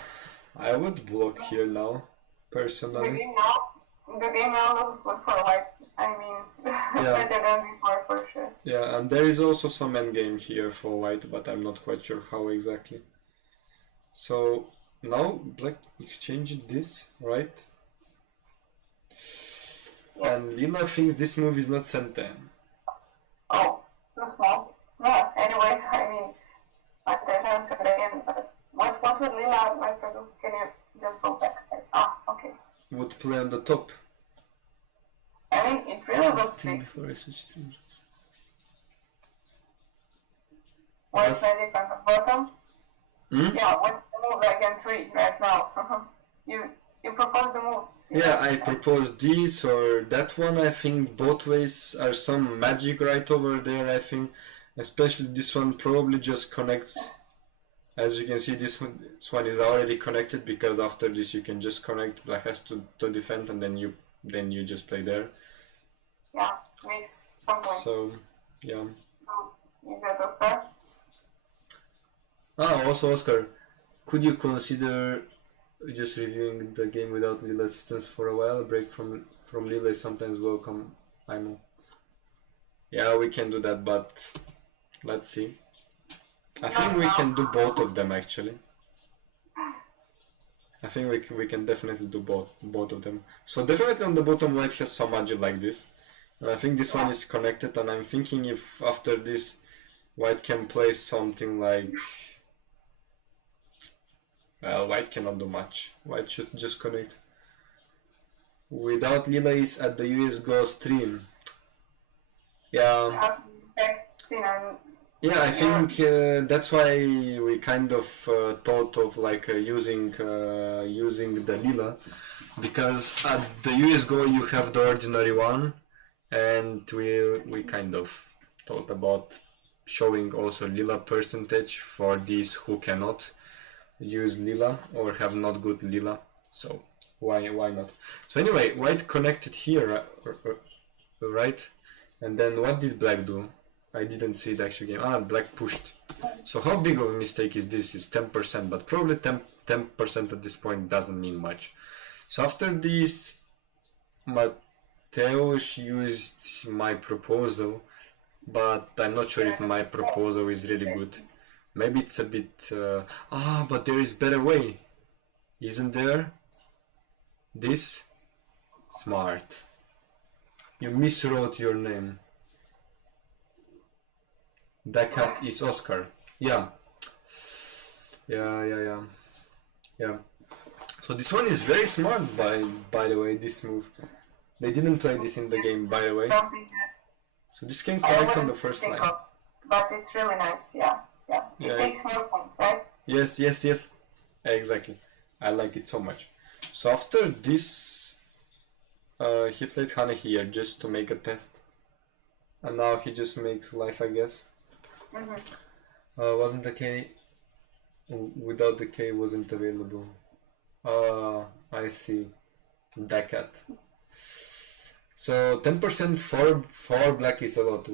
I would block here now, personally. The game now looks good for white. I mean, better than before for sure. Yeah, and there is also some endgame here for white, but I'm not quite sure how exactly. So now black exchanged this, right? And Lila thinks this move is not Senten. Oh, too small. No, anyways, I mean, I didn't answer again, but what was Lila like to do? Can you just go back? Okay. would play on the top. I mean, it really looks Team big. before I switch teams. White Medak on the bottom. Hmm? Yeah, what's the move again 3 right now? You propose the move. Yeah, I propose this or that one. I think both ways are some magic right over there. I think, especially this one probably just connects. As you can see, this one is already connected because after this you can just connect. Black has to defend, and then you just play there. Yeah, makes some point. So yeah. So, is that Oscar? Also Oscar, could you consider just reviewing the game without Lila assistance for a while? A break from Lila is sometimes welcome. I know. Yeah, we can do that, but let's see. I think we can do both of them actually. I think we can definitely do both of them. So definitely on the bottom white has some magic like this. And I think this one is connected, and I'm thinking if after this white can play something like... Well, white cannot do much. White should just connect. Without Lila is at the US Go stream. Yeah. Sinan. Yeah, I think that's why we kind of thought of like using the Lila, because at the US Go you have the ordinary one, and we kind of thought about showing also Lila percentage for these who cannot use Lila or have not good Lila. So why not? So anyway, white connected here, right? And then what did black do? I didn't see the actual game. Black pushed. So how big of a mistake is this? It's 10%, but probably 10% at this point doesn't mean much. So after this, Mateusz used my proposal, but I'm not sure if my proposal is really good. Maybe it's a bit... but there is better way. Isn't there? This? Smart. You miswrote your name. That cat is Oscar. Yeah. Yeah. So this one is very smart by the way, this move. They didn't play this in the game, by the way. So this can connect on the first line. But it's really nice, yeah. It takes more points, right? Yes. Exactly. I like it so much. So after this, he played Hane here just to make a test. And now he just makes life, I guess. Wasn't the K... Without the K wasn't available. I see. That cat. So 10% for black is a lot.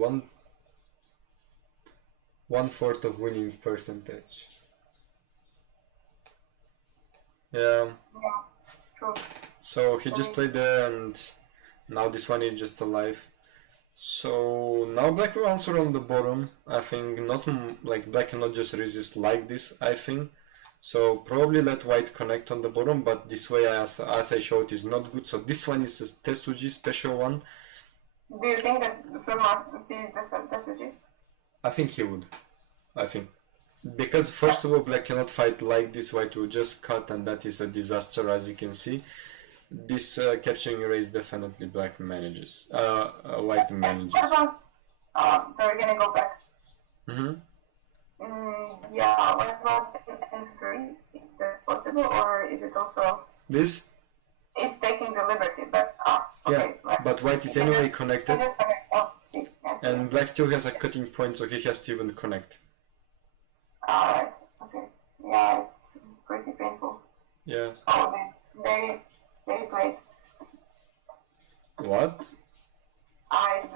One fourth of winning percentage. Yeah. True. So he just played there, and now this one is just alive. So now black will answer on the bottom. I think not like black cannot just resist like this, I think. So probably let white connect on the bottom, but this way as I showed is not good. So this one is a Tetsuji special one. Do you think that Surma sees the Tetsuji? I think he would. I think. Because first of all black cannot fight like this, white will just cut, and that is a disaster, as you can see. This capturing race definitely black manages. White manages. So we're gonna go back. Yeah, what about N3? Is that possible, or is it also... This? It's taking the liberty, but... okay. Yeah, but white is anyway connected. See. Yes, And black still has a cutting point, so he has to even connect. Alright, okay. Yeah, it's pretty painful. Yeah. Oh, they played. What?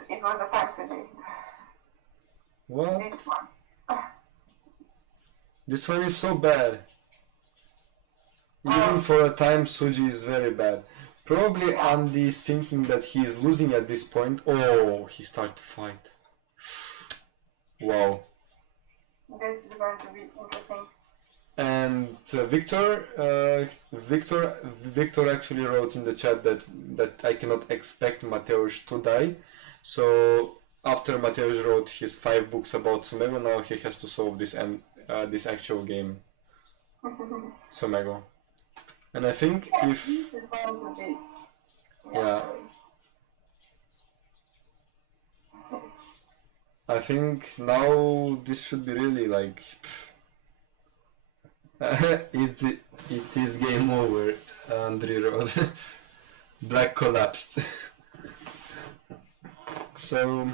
It was the time surgery. What? This one. This one is so bad. Even for a time, Suji is very bad. Probably Andy is thinking that he is losing at this point. Oh, he started to fight. Wow. This is going to be interesting. And Victor actually wrote in the chat that I cannot expect Mateusz to die. So after Mateusz wrote his 5 books about Sumego, now he has to solve this actual game. Sumego. And I think if This is going to be. yeah, I think now this should be really like it is game over. Andri wrote. Black collapsed. So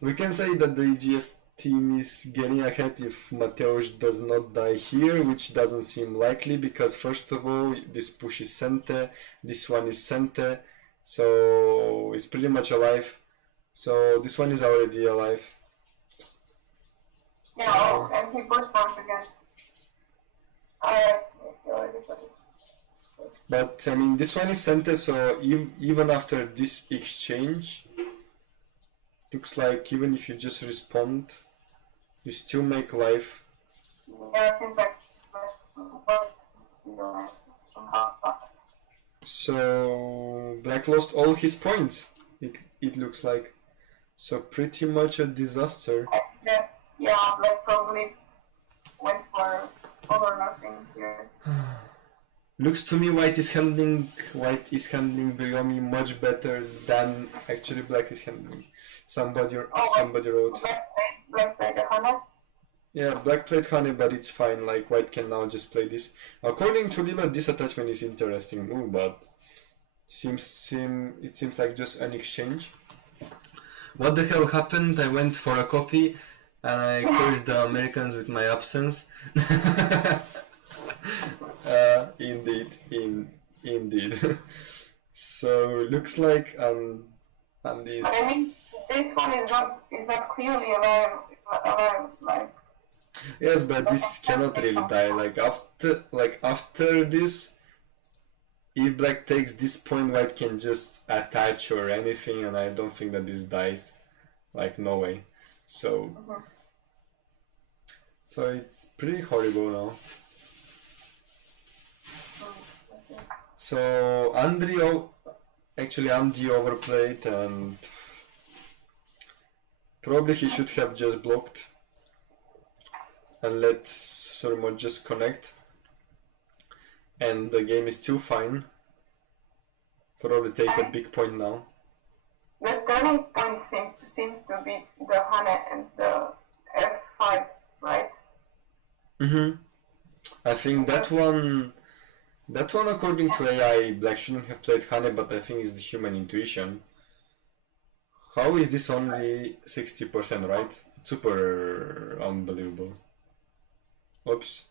we can say that the EGF team is getting ahead if Mateusz does not die here, which doesn't seem likely because first of all this push is Sente, this one is Sente, so it's pretty much alive. So this one is already alive. Yeah, and he pushed once again. But I mean, this one is Sente, so even after this exchange, looks like even if you just respond, you still make life. Yeah, it seems like. So Black lost all his points. It looks like. So pretty much a disaster. Yeah, Black probably went for all or nothing here. Looks to me White is handling Byomi much better than actually Black is handling. Somebody wrote. Black played the Hana. Yeah, Black played Honey, but it's fine. Like White can now just play this. According to Lila, this attachment is interesting move, but it seems like just an exchange. What the hell happened? I went for a coffee and I cursed the Americans with my absence. Indeed. So looks like and this. I mean, this one is not clearly alive. Like. Yes, but this cannot really die. Like after this, if Black takes this point, White can just attach or anything, and I don't think that this dies. Like no way. So it's pretty horrible now. So Andy overplayed, and probably he should have just blocked and let Surmo just connect, and the game is still fine. Probably take a big point now. The turning point seems to be the Hane and the F5, right? I think that one according to AI, Black shouldn't have played Hane, but I think it's the human intuition. How is this only 60%, right? It's super unbelievable. Oops.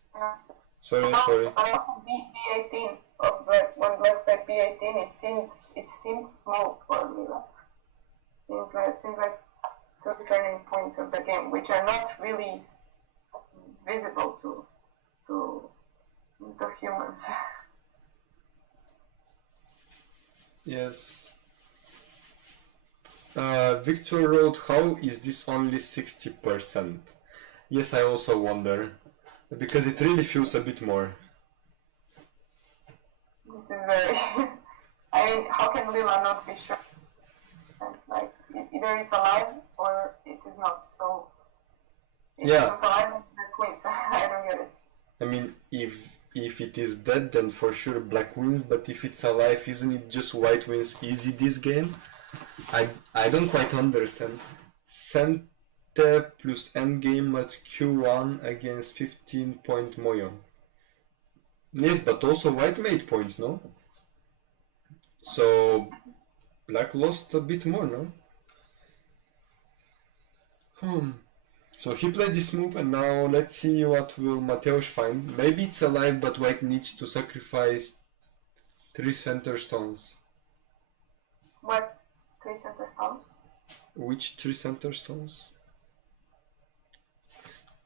Sorry. Also B18 of Black, when Black played B18, it seems small for Lila. It seems like two turning points of the game, which are not really visible to humans. Yes. Victor wrote, how is this only 60%? Yes, I also wonder. Because it really feels a bit more. This is very... I mean, how can Lila not be sure? Like, either it's alive or it is not, so... If it's not alive, Black wins. I don't get it. I mean, if it is dead, then for sure Black wins, but if it's alive, isn't it just White wins easy this game? I don't quite understand. Sente plus endgame at Q1 against 15-point Moyon. Yes, but also White made points, no? So Black lost a bit more, no? So he played this move, and now let's see what will Mateusz find. Maybe it's alive, but White needs to sacrifice 3 center stones. What? 3 center stones? Which 3 center stones?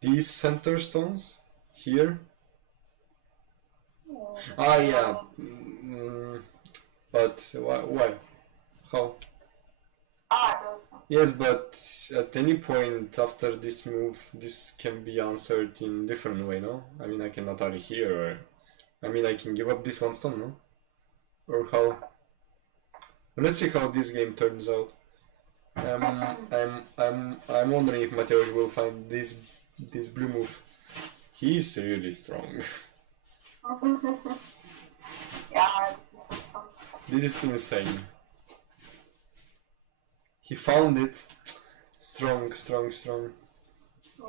These center stones? Here? Yeah. But why? How? Those. Yes, but at any point after this move, this can be answered in different way, no? I mean, I can Atari here, or... I mean, I can give up this one stone, no? Or how? Let's see how this game turns out. I'm wondering if Mateusz will find this blue move. He is really strong. Yeah, This is insane. He found it. Strong, strong, strong.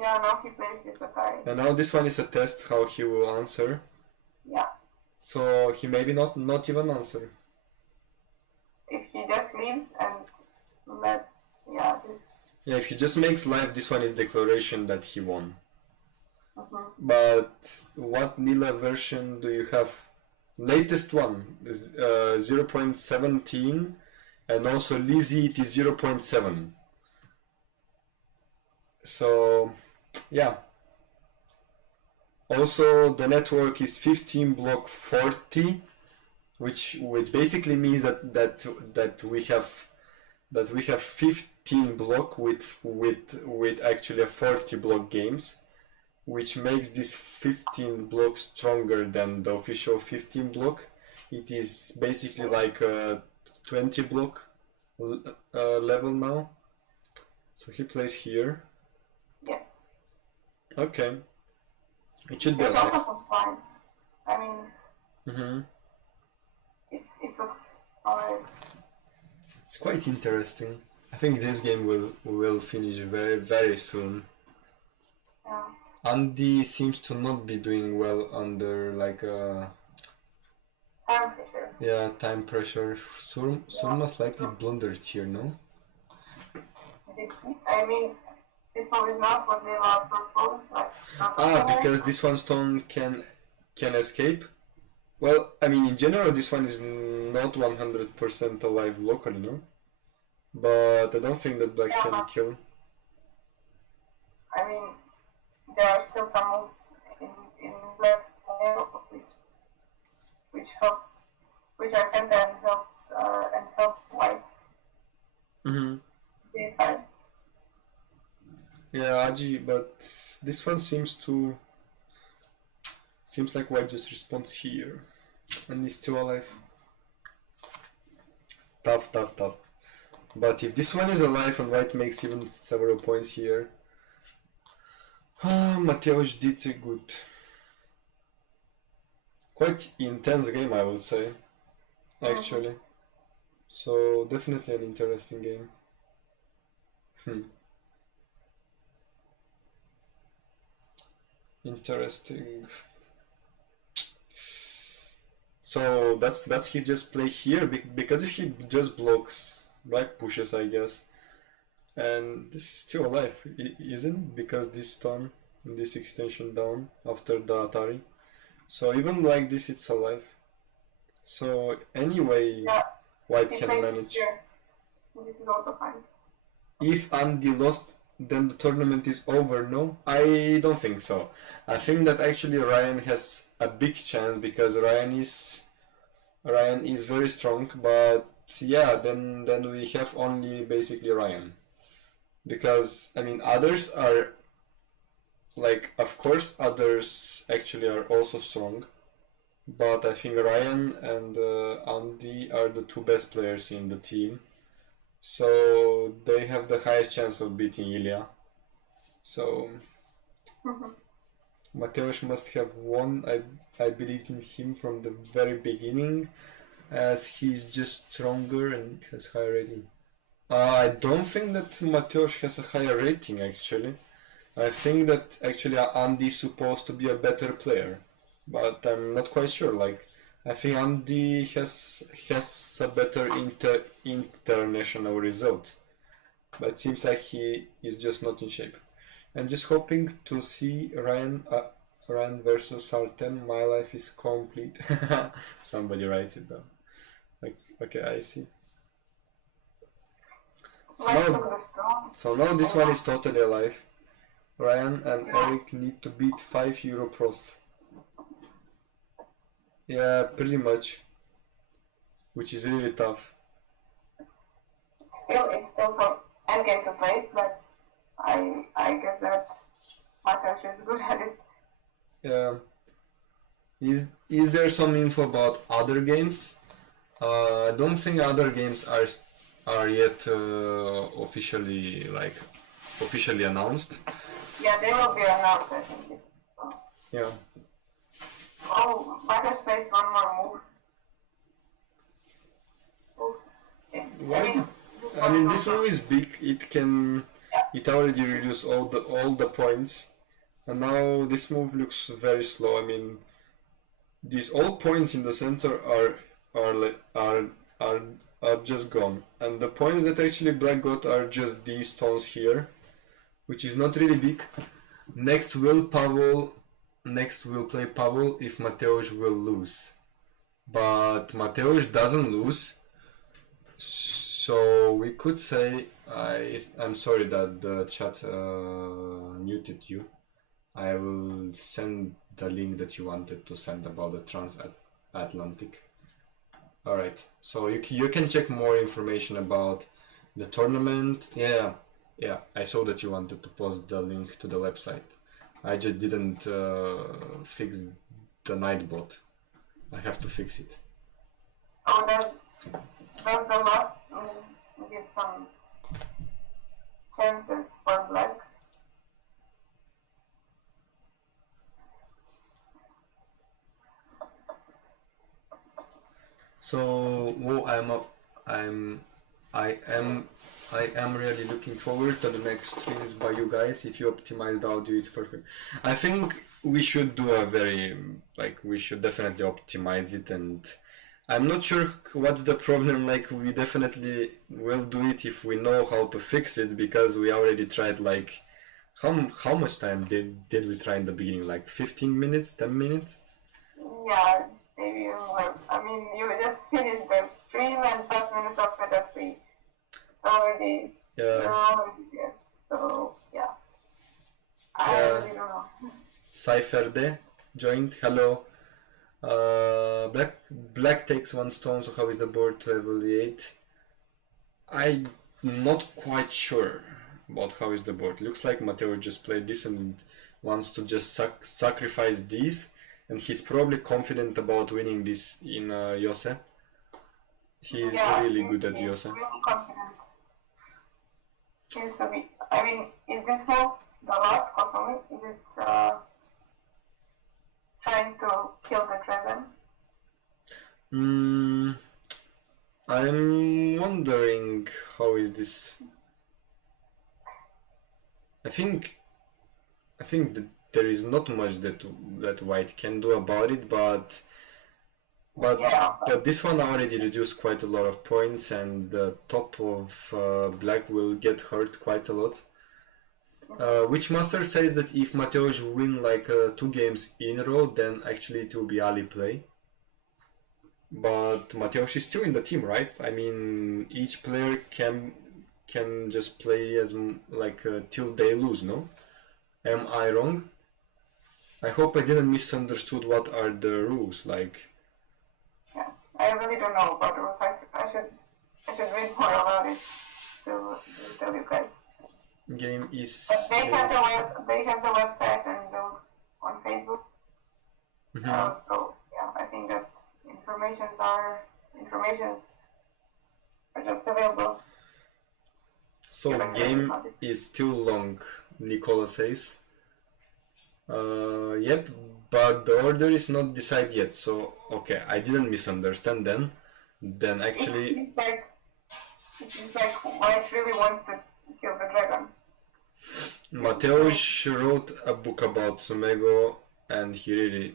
yeah, now he plays this Atari. And now this one is a test how he will answer. Yeah. So he maybe not even answer. If he just leaves and let, this. Yeah, if he just makes live, this one is declaration that he won. But what Nila version do you have? Latest one is 0.17, and also Lizzie it is 0.7. So yeah. Also the network is 15 block 40, which basically means that we have 15 block with actually a 40 block games, which makes this 15 block stronger than the official 15 block. It is basically like a 20 block level now. So he plays here. Yes. Okay. It should be There's alive. also some slime. I mean, it looks alright. It's quite interesting. I think this game will finish very, very soon. Yeah. Andy seems to not be doing well under like Time pressure. time pressure. Surma's likely blundered here, no? I mean, this one is not what they are proposed, like. Because this one stone can escape. Well, I mean, in general, this one is not 100% alive locally, no? But I don't think that black can kill. I mean, there are still some moves in black's layer, which are sent and help white. Yeah, Aji, but this one seems like white just responds here, and he's still alive. Tough. But if this one is alive and white makes even several points here, Mateusz did a good, quite intense game, I would say, actually. So definitely an interesting game. Interesting. So does he just play here? Because if he just blocks, black pushes, I guess. And this is still alive, isn't it? Because this stun, this extension down after the Atari. So even like this, it's alive. So anyway, white can manage. Here. This is also fine. If Andy lost, then the tournament is over, no? I don't think so. I think that actually Ryan has a big chance because Ryan is very strong, but yeah, then we have only basically Ryan. Because I mean others are like, of course others actually are also strong, but I think Ryan and Andy are the two best players in the team. So they have the highest chance of beating Ilya. So Mateusz must have won. I believed in him from the very beginning, as he's just stronger and has higher rating. I don't think that Mateusz has a higher rating actually. I think that actually Andy is supposed to be a better player, but I'm not quite sure. Like, I think Andy has a better international result, but it seems like he is just not in shape. I'm just hoping to see Ryan versus Artem. My life is complete. Somebody writes it down. Like, okay, I see. So now this one is totally alive. Ryan and Eric need to beat 5 Euro pros. Yeah, pretty much. Which is really tough. It's still some endgame to play, but I guess that Mateusz is good at it. Yeah. Is there some info about other games? I don't think other games are yet officially announced. Yeah, they will be announced, I think. Yeah. Oh, Matthews plays one more move. Okay. I mean, this move is big. It already reduced all the points, and now this move looks very slow. I mean, these all points in the center are just gone, and the points that actually black got are just these stones here, which is not really big. Next we'll play Pavel if Mateusz will lose, but Mateusz doesn't lose, so we could say I'm sorry that the chat muted you. I will send the link that you wanted to send about the Transatlantic. Alright, so you can check more information about the tournament. Yeah, I saw that you wanted to post the link to the website. I just didn't fix the nightbot. I have to fix it. Oh, does the last give some chances for black? So, well, I am really looking forward to the next streams by you guys. If you optimize the audio, it's perfect. I think we should do we should definitely optimize it, and I'm not sure what's the problem. Like, we definitely will do it if we know how to fix it, because we already tried. Like, how much time did we try in the beginning? Like 15 minutes, 10 minutes? Yeah, maybe even more. I mean, you just finished the stream, and 5 minutes after that we already there. So yeah, I really don't know. Cypherde joined. Hello. Black takes one stone. So how is the board to evaluate? I'm not quite sure about how is the board. Looks like Mateo just played this and wants to just sacrifice this, and he's probably confident about winning this in Yose. He's really good at Yose. Really confident. Seems to be. I mean, is this move the last Kosomi? Is it trying to kill the dragon? I'm wondering how is this. I think that there is not much that white can do about it, but this one already reduced quite a lot of points, and the top of black will get hurt quite a lot. Witchmaster says that if Mateusz win like 2 games in a row, then actually it will be Ali play. But Mateusz is still in the team, right? I mean, each player can just play as till they lose, no? Am I wrong? I hope I didn't misunderstood what are the rules like. Yeah, I really don't know about the rules. I should read more about it to tell you guys. Game is. But they have the website and those on Facebook. So yeah, I think that informations are just available. So game is still long, Nicola says. Yep, but the order is not decided yet. So okay, I didn't misunderstand then. Then actually, it's like White really wants to kill the dragon. Mateusz wrote a book about Sumego, and he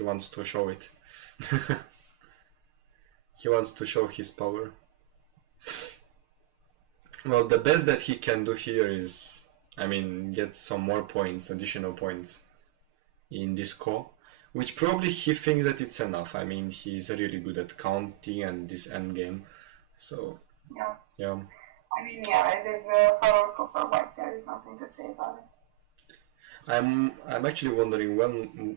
wants to show it. He wants to show his power. Well, the best that he can do here is, I mean, get some more points, additional points in this call, which probably he thinks that it's enough. I mean, he's really good at counting and this end game, so yeah. I mean, it is powerful for White. There is nothing to say about it. I'm actually wondering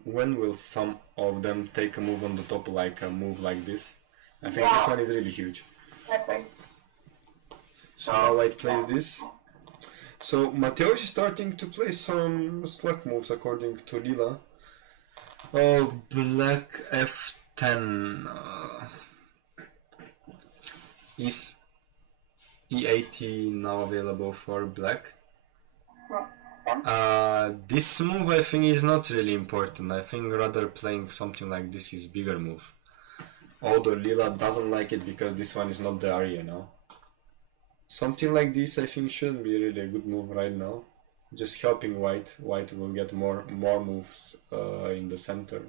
when will some of them take a move on the top, like a move like this. I think this one is really huge. Exactly. So now White plays this. So Mateusz is starting to play some slack moves according to Lila. Oh, black F10 is E80 now available for black. them? This move I think is not really important. I think rather playing something like this is bigger move. Although Lila doesn't like it because this one is not the area now. Something like this I think shouldn't be really a good move right now. Just helping white. White will get more moves in the center.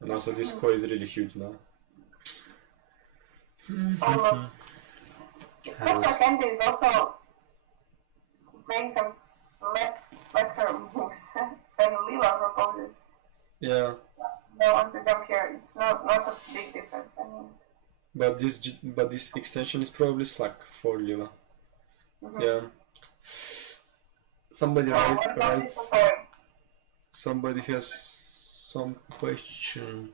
And also this core is really huge now. Transatlantic is also playing some better moves than Lila proposes. Yeah. They want to jump here. It's not a big difference. I mean. But this extension is probably slack for Lila. Yeah. Somebody writes. Somebody has some question.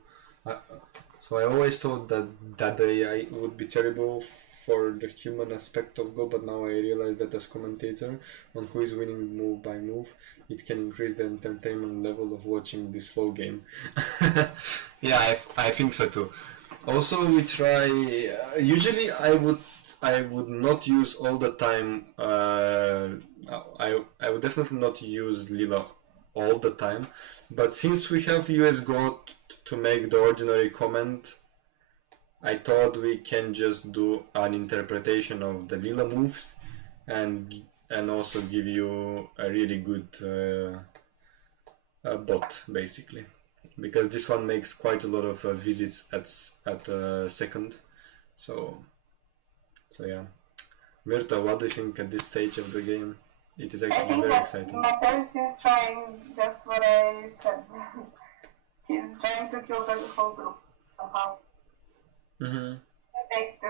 So I always thought that the AI would be terrible for the human aspect of Go, but now I realize that as commentator on who is winning move by move, it can increase the entertainment level of watching this slow game. Yeah, I think so too. Also, we try. Usually, I would not use all the time. I would definitely not use Lila all the time, but since we have US Go to make the ordinary comment, I thought we can just do an interpretation of the Lila moves and also give you a really good bot basically, because this one makes quite a lot of visits at second. So yeah. Mirta, what do you think at this stage of the game? It is actually very exciting. Matters is trying just what I said. He's trying to kill the whole group somehow. To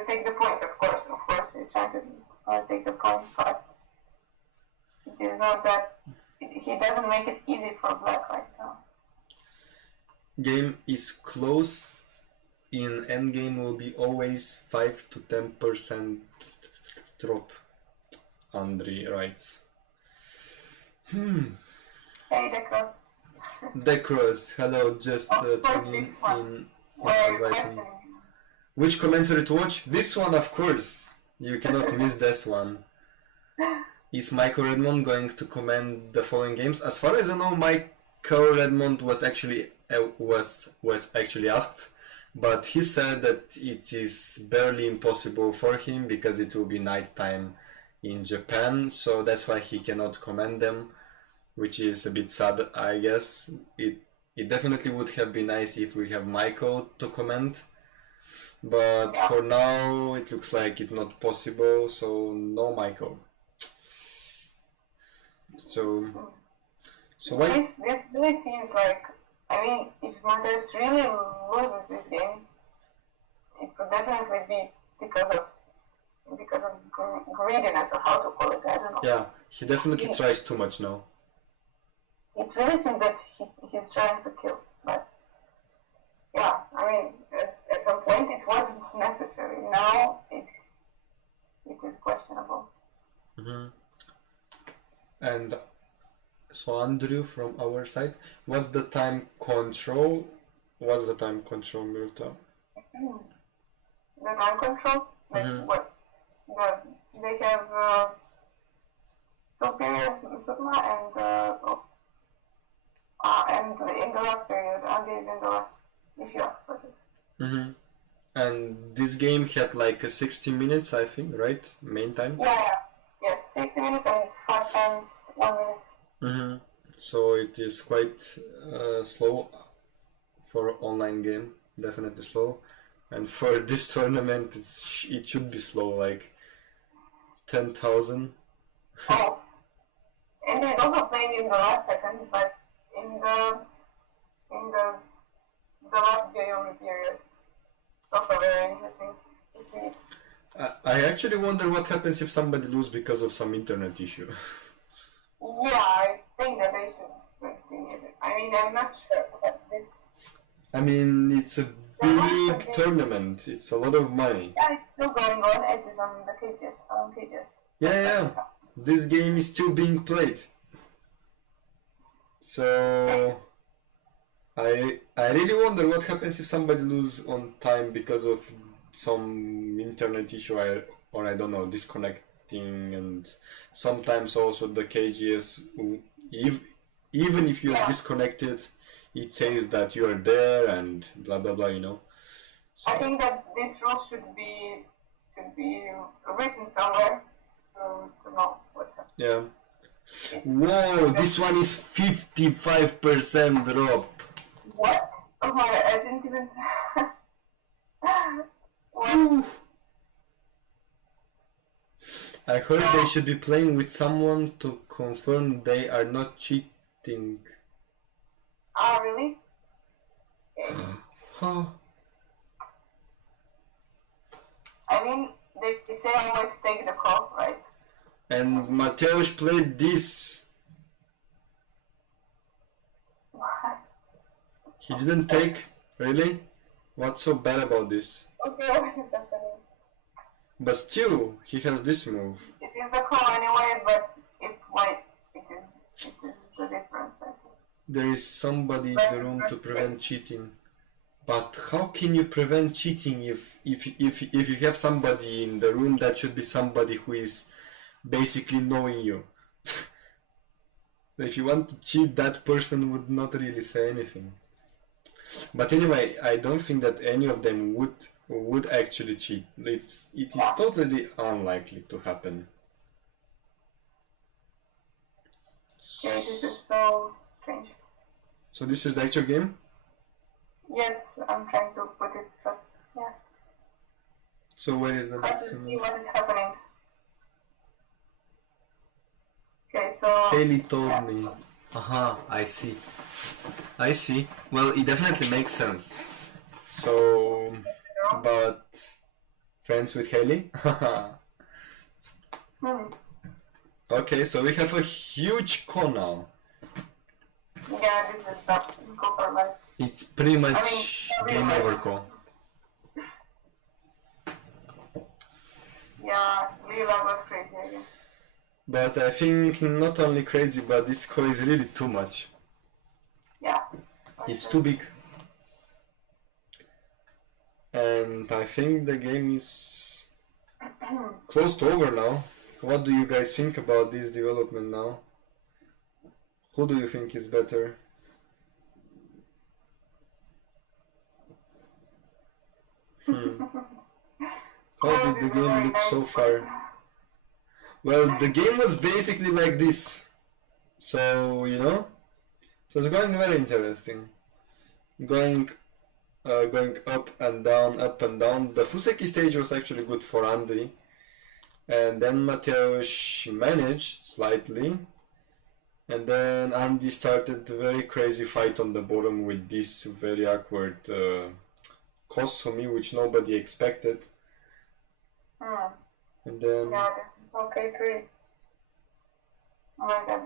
take the points, of course. He's trying to take the points, but it is not that. He doesn't make it easy for Black right now. Game is close. In endgame will be always 5 to 10% drop. Andri writes. Hey, Decros. Decros, hello, just tuning in. Which commentary to watch? This one, of course. You cannot miss this one. Is Michael Redmond going to comment the following games? As far as I know, Michael Redmond was actually asked, but he said that it is barely impossible for him because it will be nighttime in Japan, so that's why he cannot comment them, which is a bit sad, I guess. It definitely would have been nice if we have Michael to comment, but for now it looks like it's not possible, so no Michael. So why? This really seems like, I mean, if Matters really loses this game, it could definitely be because of greediness, or how to call it, I don't know. Yeah, he definitely tries too much now. It really seems that he's trying to kill, but yeah, I mean, at some point it wasn't necessary. Now it is questionable. And so Andrew from our side, what's the time control? What's the time control, Mirta? The time control? What? They have 2 periods, Sukma, and in the last period, and is in the last, if you ask for it. And this game had like 60 minutes, I think, right? Main time? Yeah. Yes, 60 minutes and 5 times 1 minute. So it is quite slow for online game, definitely slow. And for this tournament, it should be slow, like 10,000. Oh, and he's also playing in the last second, but in the last Biomi period. Also very interesting to see it. I actually wonder what happens if somebody loses because of some internet issue. Yeah, I think that they should think it. I mean, I'm not sure, but this. I mean, it's a big tournament. It's a lot of money. Yeah, it's still going on. It is on the cages. Yeah. This game is still being played. So I really wonder what happens if somebody loses on time because of some internet issue or I don't know, disconnected disconnecting, and sometimes also the KGS, even if you're disconnected, it says that you are there and blah blah blah, you know. So, I think that this rule should be written somewhere to know what happened. yeah. Whoa, this one is 55% drop. What? Oh my, I didn't even. What? Ooh. I heard they should be playing with someone to confirm they are not cheating. Ah, really? Okay. Huh. I mean, they say always take the call, right? And Mateusz played this. What? He didn't take? Really? What's so bad about this? Okay, what is happening? But still, he has this move. It is the call anyway, but it is the difference, I think. There is somebody in the room to prevent cheating. But how can you prevent cheating if you have somebody in the room? That should be somebody who is basically knowing you. If you want to cheat, that person would not really say anything. But anyway, I don't think that any of them would actually cheat. It is totally unlikely to happen. Okay, this is so strange. So this is the actual game? Yes, I'm trying to put it, but yeah. So where is the Try to next see one? what is happening. Okay, so Haley told me. Aha, I see. I see. Well, it definitely makes sense. So, but friends with Haley? Okay, so we have a huge call now. yeah, this is the go for life. It's pretty much game over call. Yeah, Lila was crazy again. But I think not only crazy, but this call is really too much. Yeah. It's too big. And I think the game is close to over now. What do you guys think about this development now? Who do you think is better? How did the game look so far? Well, the game was basically like this. So, you know, it was going very interesting. Going up and down, up and down. The Fuseki stage was actually good for Andy. And then Mateusz managed slightly. And then Andy started a very crazy fight on the bottom with this very awkward Kosumi, which nobody expected. And then... Yeah, okay, three. Oh my god.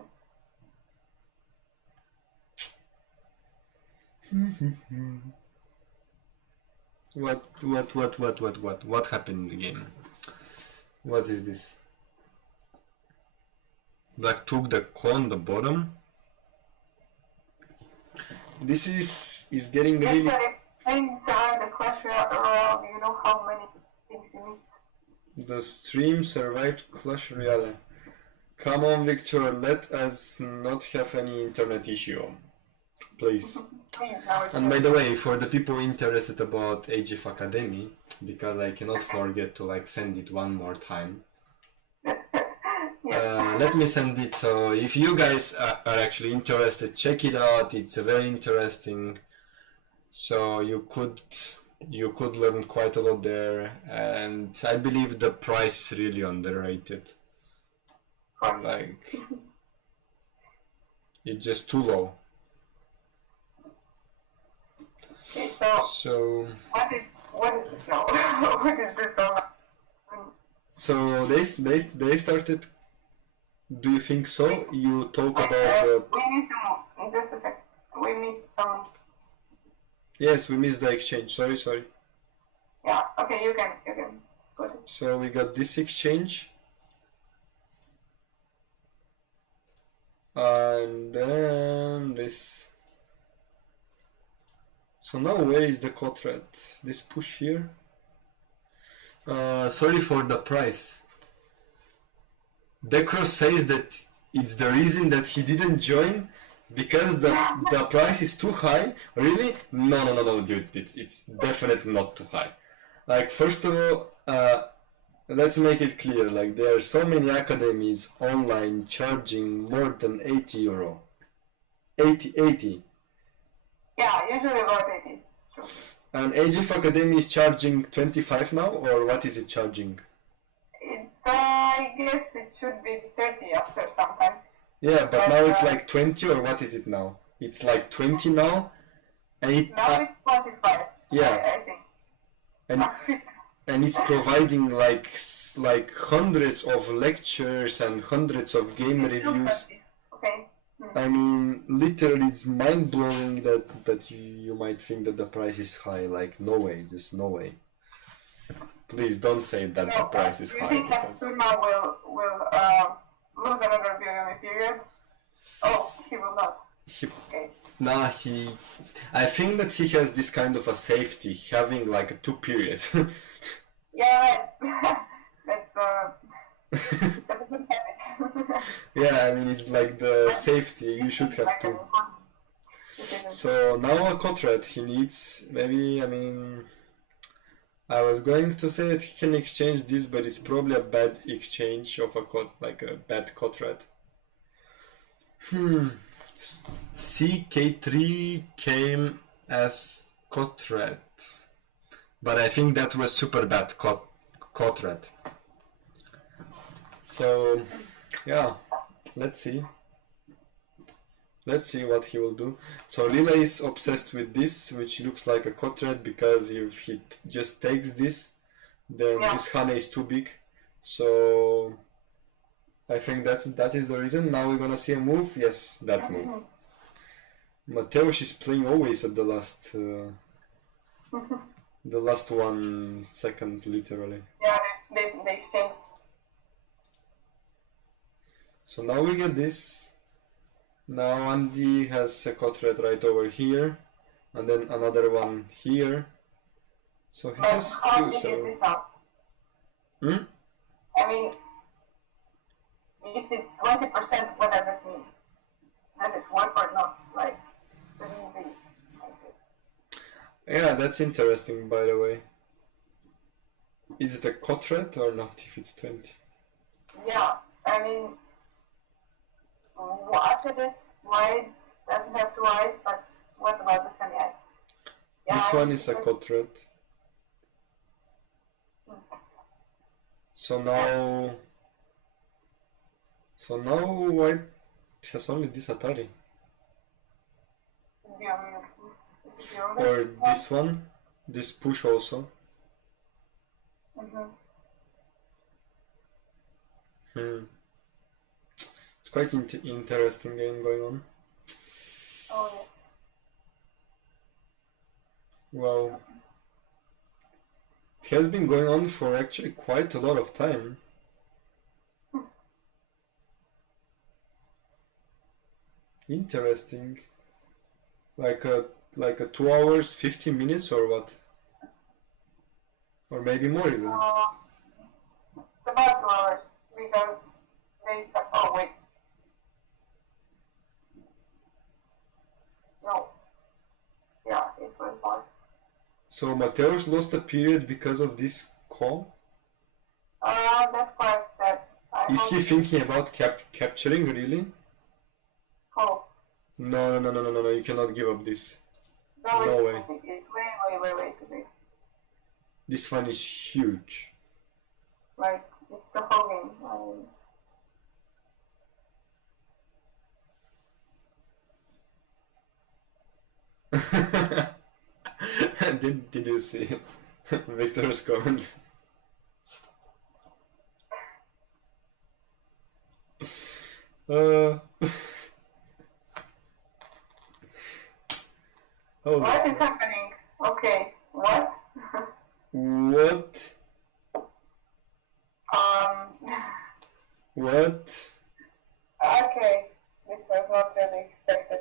What happened in the game? What is this? Black took the call on the bottom. This is getting really... Victor, if things are the Clash Royale, you know how many things you missed. The stream survived Clash Royale. Come on, Victor, let us not have any internet issue. Please. And by the way, for the people interested about AGF Academy, because I cannot forget to send it one more time. Let me send it, so if you guys are actually interested, check it out. It's very interesting. So you could learn quite a lot there, and I believe the price is really underrated. It's just too low. Okay, so what is this now? What is this now? So they started. Do you think so? You talk about we missed them. Just a sec. We missed some. Yes, we missed the exchange. Sorry. Yeah. Okay, you can. Go ahead. So we got this exchange, and then this. So now where is the cut threat? This push here. Sorry for the price. Decro says that it's the reason that he didn't join because the price is too high. Really? No, dude. It's definitely not too high. Like, first of all, let's make it clear. Like, there are so many academies online charging more than 80 euro. 80. Yeah, usually about 80. True. And AGF Academy is charging 25 now, or what is it charging? I guess it should be 30 after some time. Yeah, but now it's like 20, or what is it now? It's like 20 now, and now it's 25. Yeah, I think. and it's providing like hundreds of lectures and hundreds of game reviews. Okay. I mean, literally, it's mind blowing that you might think that the price is high. Like, no way, just no way. Please don't say that the price is high. Do you think that Suna will lose another viewing period? Oh, he will not. Okay. Nah, I think that he has this kind of a safety, having like 2 periods. Yeah, right. That's a good habit. Yeah, I mean, it's like the safety, you should have 2. So now a Kotrat, he needs, maybe, I mean, I was going to say that he can exchange this, but it's probably a bad exchange of like a bad Kotrat. CK3 came as Kotrat, but I think that was super bad Kotrat. So yeah, let's see what he will do. So Lila is obsessed with this, which looks like a Kotrat, because if he just takes this, then this Hane is too big. So I think that is the reason. Now we're gonna see a move. Yes, that move. Mateusz is playing always at the last the last 1 second, literally. Yeah, they exchange. So now we get this. Now Andy has a Kotrat right over here, and then another one here. So he has 2. So. I mean, if it's 20%, what does it mean? Does it work or not? Like, yeah, that's interesting, by the way. Is it a Kotrat or not if it's 20? Yeah, I mean, after this, why doesn't have 2 eyes, but what about the semi-eye? Yeah, this one is a Kotrat. So now White has only this Atari. Or this one, this push also. It's quite interesting game going on. Oh yes. Wow. It has been going on for actually quite a lot of time. Interesting. Like a 2 hours, 15 minutes or what? Or maybe more even. It's about 2 hours because they start. Oh wait. No. Yeah, it was more. So Mateusz lost a period because of this call? That's quite sad. Is he thinking about capturing really? Oh. No, you cannot give up this. No way. It's way too big. This one is huge. Like, it's the whole game. Did you see Victor's comment? What is happening? Okay, what? What? What? Okay, this was not really expected.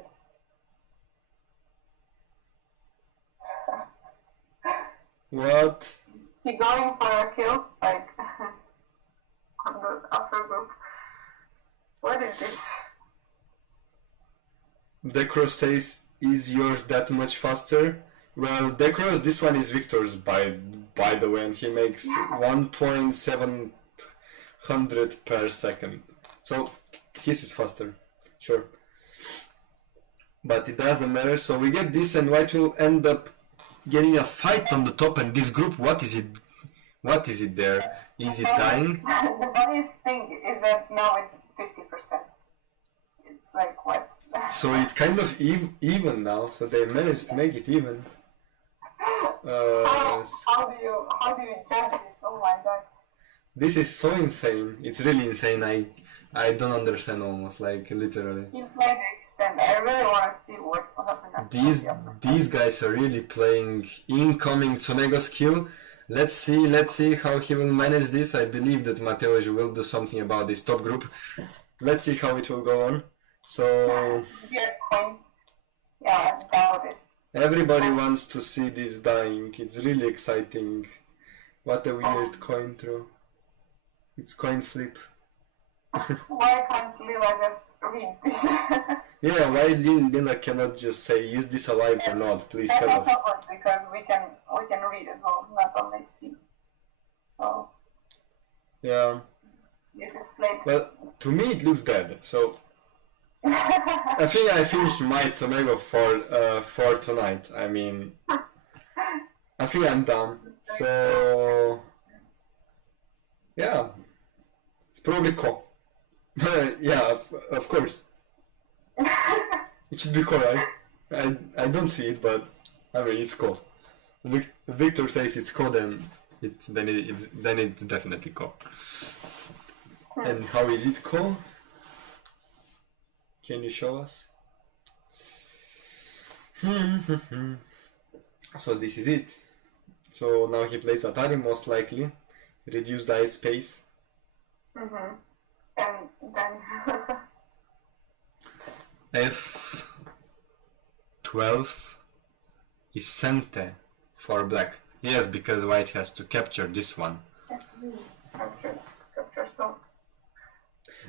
What? He going for a kill, like, on the upper group. What is this? Decros says, is yours that much faster? Well, Decros, this one is Victor's by the way, and he makes 1.700 per second. So his is faster, sure. But it doesn't matter, so we get this and White will end up getting a fight on the top, and this group, what is it? What is it there? Is it dying? The funny thing is that now it's 50%. It's like what? So it's kind of even now, so they managed to make it even. How do you judge this? Oh my god. This is so insane. It's really insane. I don't understand almost, like literally. You play the extend. I really want to see what will happen. These guys are really playing incoming Tsumego's Q. Let's see how he will manage this. I believe that Mateusz will do something about this top group. Let's see how it will go on. So Coin. Yeah, I doubt it. everybody wants to see this dying. It's really exciting. What a weird coin throw. It's coin flip. Why can't Lila just read this? Yeah, why Lila cannot just say, is this alive or not? Please tell us. Because we can read as well, not only see. So Yeah. it is played. Well, to me it looks dead. So I think I finished my Tsumego for tonight. I mean, I think I'm done. So yeah, it's probably Ko. Yeah, of course. It should be Ko, right? I don't see it, but I mean it's Ko. Victor says it's Ko, then it's definitely Ko. And how is it Ko? Can you show us? So this is it. So now he plays Atari, most likely. Reduce the ice space. And then F12 is Sente for black. Yes, because white has to capture this one. capture stones.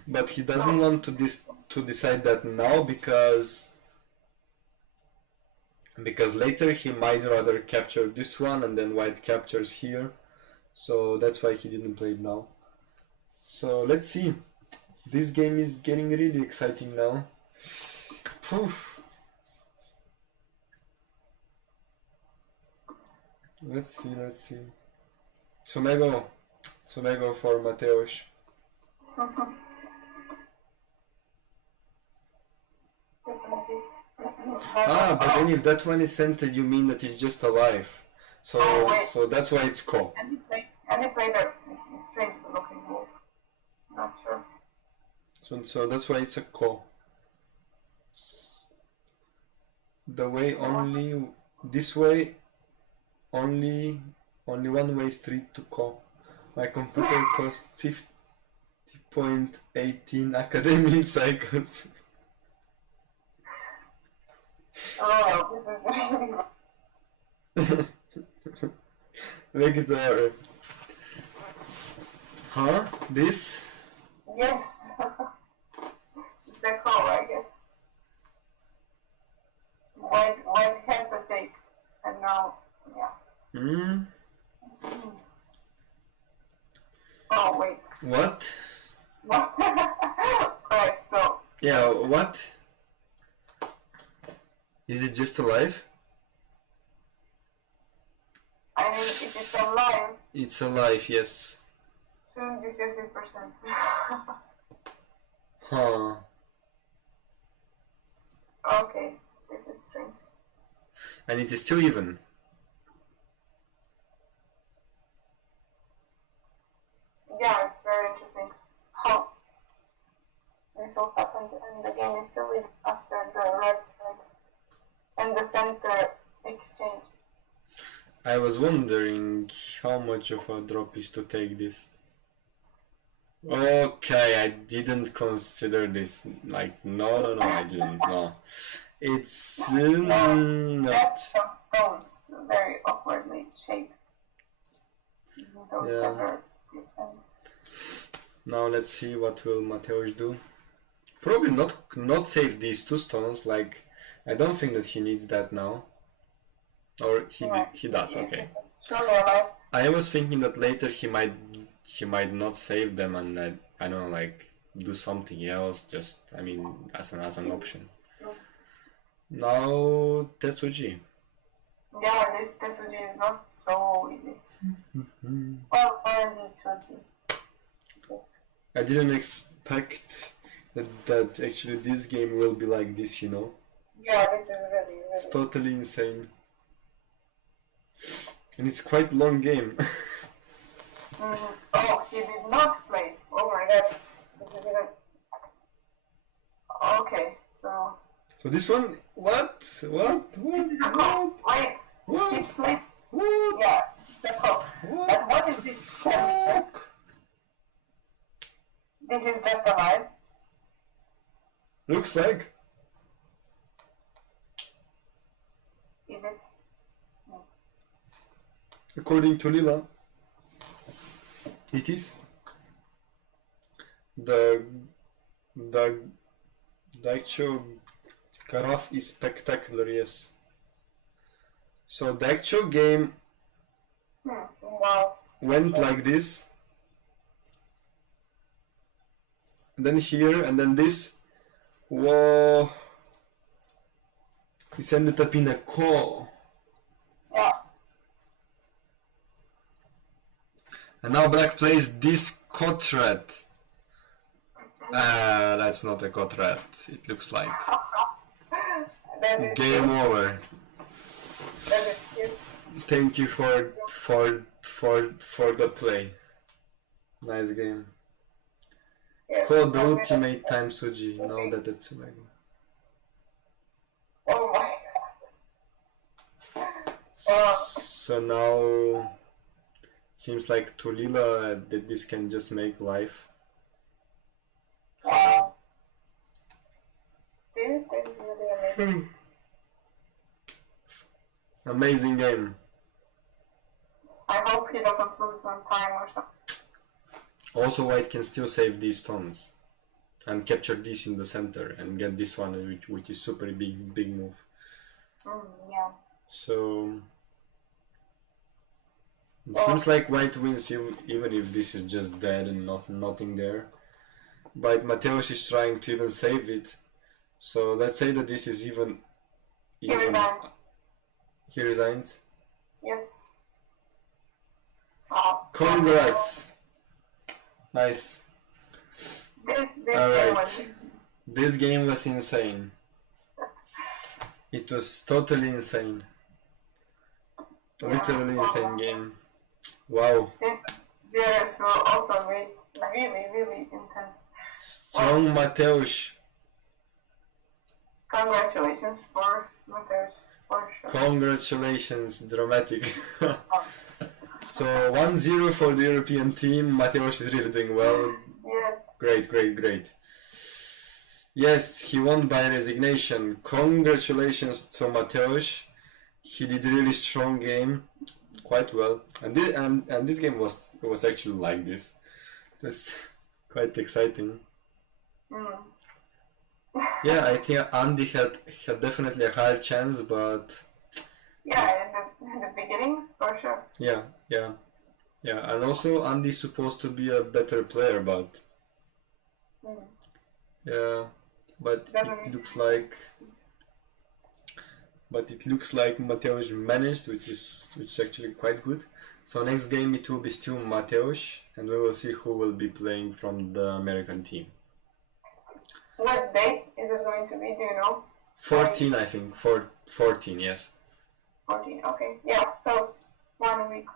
But he doesn't want to decide that now because later he might rather capture this one and then white captures here. So that's why he didn't play it now. So let's see. This game is getting really exciting now. Poof. Let's see. Tsumego for Mateusz. But then if that one is scented, you mean that it's just alive. So that's why it's Ko. Any play that is strange looking wolf. Not sure. So that's why it's a Ko. The way only this way only one way street to Ko. My computer costs 50.18 academic cycles. Oh, this is really Victor. Huh? This? Yes. The call, I guess. White has the take, and now, yeah. Oh wait. What? What? Right. So. Yeah. What? Is it just alive? I mean, if it's alive. It's alive, yes. Shouldn't be 50%. Huh. Okay, this is strange. And it is still even. Yeah, it's very interesting how this all happened, and the game is still in after the right side and the center exchange. I was wondering how much of a drop is to take this. Okay, I didn't consider this. Like, no, I didn't. No, it's not. Some stones very awkwardly shaped. Yeah. Now let's see what will Mateusz do. Probably not save these 2 stones. Like, I don't think that he needs that now. Or he does. Okay. I was thinking that later he might not save them, and I don't know, like do something else. Just I mean as an option. Now Tetsuji. Yeah, this Tetsuji is not so easy. Well, I didn't expect that actually this game will be like this, you know? Yeah, this is really. It's totally insane. And it's quite long game. Oh, he did not play. Oh my god. This is even... Okay, so... So this one, what? No, wait. What? He played... What? Yeah, Djepov. What? But what is this temperature? This is just a lie. Looks like. Is it? According to Lila, it is. The actual carafe is spectacular, yes. So the actual game Wow. went like this, and then here, and then this. Whoa! He ended up in a call. Yeah. And now Black plays this Cotret. That's not a Cotret, it looks like. Game over. Thank you for the play. Nice game. Yes. Code Ultimate time Suji. Now that it's Omega. Oh my god. So now seems like to Lila that this can just make life. Wow. This is really amazing. Amazing game. I hope he doesn't lose on time or something. Also, White can still save these stones and capture this in the center and get this one, which is super big move. Yeah. So it seems like White wins even if this is just dead and nothing there. But Mateusz is trying to even save it. So let's say that this is even. He resigned. He resigns. Yes. Oh. Congrats. Nice. Alright. This game was insane. It was totally insane. Literally insane game. Wow. These videos were also really intense. Strong Mateusz. Congratulations for Mateusz, for sure. Congratulations, dramatic. So 1-0 for the European team. Mateusz is really doing well. Yes. Great. Yes, he won by resignation. Congratulations to Mateusz. He did a really strong game, quite well. And this game was actually like this. It was quite exciting. Yeah, I think Andy had definitely a higher chance, but yeah, in the beginning, for sure. Yeah, and also Andy's supposed to be a better player, but yeah, but it looks like Mateusz managed, which is actually quite good. So next game it will be still Mateusz, and we will see who will be playing from the American team. What date is it going to be? Do you know? 14, I think. 14, yes. 14. Okay. Yeah. So 1 week.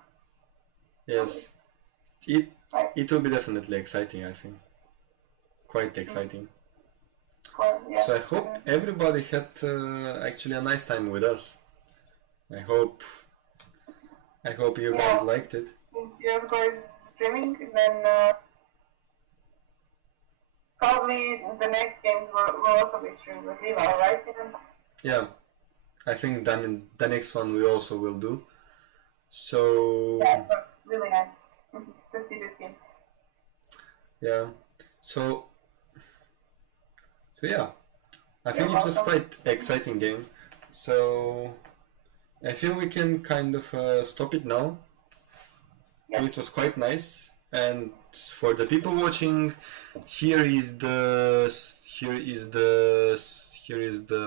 Yes. It will be definitely exciting, I think. Quite exciting. Yeah. So I hope everybody had actually a nice time with us. I hope you guys liked it. Since Yosko is streaming, then probably the next games will also be streamed with Lila, right, Sinan? Yeah, I think then the next one we also will do. So yeah, it was really nice to see this game. Yeah. So So yeah, I think it was quite exciting game. So I feel we can kind of stop it now. Yes. It was quite nice. And for the people watching, here is the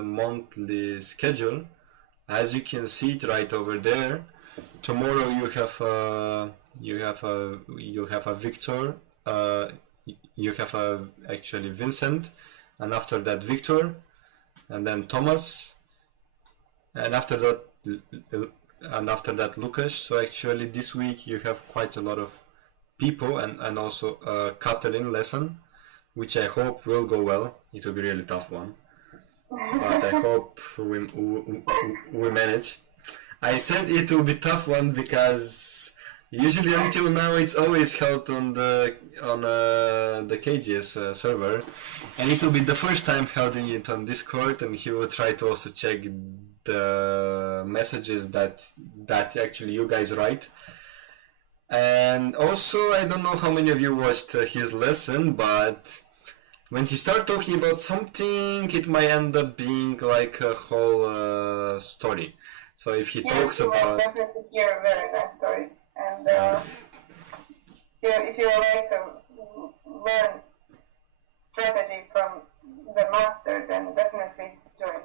monthly schedule. As you can see it right over there. Tomorrow you have a Victor. You have actually Vincent, and after that Victor, and then Thomas, and after that Lucas. So actually this week you have quite a lot of people, and also a Catalin lesson, which I hope will go well. It will be a really tough one, but I hope we manage. I said it will be tough one because usually until now it's always held on the KGS server, and it will be the first time holding it on Discord, and he will try to also check the messages that actually you guys write. And also, I don't know how many of you watched his lesson, but when he starts talking about something, it might end up being like a whole story. So if he talks about... Yes, you will definitely hear very nice stories. And if you would like to learn strategy from the master, then definitely join.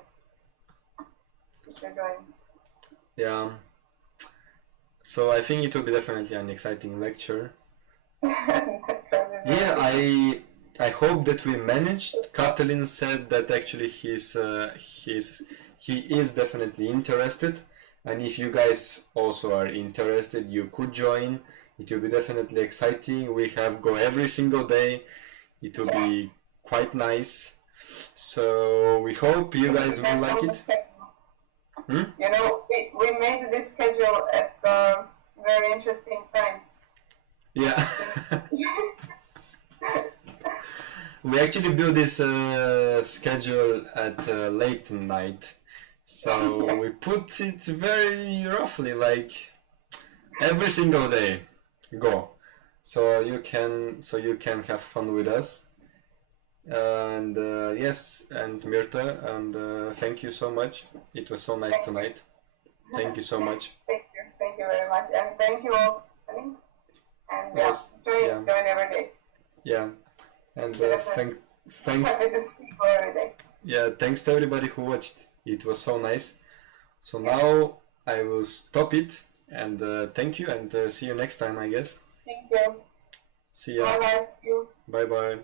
You should join. Yeah. So I think it will be definitely an exciting lecture. Yeah, I hope that we managed. Katalin said that actually he is definitely interested, and if you guys also are interested, you could join. It will be definitely exciting. We have go every single day. It will be quite nice. So we hope you guys will like it. You know, we made this schedule at very interesting times. Yeah. We actually built this schedule at late night, so we put it very roughly, like every single day go, so you can have fun with us. And yes, and Mirta, and thank you so much. It was so nice tonight. Thank you so much. Thank you very much, and thank you all for listening. And join every day. Yeah. And thanks. Happy to speak for every day. Yeah, thanks to everybody who watched. It was so nice. So now I will stop it, and thank you, and see you next time, I guess. Thank you. See ya. Bye bye. Bye bye.